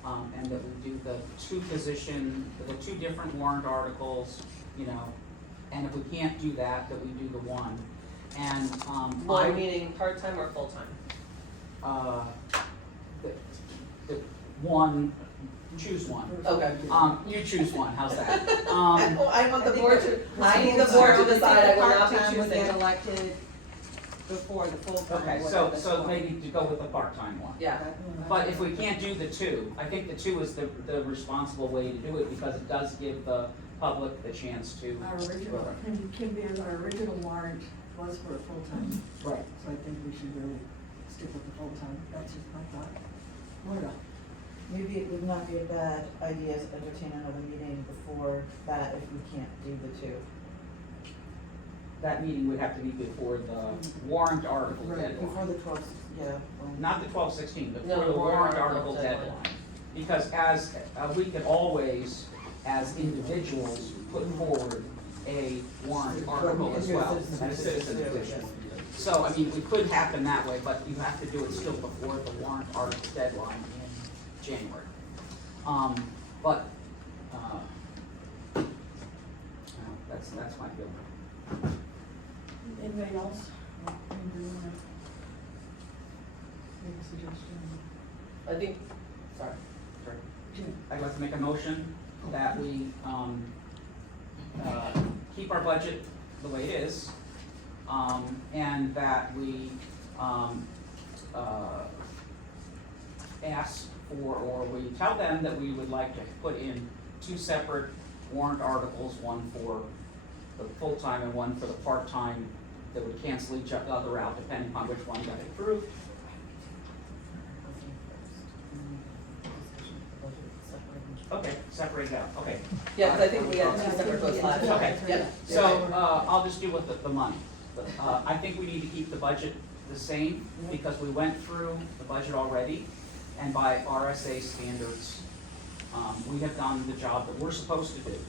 and that we do the 2 different warrant articles, you know, and if we can't do that, that we do the 1. And, One meaning part-time or full-time? the 1, choose 1. Okay. You choose 1, how's that? I want the board to, I need the board to decide, I will not be Part-time would choosing. get elected before the full-time. Okay, whatever so it's maybe to go with the part-time one. Yeah, But if we can't do the 2, I think the 2 is the responsible way to do it, because it does give the public the chance to. Our original warrant was for a full-time, Right. so I think we should really stick with the full-time, that's just my thought. Moira? Maybe it would not be a bad idea to entertain another meeting before that if we can't do the 2. That meeting would have to be before the warrant article Right, before deadline. the 12th, yeah. Not the 12/16, but No, before the warrant article article deadline. deadline. Because as, we could always, as individuals, put forward a warrant article as well, and a citizen petition. So, I mean, we could happen that way, but you have to do it still before the warrant article deadline in January. That's my feeling. Anybody else? Anybody wanna make a suggestion? I think, sorry. I'd like to make a motion that we, keep our budget the way it is, and that we, ask for, or we tell them that we would like to put in 2 separate warrant articles, one for the full-time and one for the part-time, that would cancel each other out depending upon which one got approved. Okay, separate it out, okay. Yeah, because I think we had 2 separate votes last time. Okay. Yeah. So, I'll just deal with the money. I think we need to keep the budget the same, because we went through the budget already, and by RSA standards, we have done the job that we're supposed to do.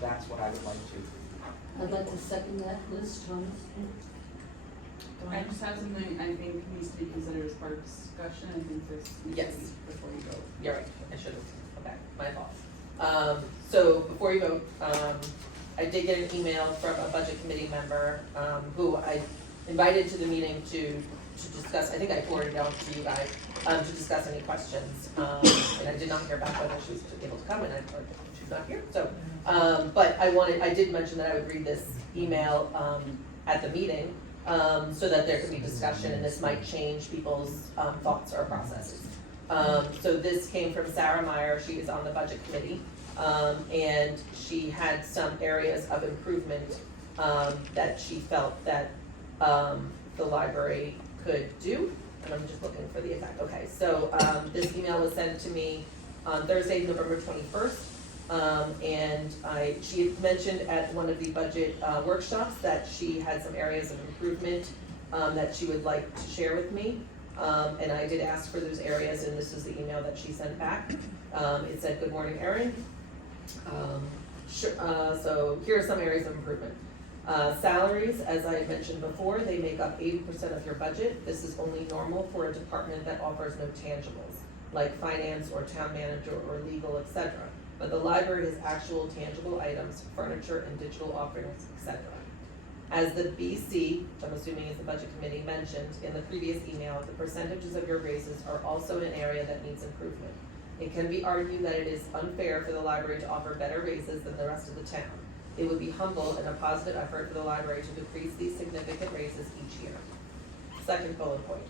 That's what I would like to. I'd like to second that, Liz Thomas. I just have something I think needs to be considered as part of discussion. I think this needs to Yes. be before you vote. You're right, I should have, okay, my fault. So before you vote, I did get an email from a budget committee member, who I invited to the meeting to discuss, I think I forwarded it on to you guys, to discuss any questions. And I did not hear back whether she was able to come, and she's not here, so. But I did mention that I would read this email, at the meeting, so that there could be discussion, and this might change people's, thoughts or processes. So this came from Sarah Meyer, she is on the budget committee, and she had some areas of improvement, that she felt that, the library could do, and I'm just looking for the exact, okay, so, this email was sent to me on Thursday, November 21st, and she had mentioned at one of the budget, workshops that she had some areas of improvement, that she would like to share with me, and I did ask for those areas, and this is the email that she sent back. It said, "Good morning, Erin. So here are some areas of improvement. Salaries, as I had mentioned before, they make up 80% of your budget. This is only normal for a department that offers no tangibles, like finance or town manager or legal, etc. But the library has actual tangible items, furniture and digital offerings, etc. As the BC, which I'm assuming is the budget committee, mentioned in the previous email, the percentages of your raises are also an area that needs improvement. It can be argued that it is unfair for the library to offer better raises than the rest of the town. It would be humble and a positive effort for the library to decrease these significant raises each year." Second bullet point.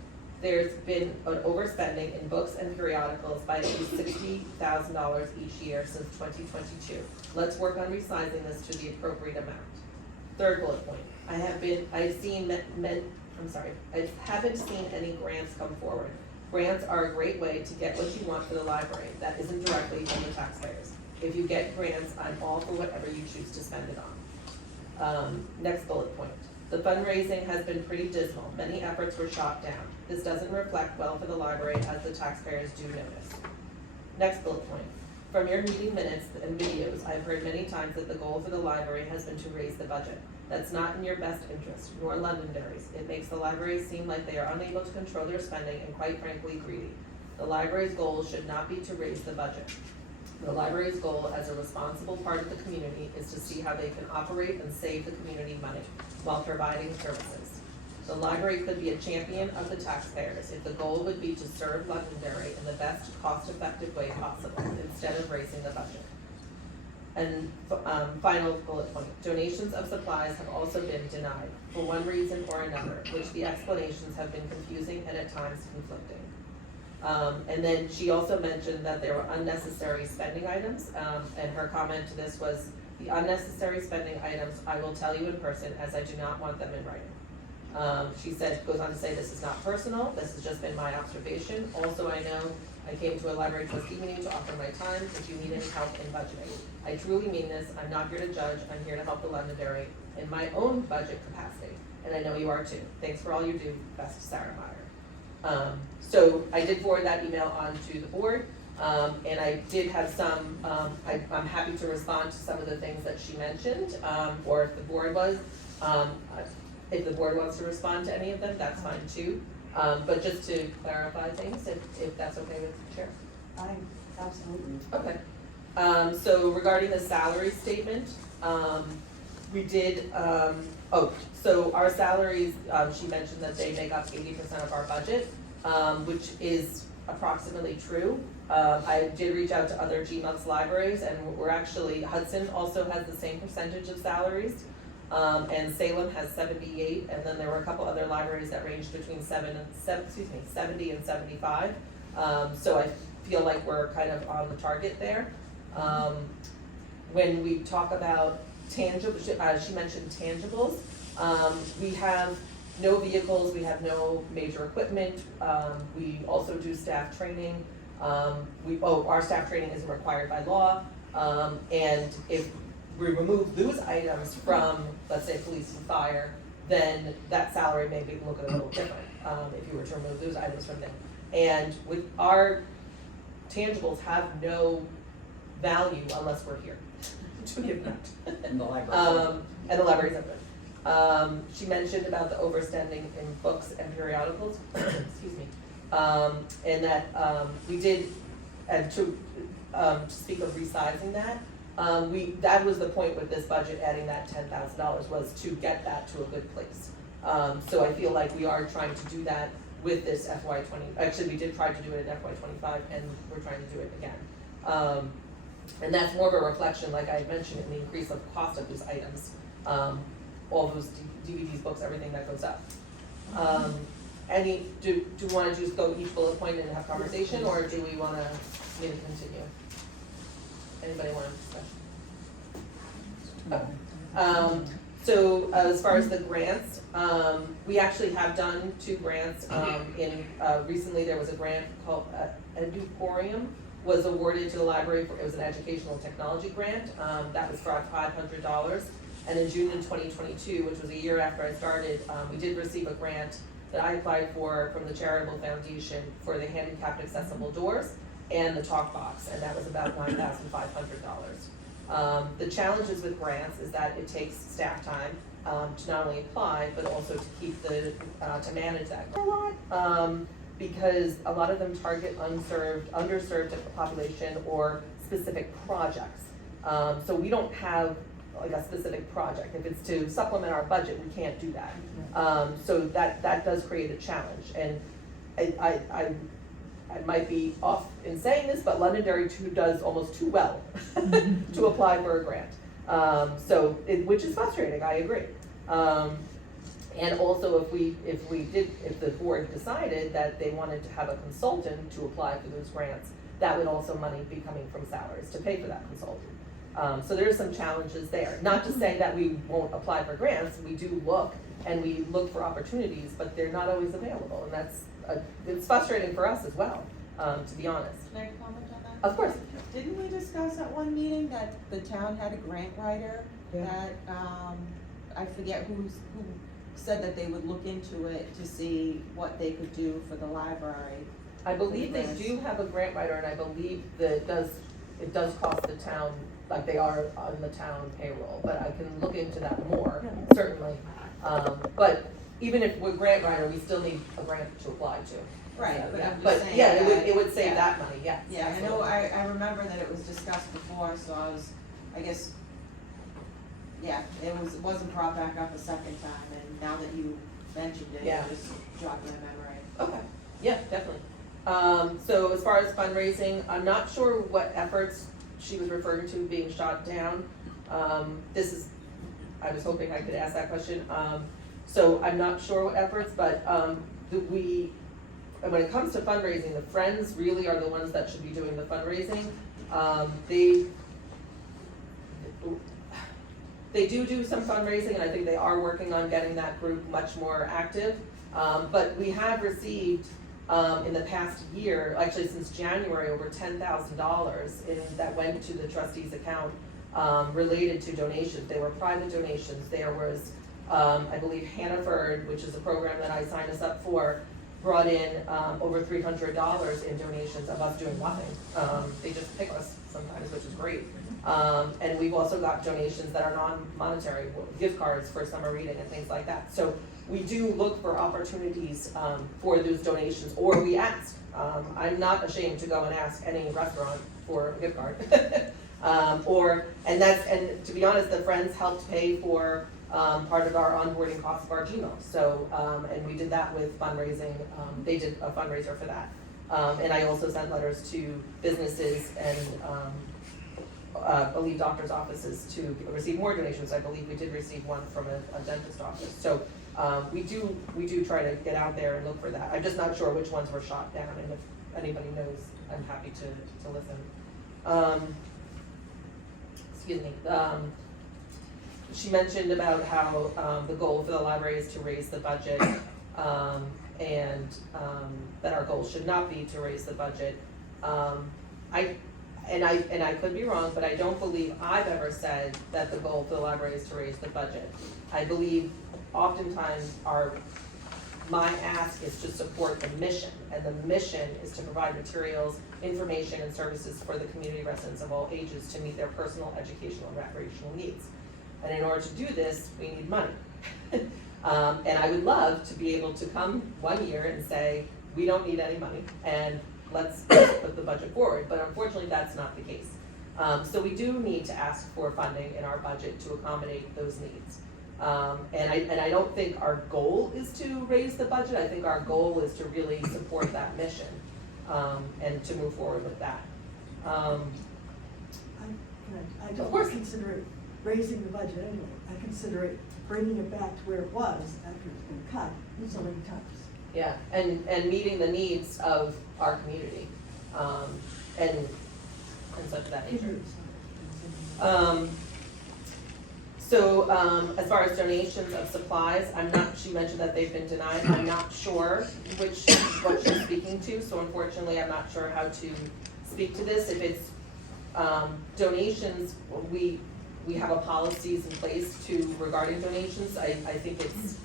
There's been an overspending in books and periodicals by at least $60,000 each year since 2022. Let's work on resizing this to the appropriate amount. Third bullet point. I haven't seen any grants come forward. Grants are a great way to get what you want for the library. That isn't directly from the taxpayers. If you get grants, I'm all for whatever you choose to spend it on. Next bullet point. The fundraising has been pretty dismal. Many efforts were shot down. This doesn't reflect well for the library, as the taxpayers do notice. Next bullet point. From your meeting minutes and videos, I've heard many times that the goal for the library has been to raise the budget. That's not in your best interest, nor Londonderry's. It makes the library seem like they are unable to control their spending and, quite frankly, greedy. The library's goal should not be to raise the budget. The library's goal as a responsible part of the community is to see how they can operate and save the community money while providing services. The library could be a champion of the taxpayers if the goal would be to serve Londonderry in the best cost-effective way possible instead of raising the budget. And final bullet point, donations of supplies have also been denied for one reason or another, which the explanations have been confusing and at times conflicting. And then she also mentioned that there were unnecessary spending items, and her comment to this was, the unnecessary spending items, I will tell you in person, as I do not want them in writing. She goes on to say, this is not personal, this has just been my observation. Also, I know I came to a library trustee meeting to offer my time. If you need any help in budgeting, I truly mean this. I'm not here to judge. I'm here to help the Londonderry in my own budget capacity, and I know you are too. Thanks for all you do. Best, Sarah Meyer. So I did forward that email on to the board, and I did have some. I'm happy to respond to some of the things that she mentioned, or if the board was. If the board wants to respond to any of them, that's fine too. But just to clarify things, if that's okay with the chair. Absolutely. Okay. So regarding the salary statement, we did, so our salaries, she mentioned that they make up 80% of our budget, which is approximately true. I did reach out to other GMUX libraries, and we're actually, Hudson also has the same percentage of salaries. And Salem has 78, and then there were a couple other libraries that ranged between 70 and 75. So I feel like we're kind of on the target there. When we talk about tangible, she mentioned tangibles. We have no vehicles, we have no major equipment. We also do staff training. Our staff training isn't required by law. And if we remove those items from, let's say, police and fire, then that salary may look a little different, if you were to remove those items from them. And with our tangibles have no value unless we're here to give them. In the library. And the library's open. She mentioned about the overspending in books and periodicals, excuse me, and that we did, and to speak of resizing that, That was the point with this budget, adding that $10,000 was to get that to a good place. So I feel like we are trying to do that with this actually, we did try to do it in FY25, and we're trying to do it again. And that's more of a reflection, like I had mentioned, in the increase of cost of those items. All those DVDs, books, everything that goes up. Do you wanna just go each bullet point and have conversation, or do we wanna maybe continue? Anybody wanna discuss? Okay. So as far as the grants, we actually have done 2 grants. Recently there was a grant called Eduporium, was awarded to the library it was an educational technology grant. That was for $500. And in June of 2022, which was a year after I started, we did receive a grant that I applied for from the Charitable Foundation for the handicapped accessible doors and the talk box, and that was about $9,500. The challenges with grants is that it takes staff time to not only apply, but also to keep to manage that a lot, because a lot of them target underserved population or specific projects. So we don't have like a specific project. If it's to supplement our budget, we can't do that. So that does create a challenge. And I might be off in saying this, but Londonderry does almost too well to apply for a grant. Which is frustrating, I agree. And also if the board decided that they wanted to have a consultant to apply for those grants, that would also money be coming from salaries to pay for that consultant. So there are some challenges there. Not to say that we won't apply for grants, we do look, and we look for opportunities, but they're not always available, and it's frustrating for us as well, to be honest. Can I comment on that? Of course. Didn't we discuss at one meeting that the town had a grant writer that, I forget who said that they would look into it to see what they could do for the library? I believe they do have a grant writer, and I believe that it does cost the town, like they are on the town payroll, but I can look into that more, certainly. But even if we're grant writer, we still need a grant to apply to. Right, but I'm just But saying yeah, that- it would save that money, yes. Yeah, I know, I remember that it was discussed before, so I guess, yeah, it wasn't brought back up a second time, and now that you mentioned it, Yeah. it just jogged my memory. Okay, yeah, definitely. So as far as fundraising, I'm not sure what efforts she was referring to being shot down. I was hoping I could ask that question. So I'm not sure what efforts, but when it comes to fundraising, the Friends really are the ones that should be doing the fundraising. They do some fundraising, and I think they are working on getting that group much more active. But we have received, in the past year, actually since January, over $10,000 that went to the trustees' account related to donations. They were private donations. There was, I believe, Hannaford, which is a program that I signed us up for, brought in over $300 in donations of us doing nothing. They just pick us sometimes, which is great. And we've also got donations that are non-monetary, gift cards for summer reading and things like that. So we do look for opportunities for those donations, or we ask. I'm not ashamed to go and ask any restaurant for a gift card. And to be honest, the Friends helped pay for part of our onboarding costs of our Gmail. So, and we did that with fundraising. They did a fundraiser for that. And I also sent letters to businesses and I believe doctors' offices to receive more donations. I believe we did receive one from a dentist office. So we do try to get out there and look for that. I'm just not sure which ones were shot down, and if anybody knows, I'm happy to listen. Excuse me. She mentioned about how the goal for the library is to raise the budget, and that our goal should not be to raise the budget. I could be wrong, but I don't believe I've ever said that the goal for the library is to raise the budget. I believe oftentimes my ask is to support the mission, and the mission is to provide materials, information, and services for the community residents of all ages to meet their personal, educational, and recreational needs. And in order to do this, we need money. And I would love to be able to come one year and say, we don't need any money, and let's put the budget forward. But unfortunately, that's not the case. So we do need to ask for funding in our budget to accommodate those needs. And I don't think our goal is to raise the budget, I think our goal is to really support that mission, and to move forward with that. I Of don't course. consider it raising the budget anyway. I consider it bringing it back to where it was after it's been cut so many times. Yeah, and meeting the needs of our community, and such of that nature. So, as far as donations of supplies, she mentioned that they've been denied, I'm not sure what she's speaking to, so unfortunately, I'm not sure how to speak to this. If it's, donations, we have a policies in place regarding donations, I think it's,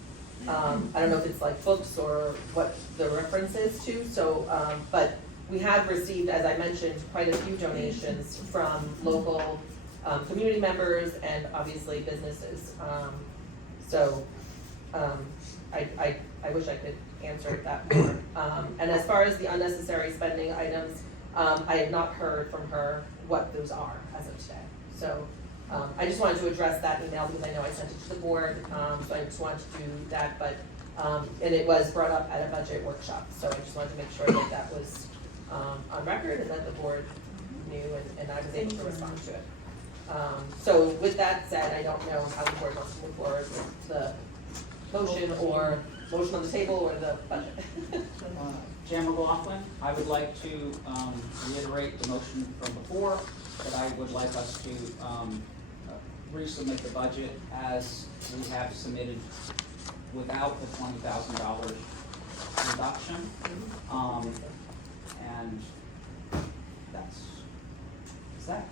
I don't know if it's like books or what the reference is to, so, but we have received, as I mentioned, quite a few donations from local community members and obviously businesses. I wish I could answer that more. And as far as the unnecessary spending items, I have not heard from her what those are as of today. So I just wanted to address that email because I know I sent it to the board, so I just wanted to do that, but, and it was brought up at a budget workshop, so I just wanted to make sure that that was on record and that the board knew and I was able to respond to it. So with that said, I don't know how the board wants to move forward with the motion or motion on the table or the budget. Jan McLaughlin, I would like to reiterate the motion from before, that I would like us to resubmit the budget as we have submitted without the $20,000 reduction. And is that?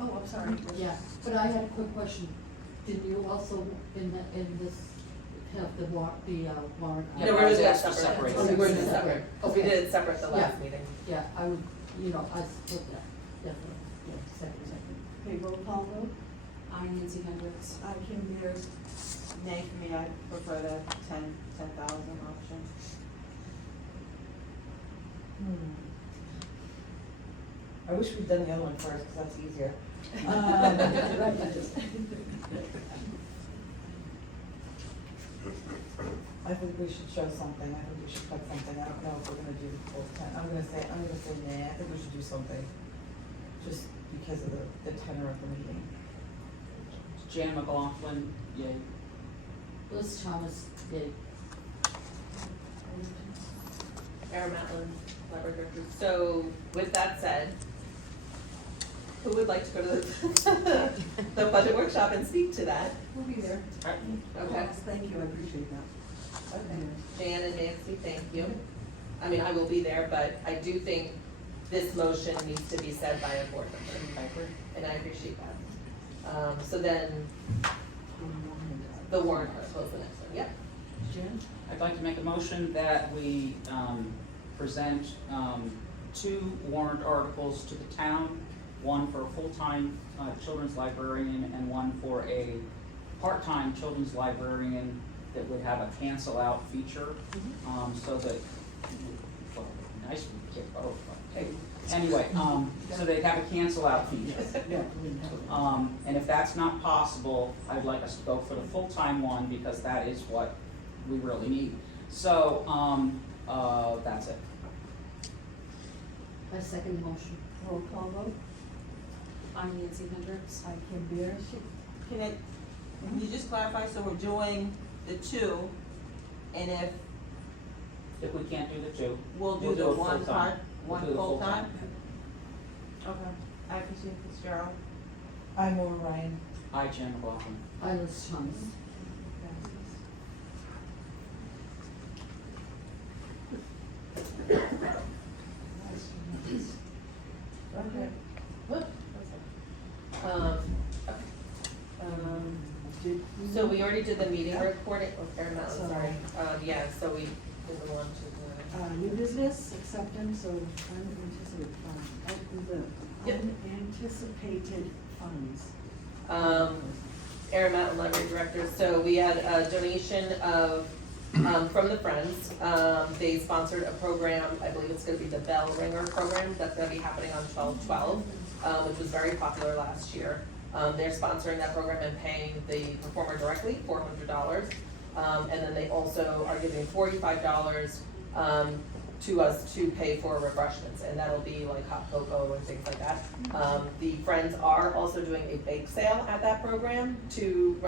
Oh, I'm sorry. Yeah, but I had a quick question. Did you also in this have the warrant? Yeah, No, but I we're was doing it asked to separate. separate. We were doing it separate. Okay. We did it separate the last Yeah. meeting. Yeah, I would, I support that, definitely, yeah, second. Okay, roll call vote. I, Nancy Hendricks. I can hear. Nay for me, I prefer the 10,000 option. I wish we'd done the other one first, because that's easier. I think we should show something, I think we should put something, I don't know if we're gonna do the full 10, I'm gonna say nay, I think we should do something, just because of the tenor of the meeting. Jan McLaughlin, yay. Liz Thomas, yay. Aaron Matlin, library director. So with that said, who would like to go to the budget workshop and speak to that? We'll be there. Okay. Thank you, I appreciate that. Okay. Jan and Nancy, thank you. I mean, I will be there, but I do think this motion needs to be said by a board member. And I appreciate that. So then, the warrant article is the next one, yep. Jen? I'd like to make a motion that we present 2 warrant articles to the town, one for a full-time children's librarian and one for a part-time children's librarian that would have a cancel-out feature, so that, well, it'd be nice if we could get both, but, hey, anyway, so they'd have a cancel-out feature. And if that's not possible, I'd like us to go for the full-time one, because that is what we really need. So, that's it. I second the motion. Roll call vote. I, Nancy Hendricks. I can hear. Can you just clarify, so we're doing the 2, and If we can't do the 2, we'll do We'll the do it one full-time. part, We'll one do it full-time? full-time. Okay, I Christine Fitzgerald. I'm Maura Ryan. I, Jan McLaughlin. I, Liz Thomas. Okay. So we already did the meeting recording, or not, sorry. Yeah, so we did the one to the. New business, acceptance of unanticipated funds. Yep. Unanticipated funds. Aaron Matlin, library director, so we had a donation of from the Friends. They sponsored a program, I believe it's gonna be the Bell Ringer program, that's gonna be happening on 12/12, which was very popular last year. They're sponsoring that program and paying the performer directly, $400. And then they also are giving $45 to us to pay for refreshments, and that'll be like hot cocoa and things like that. The Friends are also doing a bake sale at that program to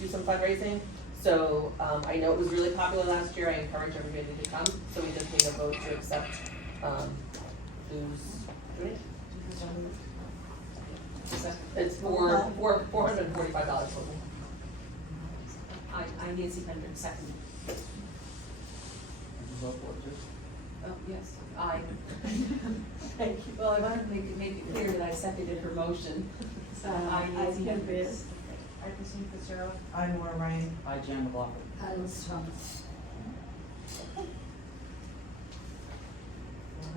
do some fundraising. So I know it was really popular last year, I encourage everybody to come, so we just need a vote to accept who's doing it. It's for $445 total. I Nancy Hendricks, second. Oh, yes, I. Thank you. Well, I wanted to make it clear that I seconded her motion. So I Nancy Hendricks. I Christine Fitzgerald. I, Nora Ryan. Hi, Jan McLaughlin. Liz Thomas.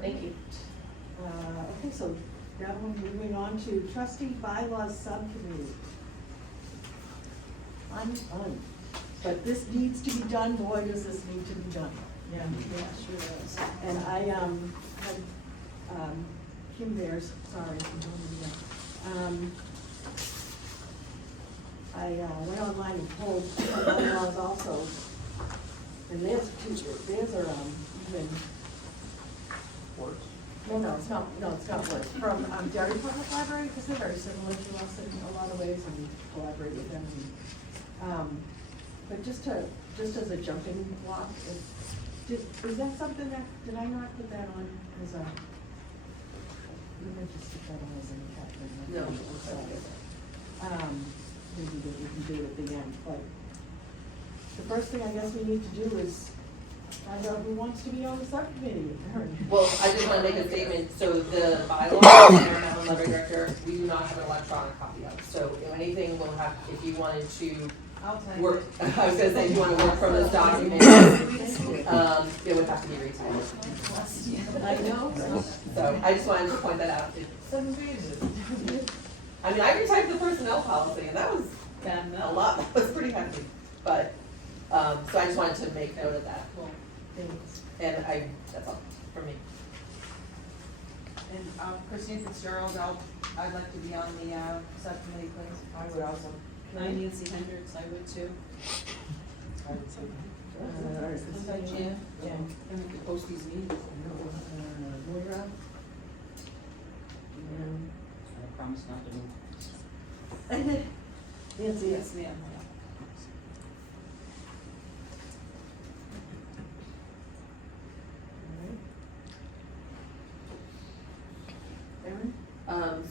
Thank you. Okay, so now we're moving on to trustee bylaws subcommittee. I'm done, but this needs to be done, boy, does this need to be done. Yeah. Yeah, sure does. And I, had, Kim Bears, sorry, I'm doing it again. I went online and pulled bylaws also, and theirs are, even, Works. no, it's not words, from, Derry Public Library, because they're very similar to us in a lot of ways, and we collaborate with them. But just as a jumping block, is that something that, did I not put that on as a, let me just put that on as an attachment. No. Maybe we can do it at the end, but the first thing I guess we need to do is find out who wants to be on the subcommittee. Well, I just wanna make a statement, so the bylaws, Madam Library Director, we do not have an electronic copy of, so if anything, we'll have, if you wanted to I'll tell you. work, I was gonna say, if you wanna work from this document, it would have to be retyped. I know. So, I just wanted to point that out. 7 pages. I mean, I retyped the personnel policy, and that was Bad a enough. lot, it was pretty hefty, but, so I just wanted to make note of that. Thanks. And that's all for me. And Christine Fitzgerald, I'd like to be on the subcommittee, please. I would also. I Nancy Hendricks, I would too. I would say. All right, Was that Jan? Jan. And we could post these meetings. Moira. I promise not to move. Nancy. Yes, ma'am. Erin?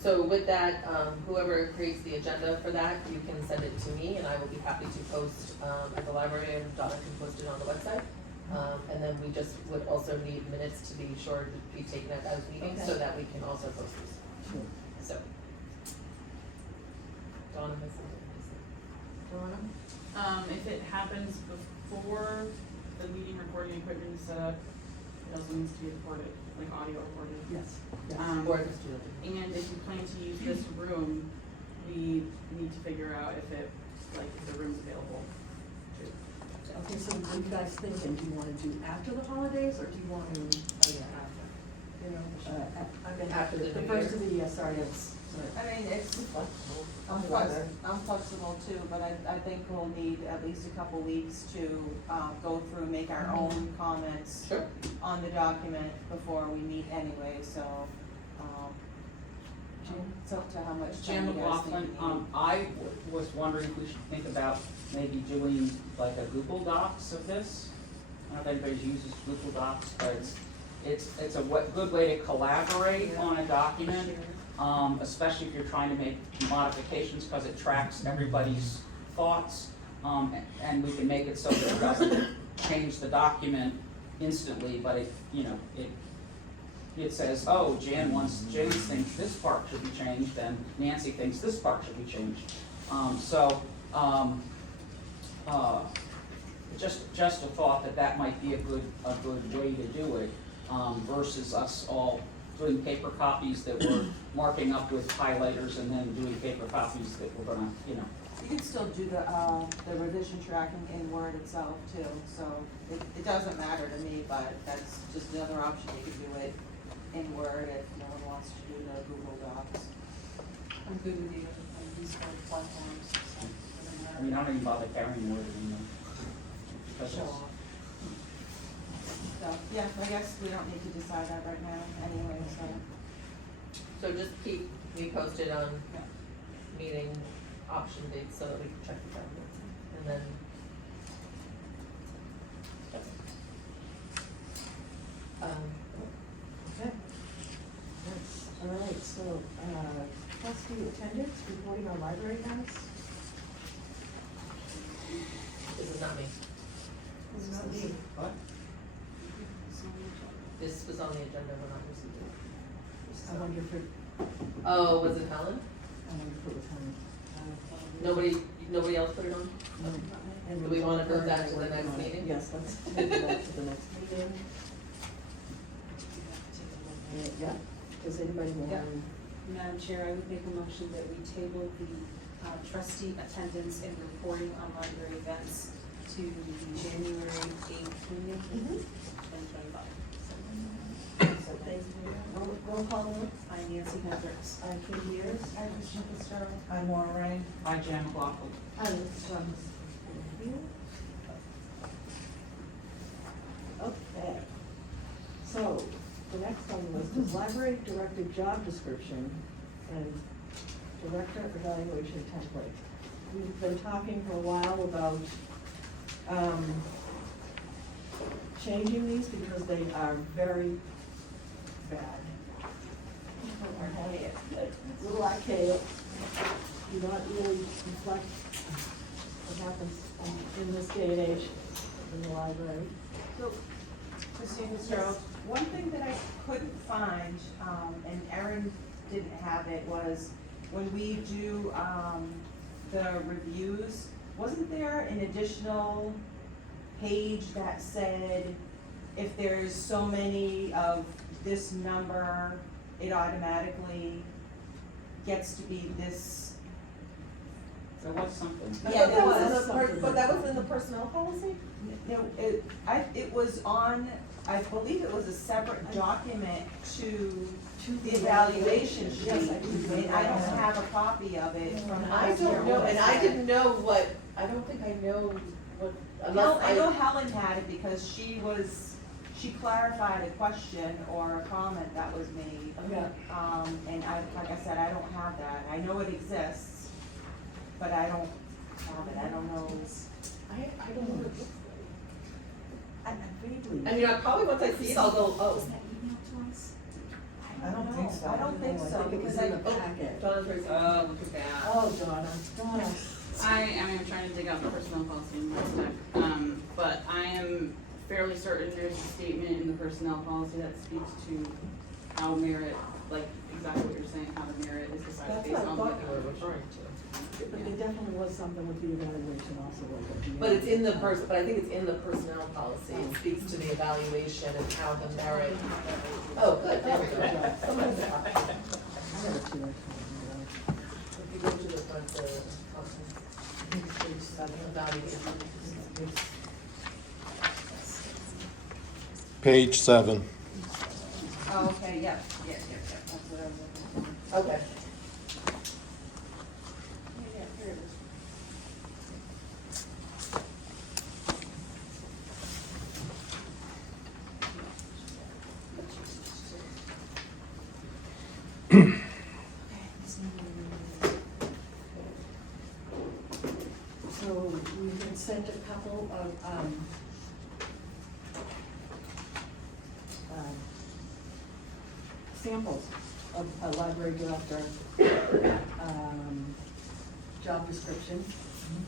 So with that, whoever creates the agenda for that, you can send it to me, and I will be happy to post at the library, and Donna can post it on the website. And then we just would also need minutes to be sure to be taken at those meetings, so that we can also post these. Sure. So. Donna has something to say. Donna? If it happens before the meeting recording equipment is set up, it also needs to be recorded, like audio recorded. Yes. Or just do it. And if you plan to use this room, we need to figure out if the room's available too. Okay, so what are you guys thinking? Do you wanna do after the holidays, or do you want to? Oh, yeah, after. You know, I mean, After the new first year. of the year, sorry, it's, I mean, it's, I'm Whatever. flexible too, but I think we'll need at least a couple weeks to, go through, make our own comments Sure. on the document before we meet anyway, so, it's up to how much Jan time you guys think McLaughlin, you need. I was wondering if we should think about maybe doing like a Google Docs of this. I don't know if anybody uses Google Docs, but it's a good way to collaborate on a document, especially if you're trying to make modifications, because it tracks everybody's thoughts. And we can make it so that it doesn't change the document instantly, but it says, oh, James thinks this part should be changed, and Nancy thinks this part should be changed. Just a thought that might be a good way to do it, versus us all doing paper copies that we're marking up with highlighters and then doing paper copies that we're gonna, You can still do the revision tracking in Word itself too, so it doesn't matter to me, but that's just another option, you can do it in Word if no one wants to do the Google Docs. I'm good with you, on these kind of platforms, so it doesn't matter. I mean, I don't even bother carrying more than them. Because Show it's, off. So, yeah, I guess we don't need to decide that right now anyway, so. So just keep me posted on meeting option dates so that we can check the calendar. And then. Okay. Yes, all right, so, trustee attendance, reporting on library events. This is not me. This is not me. What? This was on the agenda when I received it. I wonder if it, Oh, was it Helen? I wonder if it was him. Nobody else put it on? And Do we wanna we'll move that to the work next on it. meeting? Yes, let's move that to the next meeting. Yeah, does anybody want Yeah. to? Madam Chair, I would make a motion that we table the trustee attendance and reporting on library events to the January 8th meeting, 2025. Roll call vote. I'm Nancy Hendricks. I'm Kim Years. I just think it's terrible. I'm Maura Rain. hi, Jan McLaughlin. I'm Liz Thomas. Thank you. Okay. So, the next on the list is library director job description and director evaluation template. We've been talking for a while about, changing these because they are very bad. A little archaic, do not really reflect what happens in this day and age in the library. So, Christine Fitzgerald, one thing that I couldn't find, and Erin didn't have it, was when we do, the reviews, wasn't there an additional page that said if there's so many of this number, it automatically gets to be this? There was something. Yeah, there was. But that was in the personnel policy? No, it was on, I believe it was a separate document to the evaluation sheet. Yes, I do remember And I don't that. have a copy of it from I last year. don't know, and I didn't know what, I don't think I know what, unless I know Helen had it because she clarified a question or a comment that was made. Yeah. And like I said, I don't have that. I know it exists, but I don't have it. I don't know. I don't know. I vaguely. I mean, probably once I see it, I'll go, oh. I don't think so. I don't think so, think it was because in the packet. Donna's raising. Oh, look at that. Oh, Donna. I'm trying to dig out the personnel policy in my stack, but I am fairly certain there's a statement in the personnel policy that speaks to how merit, like exactly what you're saying, how the merit is decided That's based what I on thought what You were referring to. But there definitely was something with the evaluation also, like at the end. But it's in the but I think it's in the personnel policy, it speaks to the evaluation and how the merit. Oh, good, there we go. Somebody's I never see that. If you go to the front, the evaluation. Page 7. Oh, okay, yeah, that's what I was looking for. Okay. Yeah, here it is. So we've been sent a couple of, samples of a library director, job description,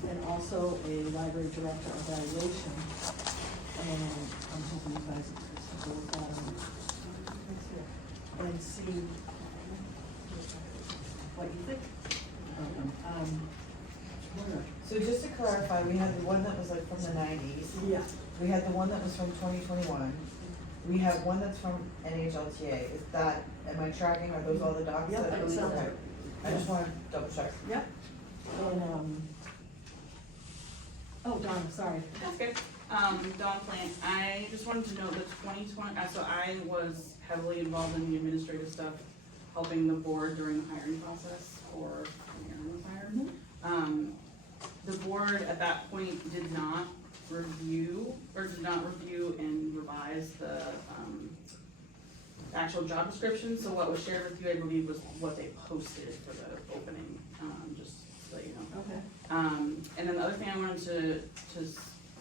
and also a library director evaluation. And I'm hoping you guys will look at them and see what you think. So just to clarify, we had the one that was like from the 90s. Yeah. We had the one that was from 2021. We have one that's from NHLTA. Is that, am I tracking, are those all the docs? Yep, that- that sounds okay. right. I just want to double check. Yep. And, Oh, Donna, sorry. That's good. Dawn Plant, I just wanted to know the 2020, so I was heavily involved in the administrative stuff, helping the board during the hiring process for when Aaron was hired. The board at that point did not review and revise the, actual job description, so what was shared with you, I believe, was what they posted for the opening, just so you know. Okay. And then the other thing I wanted to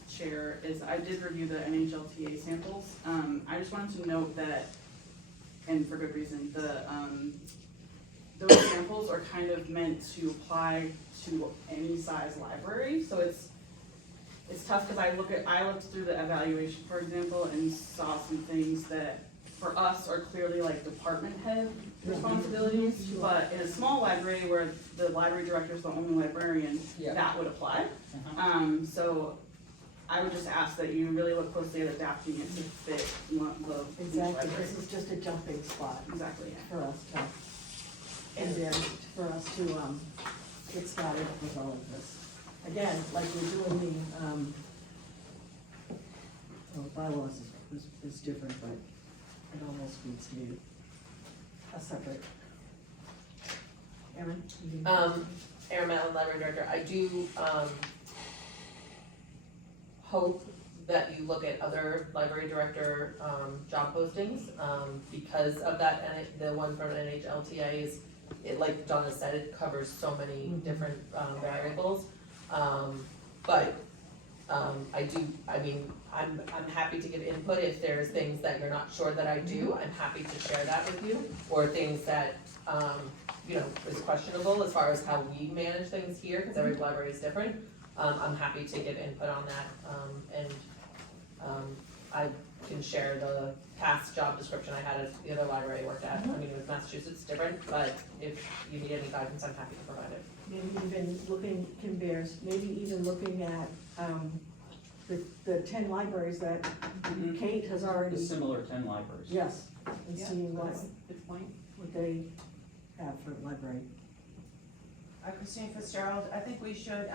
share is I did review the NHLTA samples. I just wanted to note that, and for good reason, those samples are kind of meant to apply to any size library, so it's tough because I looked through the evaluation, for example, and saw some things that for us are clearly like department head responsibilities, but in a small library where the library director is the only librarian, Yeah. that would apply. So I would just ask that you really look closely at adapting it to fit the each Exactly, library. this is just a jumping spot Exactly, yeah. for us to, and then for us to, get started with all of this. Again, like we're doing the bylaws is different, but it almost needs to be a separate. Erin? Erin Matlin, Library Director, I do, hope that you look at other library director, job postings, because of that, and the one from NHLTA is, it, like Donna said, it covers so many different, variables. But, I'm happy to give input if there's things that you're not sure that I do, I'm happy to share that with you, or things that, is questionable as far as how we manage things here, because every library is different. I'm happy to give input on that, and I can share the past job description I had at the other library I worked at. I mean, it was Massachusetts different, but if you need any guidance, I'm happy to provide it. Maybe even looking at, the 10 libraries that Kate has The already, similar 10 libraries. yes, and seeing what Good point. they have for library. Christine Fitzgerald, I think we should,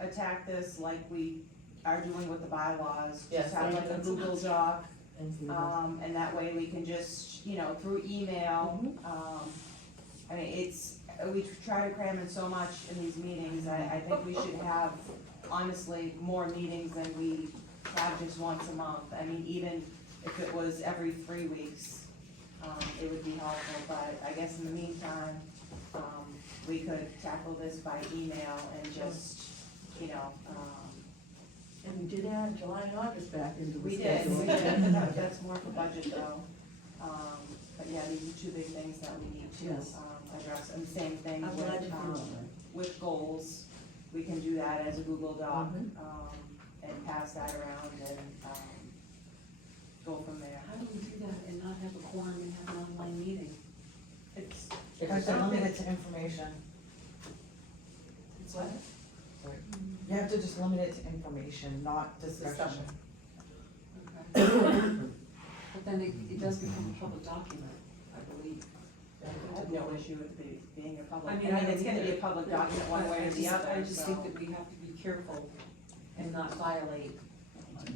attack this like we are doing with the bylaws. Yes, Just have like a Google Doc, And and that way we can just, through email, I mean, we try to cram in so much in these meetings, I think we should have, honestly, more meetings than we have just once a month. I mean, even if it was every 3 weeks, it would be helpful, but I guess in the meantime, we could tackle this by email and just, and we did add July and August back into the we did, schedule. that's more for budget though. But yeah, these are two big things that we need to, Yes. address, and same thing I'm glad you with, feel that way. with goals. We can do that as a Google Doc, Mhm. and pass that around and, go from there. How do we do that and not have a quorum and have an online meeting? It's, You have to limit it to information. It's what? You have to just limit it to information, not discussion. Okay. But then it does become a public document, I believe. I have no issue with it being a public, I I mean, mean, I it's don't gonna be a either. public document one way or the other, I just so. think that we have to be careful and not violate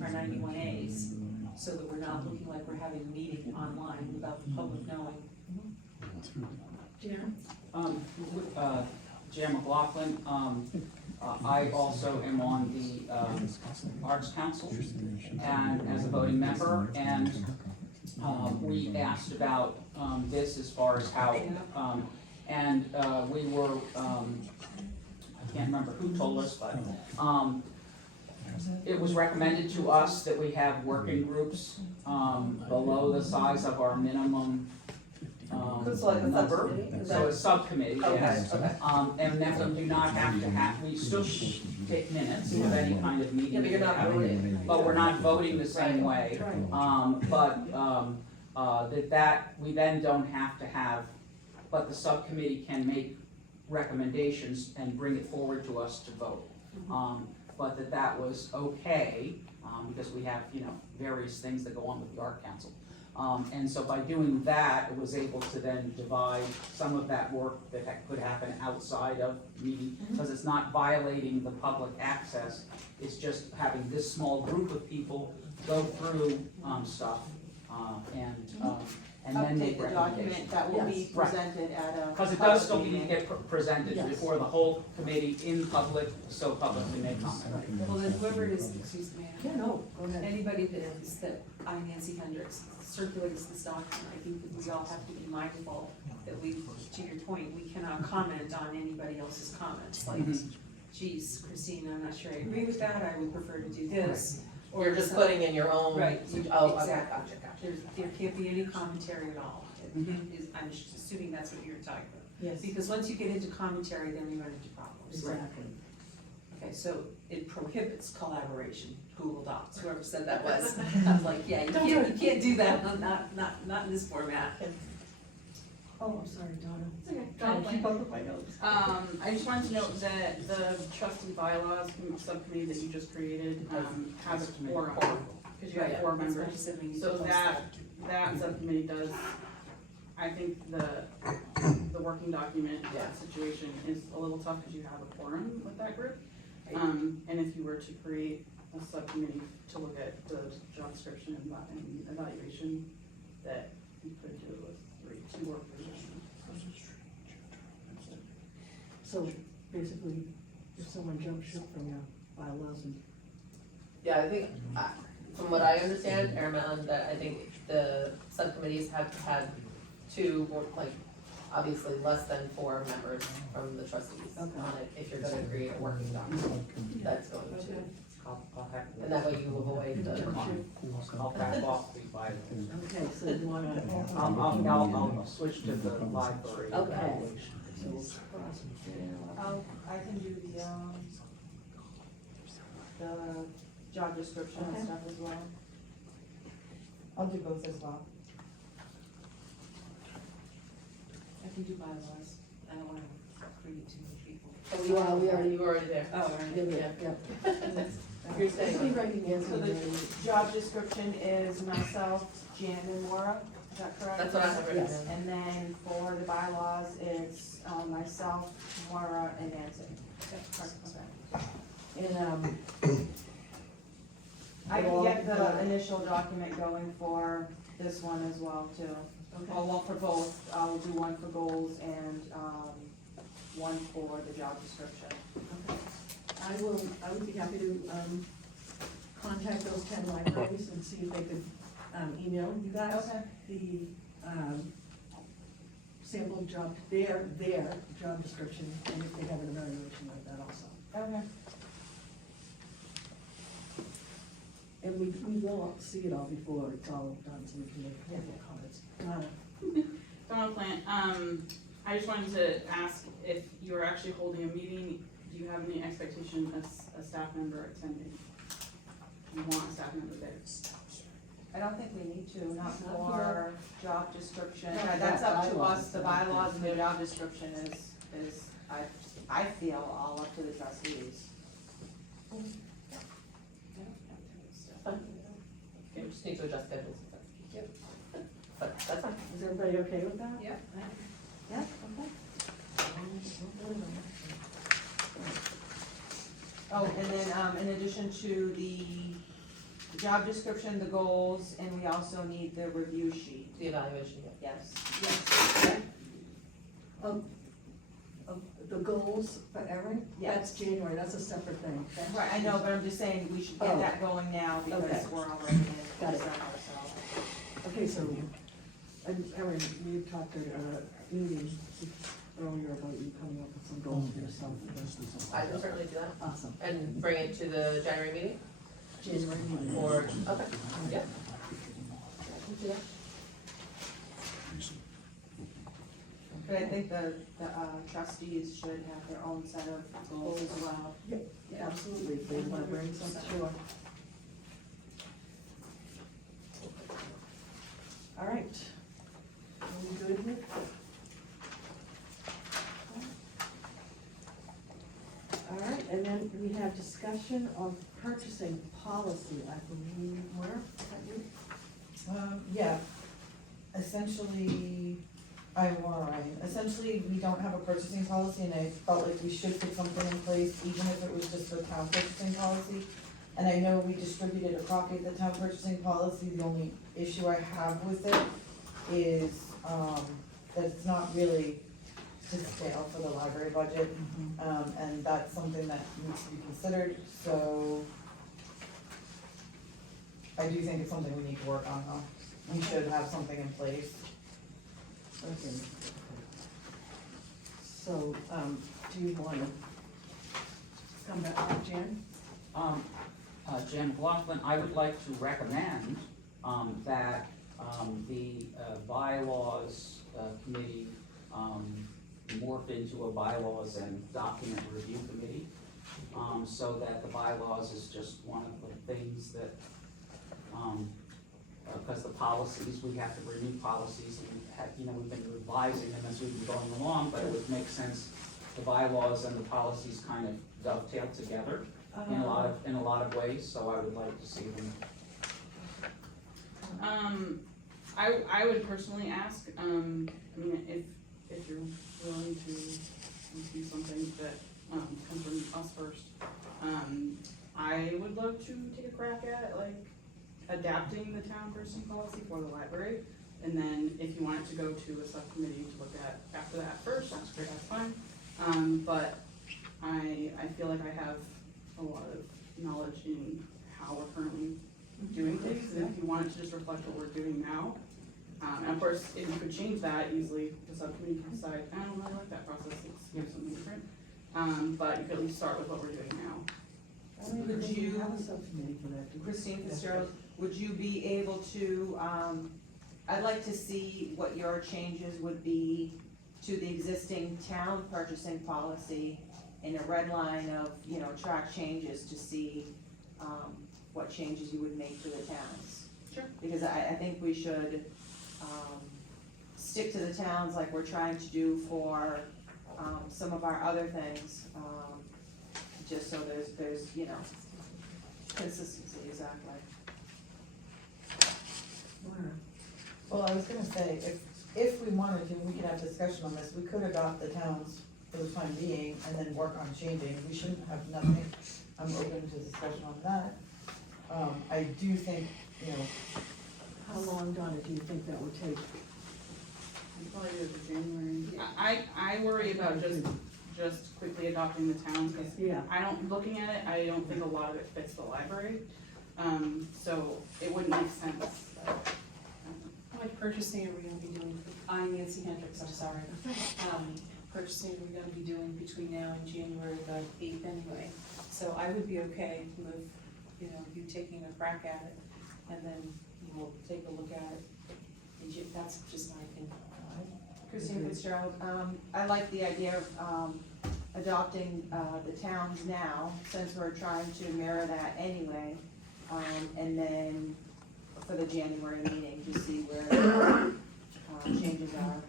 our 91As, so that we're not looking like we're having a meeting online without the public knowing. Jan? Jan McLaughlin, I also am on the, Arts Council and as a voting member, and, we asked about, this as far as how, and, we were, I can't remember who told us, but, it was recommended to us that we have working groups, below the size of our minimum, It's like a number. subcommittee, is So that- a subcommittee, yes. Okay. And then we do not have to have, we still take minutes of any kind of meeting. Yeah, but you're not that we have. voting. But we're not voting the same way. That we then don't have to have, but the subcommittee can make recommendations and bring it forward to us to vote. But that was okay, because we have, various things that go on with the Art Council. And so by doing that, it was able to then divide some of that work that could happen outside of meeting, because it's not violating the public access, it's just having this small group of people go through, stuff, and then make Update the recommendations. document that will be Yes, right. presented at a. Because it does still public need to meeting. get presented Yes. before the whole committee in public, so publicly may comment. Well, then whoever it is, excuse me, Yeah, no, go ahead. anybody that I, Nancy Hendricks, circulates this document, I think that we all have to be mindful that we, to your point, we cannot comment on anybody else's comments, like, geez, Christine, I'm not sure I agree with that, I would prefer to do this. Or You're just some- putting in your own. Right, Oh, okay, exactly. gotcha. There can't be any commentary at all. I'm just assuming that's what you're talking about. Yes, Because once you get into commentary, then we run into problems. exactly. Okay, so it prohibits collaboration, Google Docs, whoever said that was. I was like, yeah, you can't do that, not in this format. Oh, I'm sorry, Donna. It's okay. Trying to keep up with my notes. I just wanted to note that the trustee bylaws subcommittee that you just created, has a quorum, because you have 4 That's what members. you said when you So proposed that subcommittee does, I think the working document, that situation is a little tough because you have a quorum with that group. And if you were to create a subcommittee to look at the job description and evaluation, that you could do it with 2 work positions. So basically, if someone jumps ship from your bylaws and. Yeah, I think, from what I understand, Airmail, that I think the subcommittees have had 2, or like, obviously less than 4 members from the trustees on it, if you're gonna create a working document. That's going to, I'll have and that way you avoid the. I'll back off the bylaws. Okay, so you wanna. I'll switch to the library. Okay. evaluation. So we'll cross it out. I can do the job description and Okay. stuff as well. I'll do both as well. I can do bylaws, I don't wanna create too many people. Oh, you were already there. Oh, all right. Yeah. You're staying on. So the job description is myself, Jan, and Laura, is that correct? That's what I have written down. And then for the bylaws, it's myself, Laura, and Nancy. And, I can get the initial document going for this one as well too. Okay. Oh, well, for both, I'll do one for goals and, one for the job description. I would be happy to, contact those 10 libraries and see if they could, email you guys the, sample job, their job description, and if they have an evaluation like that also. Okay. And we will see it all before it's all done, so we can make comments. Donald Plant, I just wanted to ask if you were actually holding a meeting, do you have any expectation as a staff member attending? Do you want a staff member there? I don't think we need to, not Not for job description, Not that's up to bylaws. us, the bylaws and the job description is, I feel all up to the trustees. You just need to adjust schedules. Yep. But that's fine. Is everybody okay with that? Yeah. Yeah, okay. Oh, and then, in addition to the job description, the goals, and we also need the review sheet. The evaluation, yeah. Yes. The goals for Erin? Yes. That's January, that's a separate thing. Right, I know, but I'm just saying, we should get that going now, because Okay. we're already in Got it. December, so. Okay, so, and Erin, we talked at a meeting earlier about you coming up with some goals for yourself. I can certainly do that. Awesome. And bring it to the January meeting, January meeting. or, okay, yeah. We'll do that. But I think the trustees should have their own set of goals as well. Yeah, absolutely, if they want to bring some, sure. All right. Are we good here? All right, and then we have discussion of purchasing policy, I believe, where, is that you? Yeah, Essentially, essentially, we don't have a purchasing policy, and I felt like we should put something in place, even if it was just for town purchasing policy. And I know we distributed a copy of the town purchasing policy, the only issue I have with it is, that it's not really to scale for the library budget. And that's something that needs to be considered, so I do think it's something we need to work on, though. We should have something in place. Okay. So, do you wanna come back up, Jan? Jan McLaughlin, I would like to recommend, that, the bylaws, committee, morph into a bylaws and document review committee, so that the bylaws is just one of the things that, because the policies, we have to renew policies, and we have, we've been revising them as we've been going along, but it would make sense, the bylaws and the policies kind of dovetail together in a lot of ways, so I would like to see them. I would personally ask, I mean, if you're willing to do something that, comes from us first, I would love to take a crack at, like, adapting the town purchasing policy for the library. And then if you want it to go to a subcommittee to look at after that first, that's great, that's fine. But I feel like I have a lot of knowledge in how we're currently doing things, and if you want it to just reflect what we're doing now. And of course, if you could change that easily, the subcommittee can decide, I don't really like that process, let's do something different. But you could at least start with what we're doing now. Would you, have a subcommittee for that? Christine Fitzgerald, would you be able to, I'd like to see what your changes would be to the existing town purchasing policy in a red line of, track changes to see, what changes you would make to the towns. Sure. Because I think we should, stick to the towns like we're trying to do for, some of our other things, just so there's, consistency, exactly. Well, I was gonna say, if we wanted to, we could have discussion on this, we could adopt the towns for the time being and then work on changing, we shouldn't have nothing. I'm open to discussion on that. I do think, How long, Donna, do you think that would take? Probably do it for January. I worry about just quickly adopting the towns, because Yeah. looking at it, I don't think a lot of it fits the library. So it wouldn't make sense. Like purchasing, are we gonna be doing, I'm Nancy Hendricks, I'm sorry. Purchasing, we're gonna be doing between now and January the 8th anyway. So I would be okay with, you taking a crack at it, and then we'll take a look at it. That's just my opinion. Christine Fitzgerald, I like the idea of, adopting, the towns now, since we're trying to mirror that anyway. And then for the January meeting, to see where, changes are.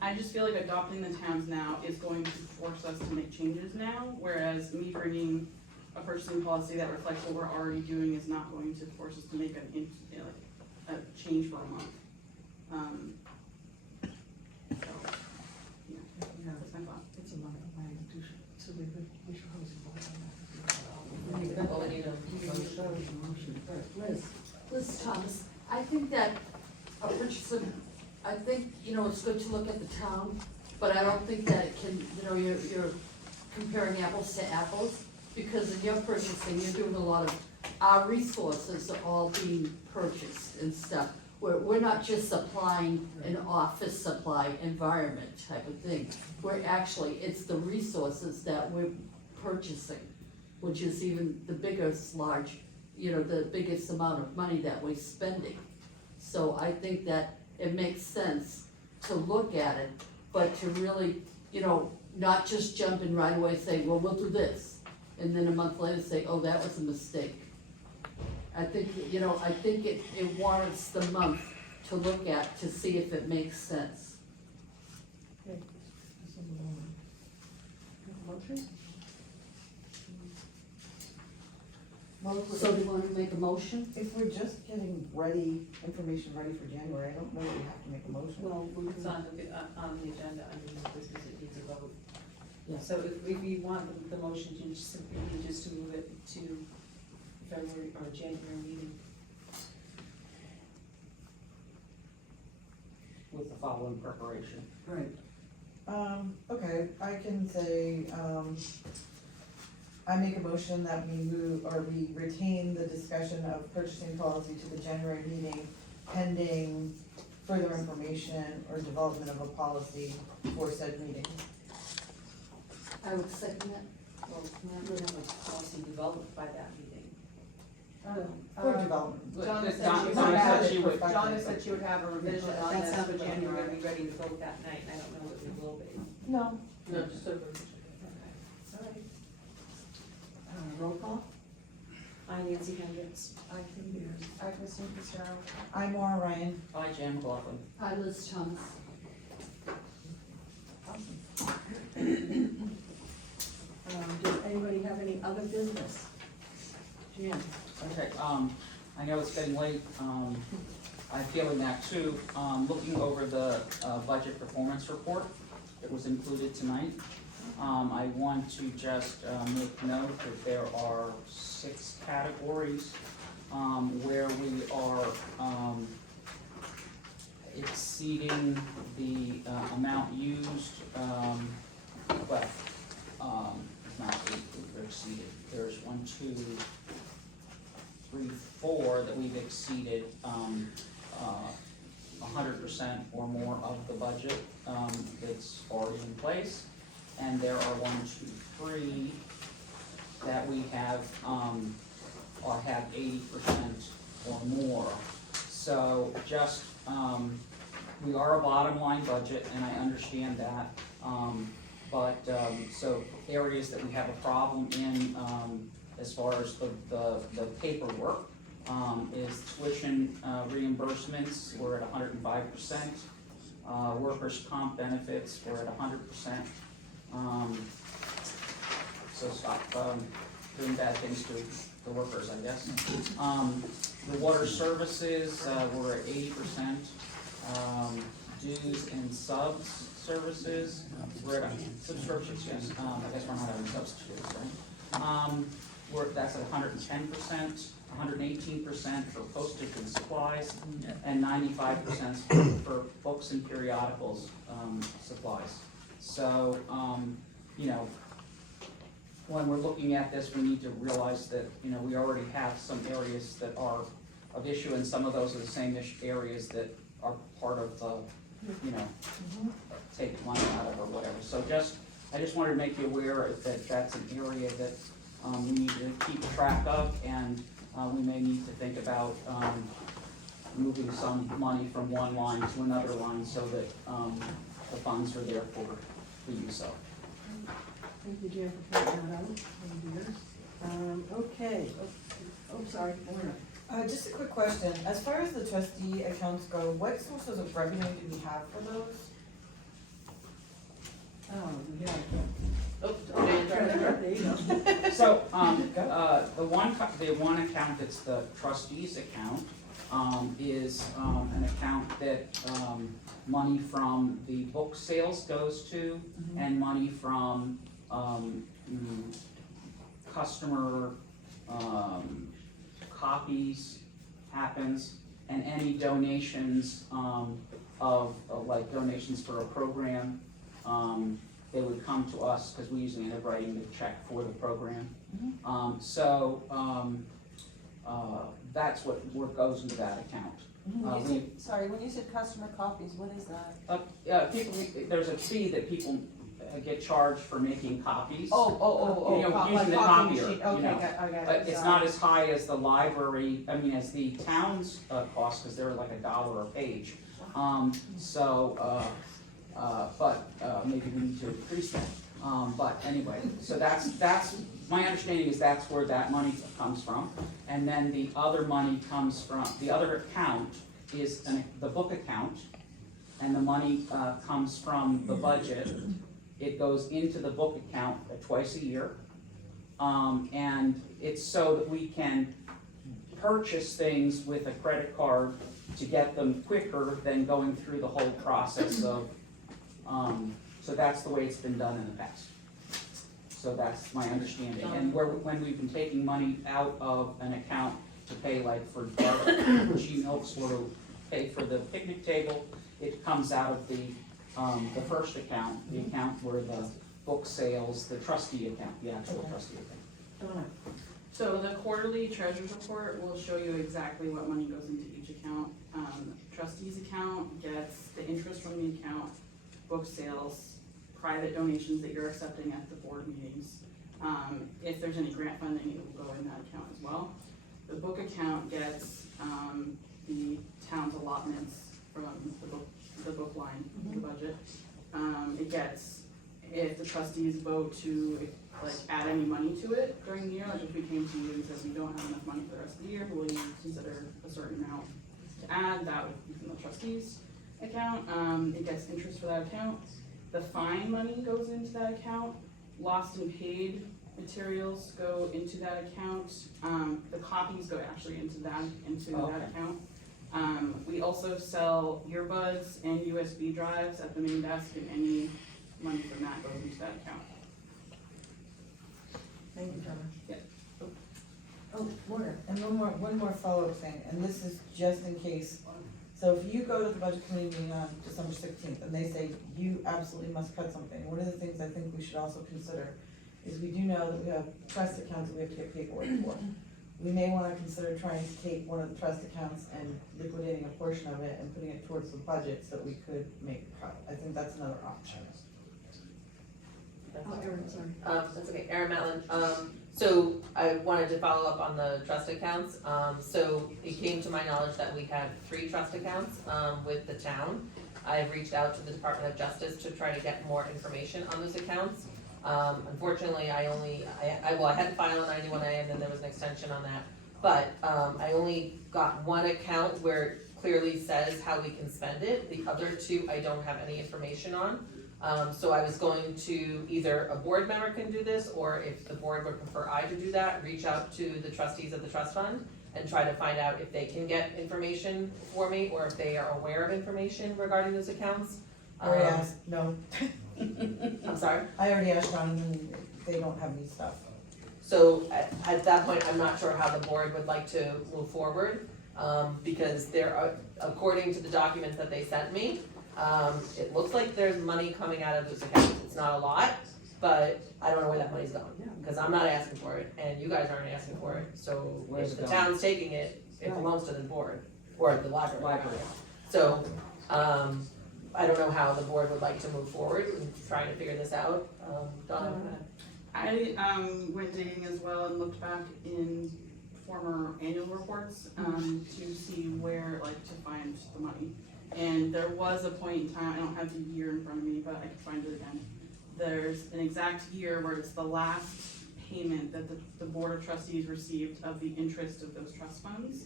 I just feel like adopting the towns now is going to force us to make changes now, whereas me bringing a purchasing policy that reflects what we're already doing is not going to force us to make a change for a month. So, yeah, that's my thought. It's a lot of language, so we should hold Liz Thomas, I think that a purchasing, I think, it's good to look at the town, but I don't think that it can, you're comparing apples to apples, because in your purchasing, you're doing a lot of, our resources are all being purchased and stuff. We're not just supplying an office supply environment type of thing. We're actually, it's the resources that we're purchasing, which is even the biggest the biggest amount of money that we're spending. So I think that it makes sense to look at it, but to really, not just jump in right away saying, well, we'll do this. And then a month later say, oh, that was a mistake. I think, it warrants the month to look at to see if it makes sense. Motion? Well, if So we're, do you wanna make a motion? if we're just getting information ready for January, I don't know that we have to make a motion. Well, it's on the agenda, under new business, it needs a vote. Yeah. So if you want the motion, you just simply need just to move it to February or January meeting. With the following preparation. Right. Okay, I can say, I make a motion that we move, or we retain the discussion of purchasing policy to the January meeting pending further information or development of a policy for said meeting. I would second it. Well, we're not gonna have a policy developed by that meeting. For development. Donna But said Don- she would Donna have, said she would- Donna said she would have a revision on That's this not for what we're January. gonna be ready to vote that night, and I don't know what we will be. No. No, just a revision. Alright. Roll call? I, Nancy Hendricks. I, Christine Fitzgerald. I'm Maura Ryan. By Jan McLaughlin. I, Liz Thomas. Does anybody have any other business? Jan? Okay, I know it's getting late, I'm feeling that too. Looking over the, budget performance report that was included tonight, I want to just, make note that there are 6 categories, where we are, exceeding the, amount used, well, not we've exceeded, there's 1, 2, 3, 4 that we've exceeded 100% or more of the budget that's already in place. And there are 1, 2, 3 that we have or have 80% or more. So just, we are a bottom line budget, and I understand that. So areas that we have a problem in, as far as the paperwork, is tuition reimbursements, we're at 105%. Workers' comp benefits, we're at 100%. So stop doing bad things to the workers, I guess. The water services, we're at 80%. Dues and subs services, we're at subscriptions, yes, I guess we're not having substitutes, right? That's at 110%, 118% for postage and supplies, and 95% for books and periodicals, supplies. So, you know, when we're looking at this, we need to realize that, you know, we already have some areas that are of issue, and some of those are the same areas that are part of the, you know, take money out of or whatever. So I just wanted to make you aware that that's an area that we need to keep track of, and we may need to think about moving some money from one line to another line so that the funds are there for use of. Thank you, Jan, for pointing that out. Okay, sorry, Warner. Just a quick question, as far as the trustee accounts go, what sources of revenue do we have for those? Yeah. Oh, There you go. So, the one account that's the trustees account, is, an account that, money from the book sales goes to, and money from, customer, copies happens, and any donations, of like donations for a program, they would come to us, because we usually end up writing the check for the program. That's what goes into that account. Sorry, when you said customer copies, what is that? There's a fee that people get charged for making copies. Oh, You know, like using the copy copier, machine, you okay, know. I got it, But it's not as high as the library, as the town's cost, because they're like $1 a page. Maybe we need to increase that. But anyway, so that's, my understanding is that's where that money comes from. And then the other money comes from, the other account is the book account, and the money comes from the budget. It goes into the book account twice a year. And it's so that we can purchase things with a credit card to get them quicker than going through the whole process of, so that's the way it's been done in the past. So that's my understanding, and when we've been taking money out of an account to pay like for G-Milks or to pay for the picnic table, it comes out of the first account, the account where the book sales, the trustee account, the actual trustee account. So the quarterly treasurer's report will show you exactly what money goes into each account. Trustees account gets the interest from the account, book sales, private donations that you're accepting at the board meetings. If there's any grant funding, it will go in that account as well. The book account gets the town's allotments from the book line, the budget. It gets, if the trustees vote to like add any money to it during the year, like if we came to you and said we don't have enough money for the rest of the year, but will you consider a certain amount to add, that would be from the trustees account. It gets interest for that account. The fine money goes into that account. Lost and paid materials go into that account. The copies go actually into that account. We also sell earbuds and USB drives at the main desk, and any money from that goes into that account. Thank you, Trevor. Yeah. Oh, Morgan, and one more follow-up thing, and this is just in case. So if you go to the budget committee meeting on December 16th and they say you absolutely must cut something, one of the things I think we should also consider is we do know that we have trust accounts that we have to get paperwork for. We may wanna consider trying to take one of the trust accounts and liquidating a portion of it and putting it towards the budget so that we could make a cut. I think that's another option. That's okay, Erin Matlin. So I wanted to follow up on the trust accounts. So it came to my knowledge that we have 3 trust accounts, with the town. I've reached out to the Department of Justice to try to get more information on those accounts. Unfortunately, I had to file a 91A and then there was an extension on that. But, I only got one account where it clearly says how we can spend it. The other 2, I don't have any information on. So I was going to, either a board member can do this, or if the board would prefer I to do that, reach out to the trustees of the trust fund and try to find out if they can get information for me, or if they are aware of information regarding those accounts. I already asked, no. I'm sorry? I already asked Ron and they don't have any stuff. So at that point, I'm not sure how the board would like to move forward, because there are, according to the documents that they sent me, it looks like there's money coming out of this account. It's not a lot, but I don't know where that money's going, because I'm not asking for it, and you guys aren't asking for it. So Where's if it the going? town's taking it, it belongs to the board, or the library. So, I don't know how the board would like to move forward in trying to figure this out. Donna, go ahead. I went digging as well and looked back in former annual reports to see where, like, to find the money. And there was a point in time, I don't have the year in front of me, but I can find it again. There's an exact year where it's the last payment that the Board of Trustees received of the interest of those trust funds.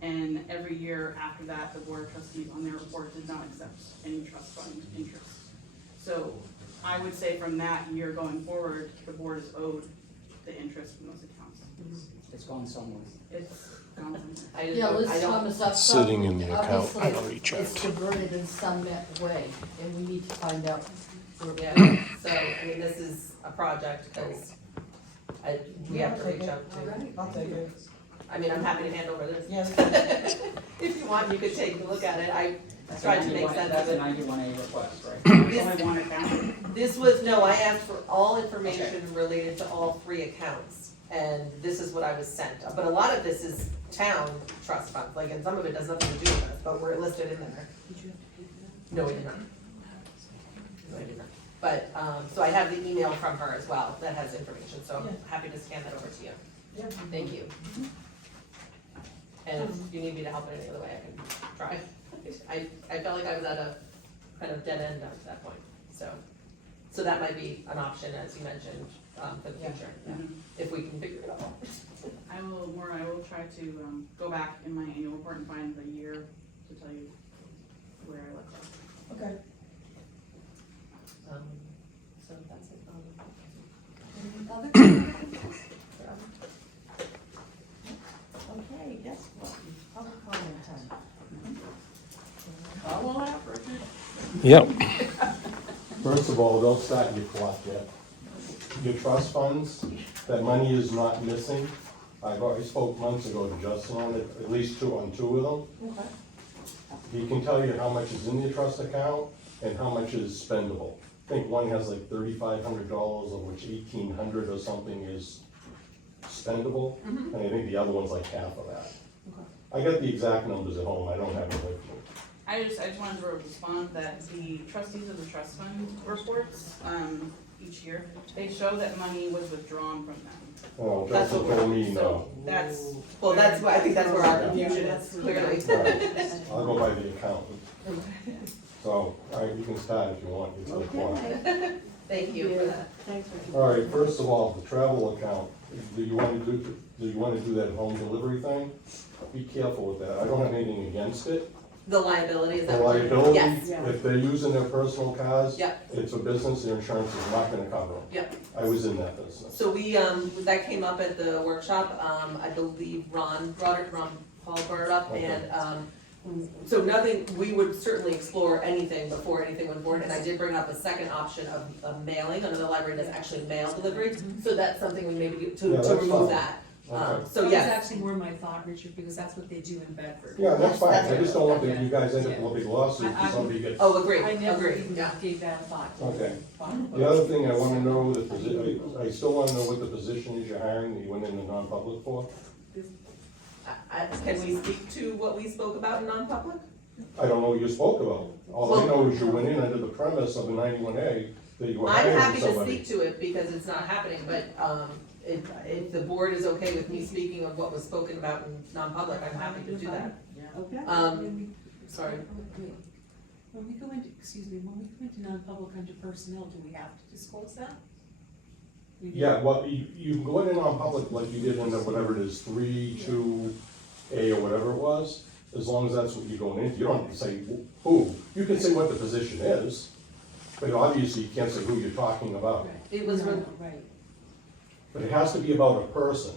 And every year after that, the Board of Trustees on their report did not accept any trust fund interest. So I would say from that year going forward, the board is owed the interest from those accounts. It's gone somewhere. It's gone somewhere. I just Yeah, don't- Liz I don't- Thomas, I've Sitting in the account, obviously I'll reach it's out. diverted in some way, and we need to find out. Yeah, so, I mean, this is a project, because we have to reach out to. I'll take it. I mean, I'm happy to hand over this. Yes. If you want, you could take a look at it. I tried to make sense That's of a it. 91A request, right? There's only one account. This was, no, I asked for all information related to all 3 accounts, and this is what I was sent. But a lot of this is town trust funds, like, and some of it does nothing to do with us, but we're listed in there. No, we did not. No, I did not. But, so I have the email from her as well that has information, so I'm happy to scan that over to you. Yeah. Thank you. And if you need me to help in any other way, I can try. I felt like I was at a kind of dead end at that point, so that might be an option, as you mentioned, for the future, if we can figure it out. I will try to go back in my annual report and find the year to tell you where I left off. Okay. So that's it. Other questions? Yep. First of all, don't start your clock yet. Your trust funds, that money is not missing. I've already spoke months ago to Justin on it, at least on two of them. Okay. He can tell you how much is in your trust account and how much is spendable. I think one has like $3,500, of which 1,800 or something is spendable, and I think the other one's like half of that. I got the exact numbers at home, I don't have them with me. I just wanted to respond that the trustees of the trust fund reports, each year, they show that money was withdrawn from them. Oh, That's Justin what told me no. So that's. Well, that's why, I think that's where our confusion is, clearly. Right. I'll go by the accountant. So, all right, you can start if you want, it's the clock. Thank you for that. Thanks, Richard. All right, first of all, the travel account, do you want to do that home delivery thing? Be careful with that, I don't have anything against it. The liability, is The that what? liability, Yes, if they're using their personal cars, Yep. it's a business, their insurance is not gonna cover them. yep. I was in that business. So we, that came up at the workshop, I believe Ron Paul brought it up, Okay. and, so nothing, we would certainly explore anything before anything went forward, and I did bring up a second option of mailing, another library does actually mail delivery, so that's something we maybe do Yeah, to that's remove fine. that. Okay. So That was yes, actually more my thought, Richard, because that's what they do in Bedford. Yeah, that's fine, That's I just don't want okay. you guys end up with a big lawsuit I- if somebody gets. oh, agree, I never agree, even yeah. gave that a thought. Okay. The other thing I wanna know, I still wanna know what the position is you're hiring, that you went into non-public for. Can we speak to what we spoke about in non-public? I don't know what you spoke about. All I know is you went in under the premise of the 91A that you were I'm hiring happy to somebody. speak to it because it's not happening, but, if the board is okay with me speaking of what was spoken about in non-public, I'm happy to do that. Okay. Sorry. When we go into, when we go into non-public under personnel, do we have to disclose that? We do. Yeah, well, you can go in non-public like you did under whatever it is, 3(2)A or whatever it was, as long as that's what you're going into. You don't have to say who. You can say what the position is, but obviously you can't say who you're talking about. Right. It was, No, right. But it has to be about a person.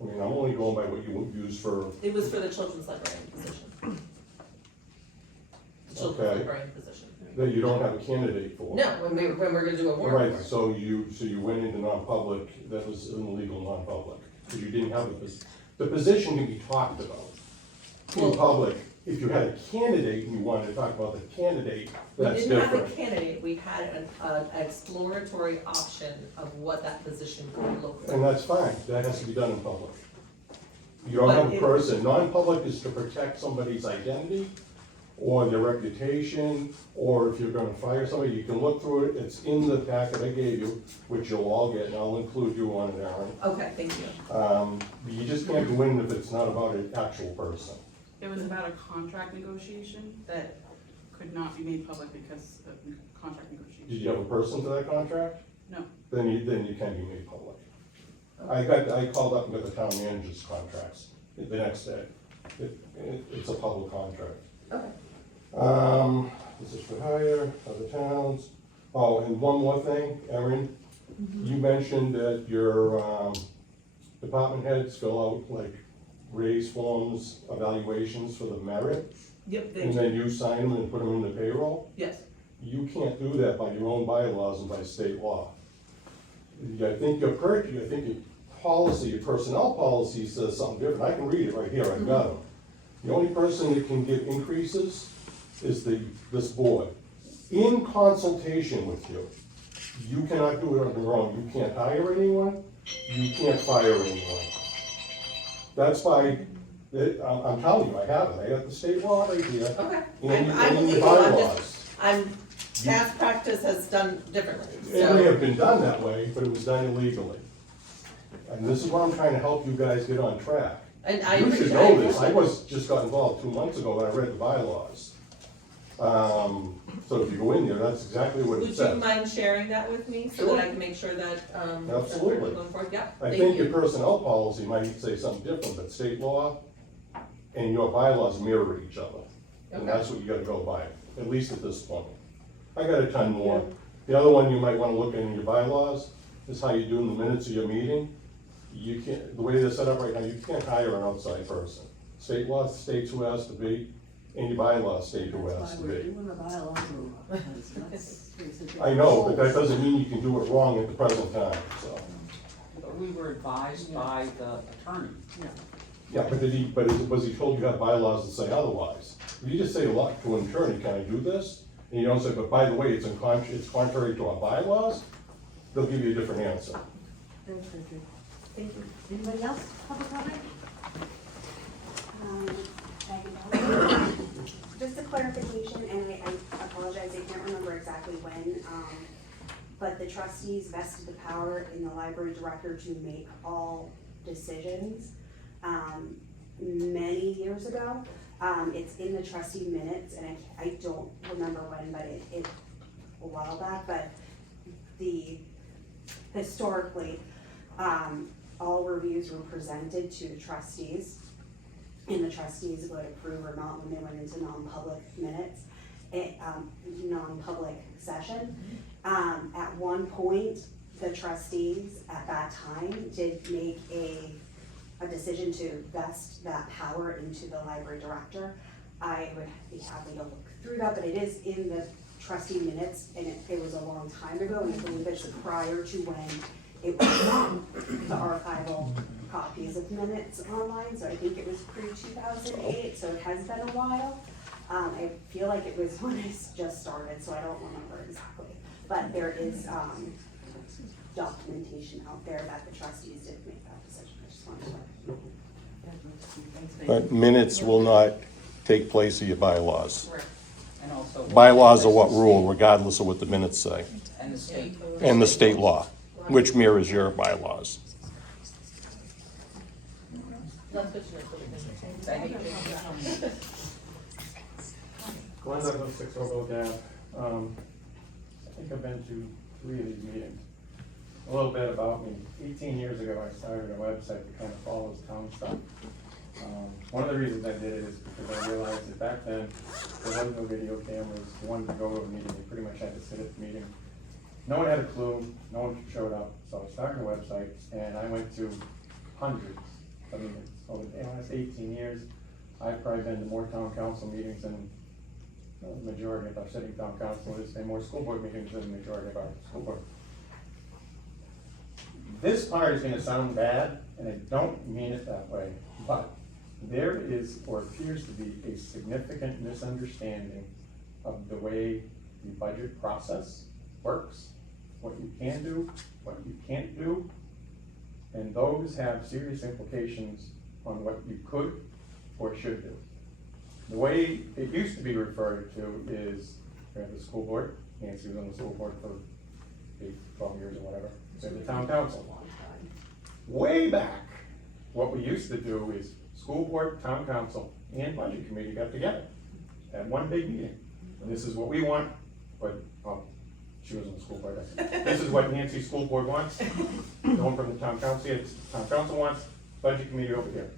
I mean, I'm only going by what you would use for, it was for the children's librarian position. The children's Okay. librarian position. that you don't have a candidate for. No, when we're gonna do a warrant. Right, so you went into non-public, that was an illegal non-public, because you didn't have the position can be talked about in Well- public. If you had a candidate and you wanted to talk about the candidate, that's We didn't have a different. candidate, we had an exploratory option of what that position could look And like. that's fine, that has to be done in public. You don't have But a it- person, non-public is to protect somebody's identity or their reputation, or if you're gonna fire somebody, you can look through it, it's in the packet I gave you, which you'll all get, and I'll include you on it, Aaron. Okay, thank you. You just can't go in if it's not about an actual person. It was about a contract negotiation that could not be made public because of contract Did negotiation. you have a person to that contract? No. Then you can be made public. I called up and got the town manager's contracts the next day. It's a public contract. Okay. This is for hire, other towns. Oh, and one more thing, Erin, you mentioned that your, department heads fill out like raise forms, evaluations for the merit, Yep, and then you sign them and put them in the payroll. yes. You can't do that by your own bylaws and by state law. I think your policy, your personnel policy says something different. I can read it right here, I've got them. The only person that can give increases is this board, in consultation with you. You cannot do it on your own. You can't hire anyone, you can't fire anyone. That's by, I'm telling you, I have it. I got the state law right here. Okay. And I'm the legal, I'm bylaws. past practice has done differently, It may so. have been done that way, but it was done illegally. And this is why I'm trying to help you guys get on track. And I You should appreciate, know this, I just got involved 2 months ago when I read the bylaws. So if you go in there, that's exactly what it Would you says. mind sharing that with me so Sure. that I can make sure that, Absolutely. that we're going forward? Yeah, I thank think your you. personnel policy might say something different, but state law and your bylaws mirror each other. And Okay. that's what you gotta go by, at least at this point. I got a ton more. The other one you might wanna look at in your bylaws is how you do in the minutes of your meeting. You can't, the way they're set up right now, you can't hire an outside person. State law states who has to be, and your bylaws state who has That's to why we're be. doing the bylaws rule, because that's basically. I know, but that doesn't mean you can do it wrong at the present time, so. But we were advised by the attorney. Yeah, but was he told you have bylaws that say otherwise? If you just say to an attorney, can I do this? And you don't say, but by the way, it's contrary to our bylaws, they'll give you a different answer. Thank you. Anybody else, public comment? Just a clarification, and I apologize, I can't remember exactly when, but the trustees vested the power in the library director to make all decisions, many years ago. It's in the trustee minutes, and I don't remember when, but it a while back, but historically, all reviews were presented to the trustees, and the trustees would approve or not when they went into non-public minutes, non-public session. At one point, the trustees at that time did make a decision to vest that power into the library director. I would be happy to look through that, but it is in the trustee minutes, and it was a long time ago, and I believe it's prior to when it was the archival copies of minutes online, so I think it was pre-2008, so it has been a while. I feel like it was when I just started, so I don't remember exactly, but there is documentation out there that the trustees did make that decision. I just wanted to. But minutes will not take place of your bylaws. Correct. And also. Bylaws are what rule, regardless of what the minutes say, And the state. and the state law, which mirrors your bylaws. Thank you. Glenn Douglas, 6 Oakville Ave. I think I've been to 3 of these meetings. A little bit about me. 18 years ago, I started a website that kind of follows town stuff. One of the reasons I did it is because I realized that back then, there was no video cameras. You wanted to go to a meeting, you pretty much had to sit at the meeting. No one had a clue, no one showed up, so I started a website, and I went to hundreds of meetings. Over the last 18 years, I've probably been to more town council meetings than the majority of our sitting town councilors, and more school board meetings than the majority of our school board. This part is gonna sound bad, and I don't mean it that way, but there is, or appears to be, a significant misunderstanding of the way the budget process works, what you can do, what you can't do, and those have serious implications on what you could or should do. The way it used to be referred to is, you have the school board, Nancy was on the school board for 8, 12 years or whatever, so the town council. Way back, what we used to do is school board, town council, and budget committee got together at one big meeting. And this is what we want, but, she was on the school board. This is what Nancy's school board wants, going from the town council, it's town council wants, budget committee over here.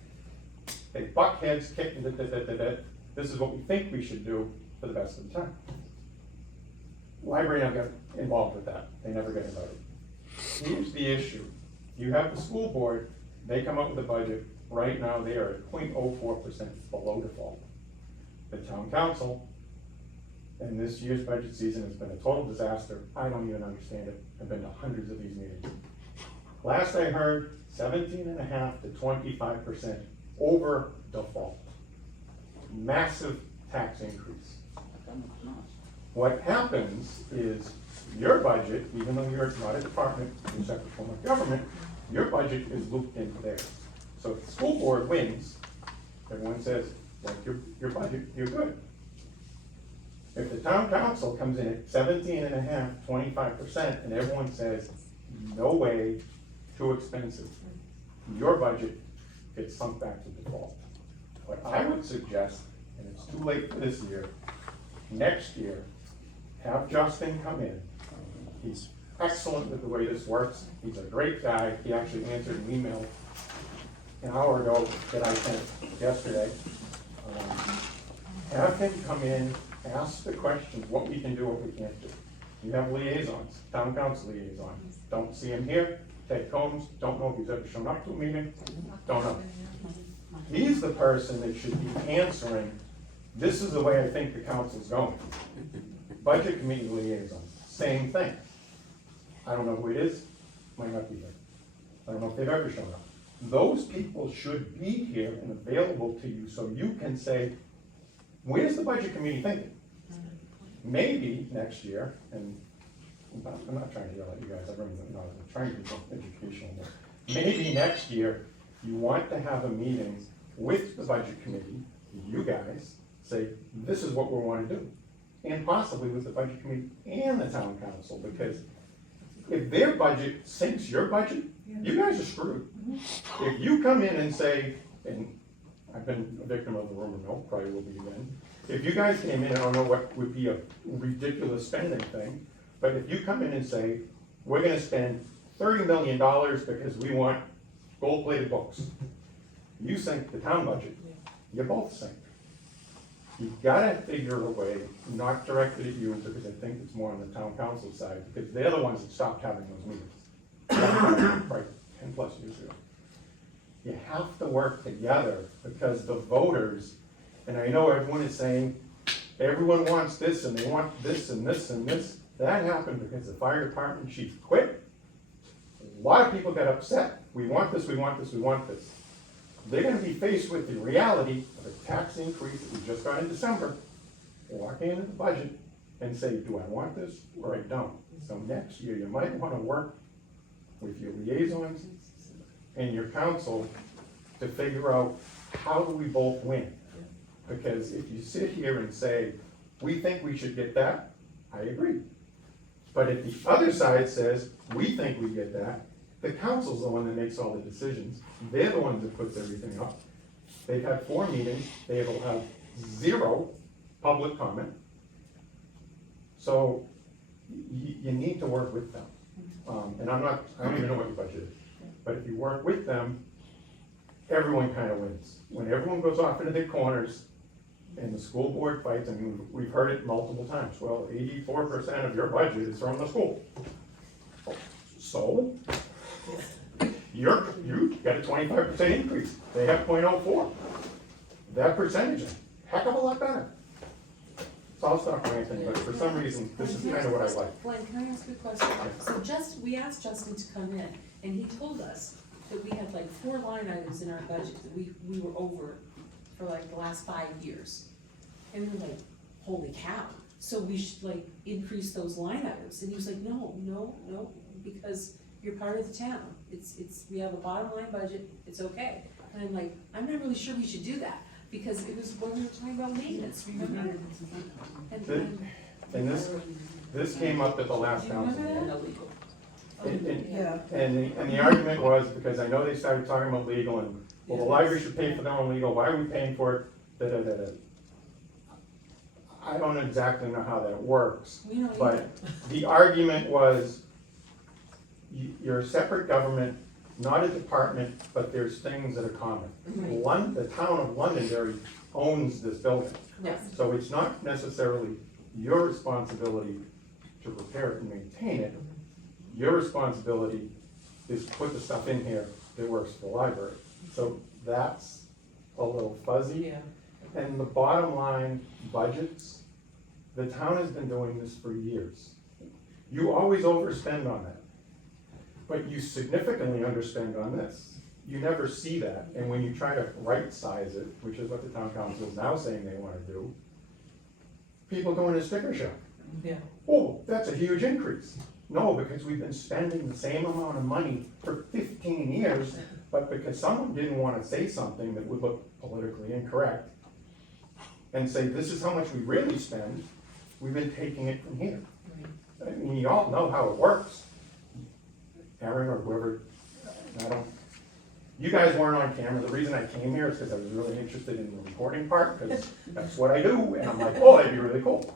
They butt heads, kick, this is what we think we should do for the best of the time. Library never got involved with that, they never got invited. Here's the issue, you have the school board, they come up with a budget, right now they are at 0.04% below default. The town council, and this year's budget season has been a total disaster, I don't even understand it, I've been to hundreds of these meetings. Last I heard, 17.5% to 25% over default. Massive tax increase. What happens is your budget, even though you're not a department, you're separate from a government, your budget is looped into theirs. So if the school board wins, everyone says, like your budget, you're good. If the town council comes in at 17.5%, 25%, and everyone says, no way, too expensive, your budget gets sunk back to default. What I would suggest, and it's too late for this year, next year, have Justin come in. He's excellent with the way this works. He's a great guy. He actually answered an email an hour ago that I sent yesterday. Have him come in, ask the questions, what we can do, what we can't do. You have liaisons, town council liaisons. Don't see him here, take homes, don't know if he's ever shown up to a meeting, don't know. He's the person that should be answering, this is the way I think the council's going. Budget committee liaison, same thing. I don't know who it is, might not be here. I don't know if they've ever shown up. Those people should be here and available to you so you can say, where's the budget committee thinking? Maybe next year, and I'm not trying to yell at you guys, I'm trying to be educational, but maybe next year, you want to have a meeting with the budget committee, you guys, say, this is what we want to do. And possibly with the budget committee and the town council, because if their budget sinks your budget, you guys are screwed. If you come in and say, and I've been a victim of the rumor mill, probably will be again. If you guys came in, I don't know what would be a ridiculous spending thing, but if you come in and say, we're gonna spend $30 million because we want gold-plated books, you sink the town budget, you both sink. You've gotta figure a way, not directed at you, because I think it's more on the town council side, because they're the ones that stopped having those meetings. Right, 10+ years ago. You have to work together, because the voters, and I know everyone is saying, everyone wants this, and they want this, and this, and this. That happened because the fire department chief quit. A lot of people got upset. We want this, we want this, we want this. They're gonna be faced with the reality of a tax increase that we just got in December, walk into the budget and say, do I want this or I don't? So next year, you might wanna work with your liaisons and your council to figure out how do we both win? Because if you sit here and say, we think we should get that, I agree. But if the other side says, we think we get that, the council's the one that makes all the decisions. They're the ones that puts everything up. They've had 4 meetings, they will have 0 public comment. So you need to work with them. And I don't even know what your budget is, but if you work with them, everyone kind of wins. When everyone goes off into their corners and the school board fights, I mean, we've heard it multiple times, well, 84% of your budget is from the school. So, you got a 25% increase, they have 0.04. That percentage is a heck of a lot better. So I'll stop ranting, but for some reason, this is kind of what I like. Glenn, can I ask you a question? So we asked Justin to come in, and he told us that we had like 4 line items in our budget that we were over for like the last 5 years. And we're like, holy cow, so we should like increase those line items. And he was like, no, because you're part of the town. We have a bottom line budget, it's okay. And I'm like, I'm not really sure we should do that, because it was when we were talking about maintenance, remember? And this came up at the last council meeting. And the argument was, because I know they started talking about legal, and, well, the library should pay for their own legal, why are we paying for it? Da-da-da-da. I don't exactly know how that works, but the argument was, you're a separate government, not a department, but there's things that are common. The town of Londonderry owns this building. Yes. So it's not necessarily your responsibility to repair it and maintain it. Your responsibility is to put the stuff in here that works for the library. So that's a little fuzzy. Yeah. And the bottom line, budgets, the town has been doing this for years. You always overspend on that, but you significantly underspend on this. You never see that, and when you try to right size it, which is what the town council is now saying they wanna do, people go in a sticker shock. Yeah. Oh, that's a huge increase. No, because we've been spending the same amount of money for 15 years, but because someone didn't wanna say something that would look politically incorrect, and say, this is how much we really spend, we've been taking it from here. I mean, you all know how it works. Aaron or whoever, you guys weren't on camera. The reason I came here is because I was really interested in the recording part, because that's what I do, and I'm like, oh, that'd be really cool.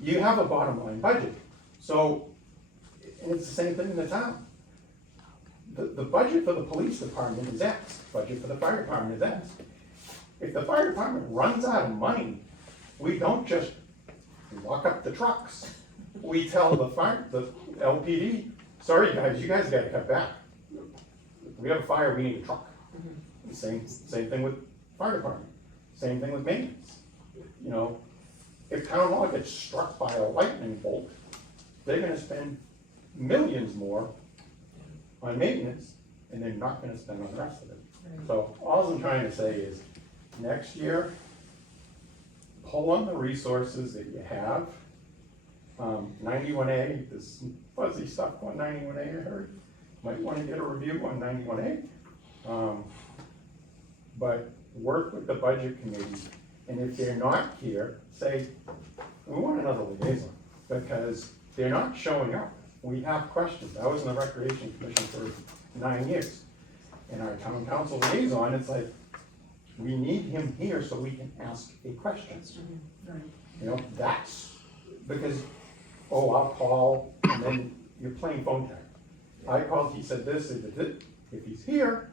You have a bottom line budget, so, and it's the same thing in the town. The budget for the police department is X, budget for the fire department is X. If the fire department runs out of money, we don't just lock up the trucks. We tell the LPD, sorry guys, you guys gotta cut back. If we have a fire, we need a truck. Same thing with fire department, same thing with maintenance. You know, if town hall gets struck by a lightning bolt, they're gonna spend millions more on maintenance, and they're not gonna spend on the rest of it. So all I'm trying to say is, next year, pull on the resources that you have. 91A, there's some fuzzy stuff on 91A, I heard. Might wanna get a review on 91A. But work with the budget committee, and if they're not here, say, we want another liaison, because they're not showing up. We have questions. I was in the Recreation Commission for 9 years. And our town council liaison, it's like, we need him here so we can ask a question. You know, that's, because, oh, I'll call, and then you're playing phone tag. I called, he said this, if he's here,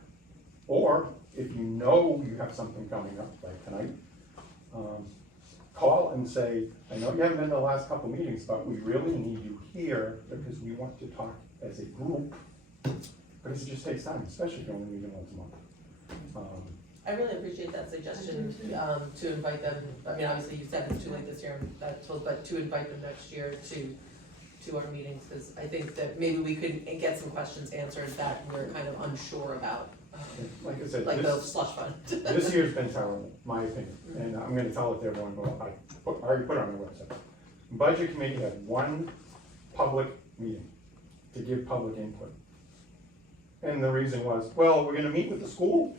or if you know you have something coming up, like tonight, call and say, I know you haven't been to the last couple meetings, but we really need you here because we want to talk as a group. Because it just takes time, especially if you're only meeting once a month. I really appreciate that suggestion, to invite them, I mean, obviously you said it's too late this year, but to invite them next year to our meetings, because I think that maybe we could get some questions answered that we're kind of unsure about. Like I said, Like the slush fund. This year's been terrible, my opinion, and I'm gonna tell it to everyone, but I already put it on the website. Budget committee had one public meeting to give public input. And the reason was, well, we're gonna meet with the school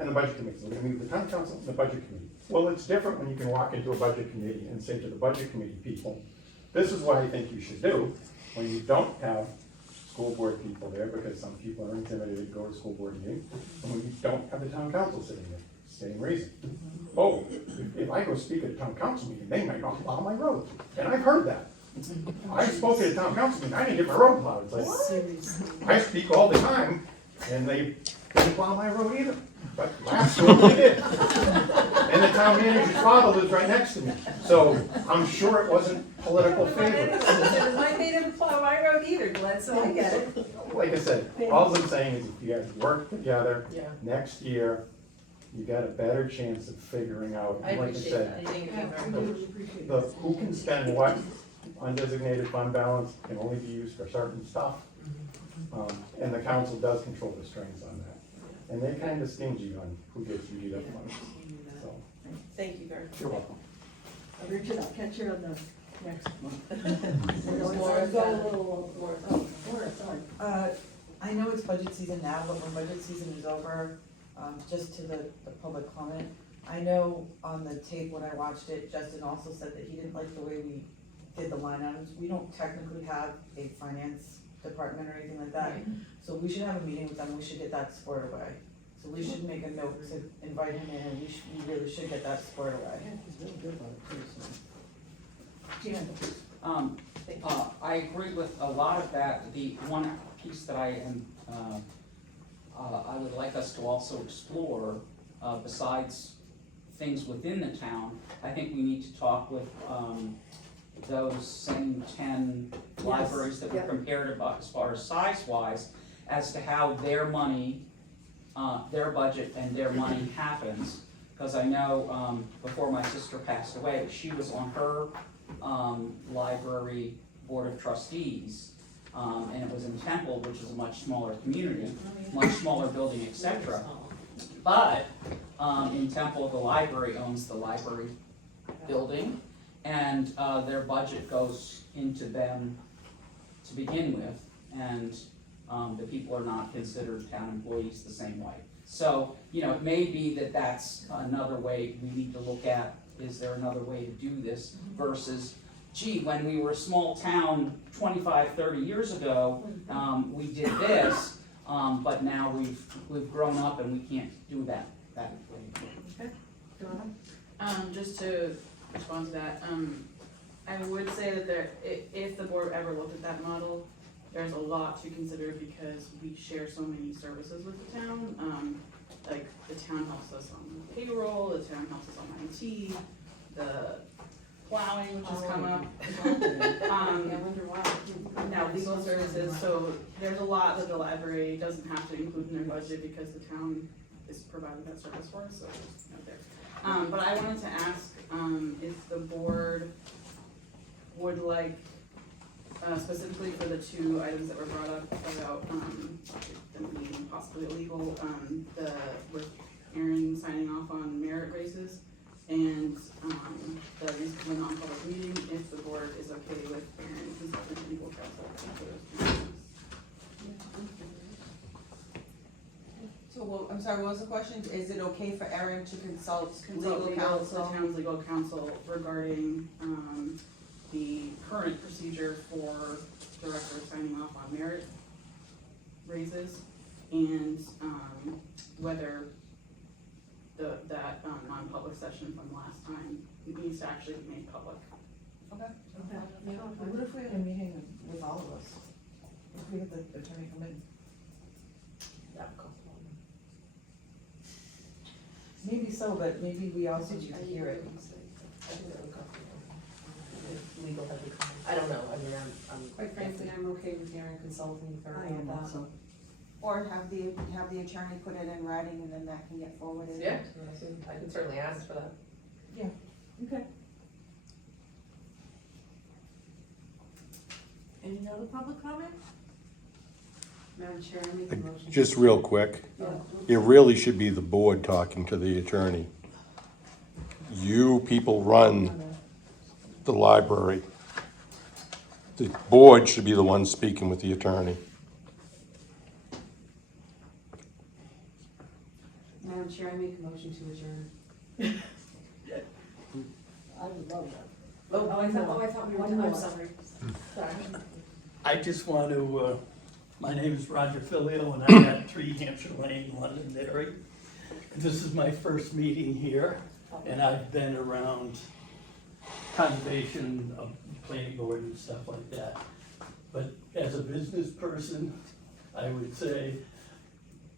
and the budget committee, so we're gonna meet with the town council and the budget committee. Well, it's different when you can walk into a budget committee and say to the budget committee people, this is what I think you should do, when you don't have school board people there, because some people are intimidated to go to school board meeting, and when you don't have the town council sitting there, same reason. Oh, if I go speak at a town council meeting, they might not plow my road, and I've heard that. I spoke at a town council meeting, I didn't get my road plowed, it's like, I speak all the time, and they didn't plow my road either, but last year they did. And the town manager's father lives right next to me, so I'm sure it wasn't political favor. My they didn't plow my road either, Glenn, so I get it. Like I said, all I'm saying is if you guys work together, Yeah. next year, you got a better chance of figuring out, I like I appreciate said, that, thank you very much. who can spend what undesignated fund balance can only be used for certain stuff. And the council does control the strings on that. And they're kind of stingy on who gets UGF money, so, Thank you very much. you're welcome. Richard, I'll catch you on the next one. Laura, sorry. I know it's budget season now, but when budget season is over, just to the public comment, I know on the tape when I watched it, Justin also said that he didn't like the way we did the line items. We don't technically have a finance department or anything like that, so we should have a meeting with them, we should get that squared away. So we should make a note to invite him in, and we really should get that squared away. He's really good about it, too, so. I agree with a lot of that. The one piece that I would like us to also explore, besides things within the town, I think we need to talk with, those same 10 libraries that we compared about as far as size-wise, as to how their money, their budget and their money happens. Because I know, before my sister passed away, she was on her library board of trustees, and it was in Temple, which is a much smaller community, much smaller building, etc. But in Temple, the library owns the library building, and their budget goes into them to begin with, and the people are not considered town employees the same way. So, you know, it may be that that's another way we need to look at, is there another way to do this versus, gee, when we were a small town 25, 30 years ago, we did this, but now we've grown up and we can't do that way. Just to respond to that, I would say that if the board ever looked at that model, there's a lot to consider because we share so many services with the town. Like the town helps us on payroll, the town helps us on IT, the plowing, which has come up. Now legal services, so there's a lot that the library doesn't have to include in their budget because the town is providing that service for us, so it's out there. But I wanted to ask, if the board would like, specifically for the two items that were brought up about, them being possibly illegal, with Aaron signing off on merit raises, and, that is a non-public meeting, if the board is okay with Aaron consulting legal counsel for those two things. So, I'm sorry, what was the question? Is it okay for Erin to consult Consult legal the counsel? town's legal counsel regarding, the current procedure for director signing off on merit raises, and, whether that non-public session from last time needs to actually be made public. Okay. What if we had a meeting with all of us? If we had the attorney come in? Maybe so, but maybe we also need to hear it. Legal heavy. I don't know, I mean, I'm. Quite frankly, I'm okay with Aaron consulting for I am that. also. Or have the attorney put it in writing and then that can get forwarded? Yeah, I can certainly ask for that. Okay. Any other public comment? Madam Chair, I make a motion. Just real quick, it really should be the board talking to the attorney. You people run the library. The board should be the one speaking with the attorney. Madam Chair, I make a motion to adjourn. I would love that. Oh, I thought we were done, I'm sorry. I just want to, my name is Roger Filio, and I'm at 3 Hampshire Lane, Londonderry. This is my first meeting here, and I've been around conservation, planning board and stuff like that. But as a business person, I would say,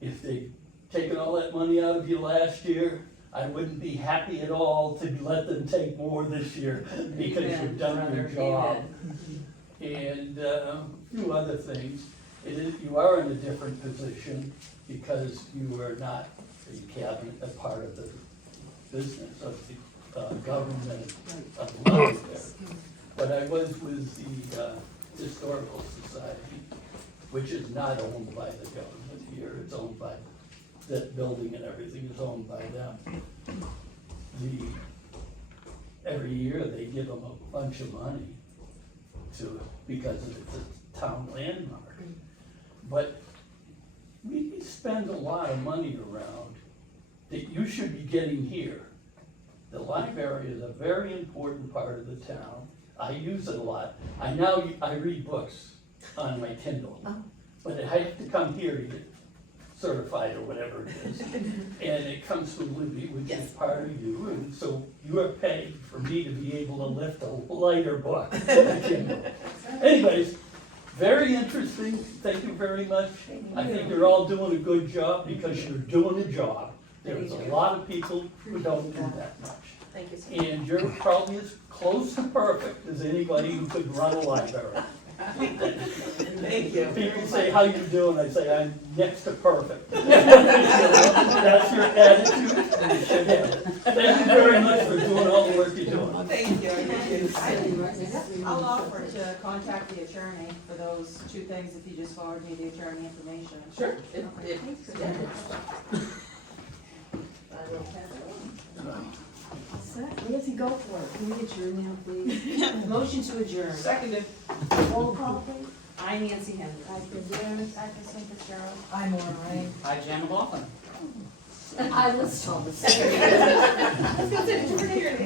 if they'd taken all that money out of you last year, I wouldn't be happy at all to let them take more this year, because you've done your job. And a few other things. You are in a different position because you are not a cabinet, a part of the business of the government of Londonderry. But I was with the Historical Society, which is not owned by the government here. It's owned by, that building and everything is owned by them. Every year they give them a bunch of money because it's a town landmark. But we spend a lot of money around that you should be getting here. The library is a very important part of the town. I use it a lot. I read books on my Kindle, but I have to come here to get certified or whatever it is. And it comes from Libby, which is part of you, and so you are paid for me to be able to lift a lighter book. Anyways, very interesting, thank you very much. I think you're all doing a good job because you're doing a job. There's a lot of people who don't do that much. Thank you, sir. And you're probably as close to perfect as anybody who could run a library. Thank you. People say, how you doing? I say, I'm next to perfect. That's your attitude, and you should have it. Thank you very much for doing all the work you're doing. Thank you. I'll offer to contact the attorney for those two things if you just forward me the attorney information. Sure. I will pass it on. Where does he go for it? Can we adjourn now, please? Motion to adjourn. Seconded. Roll call, please. I, Nancy Henry. I can do it, I can send it, Cheryl. I'm Maura Ryan. Hi, Jan McLaughlin. I was Thomas. I was gonna say, did you forget your name?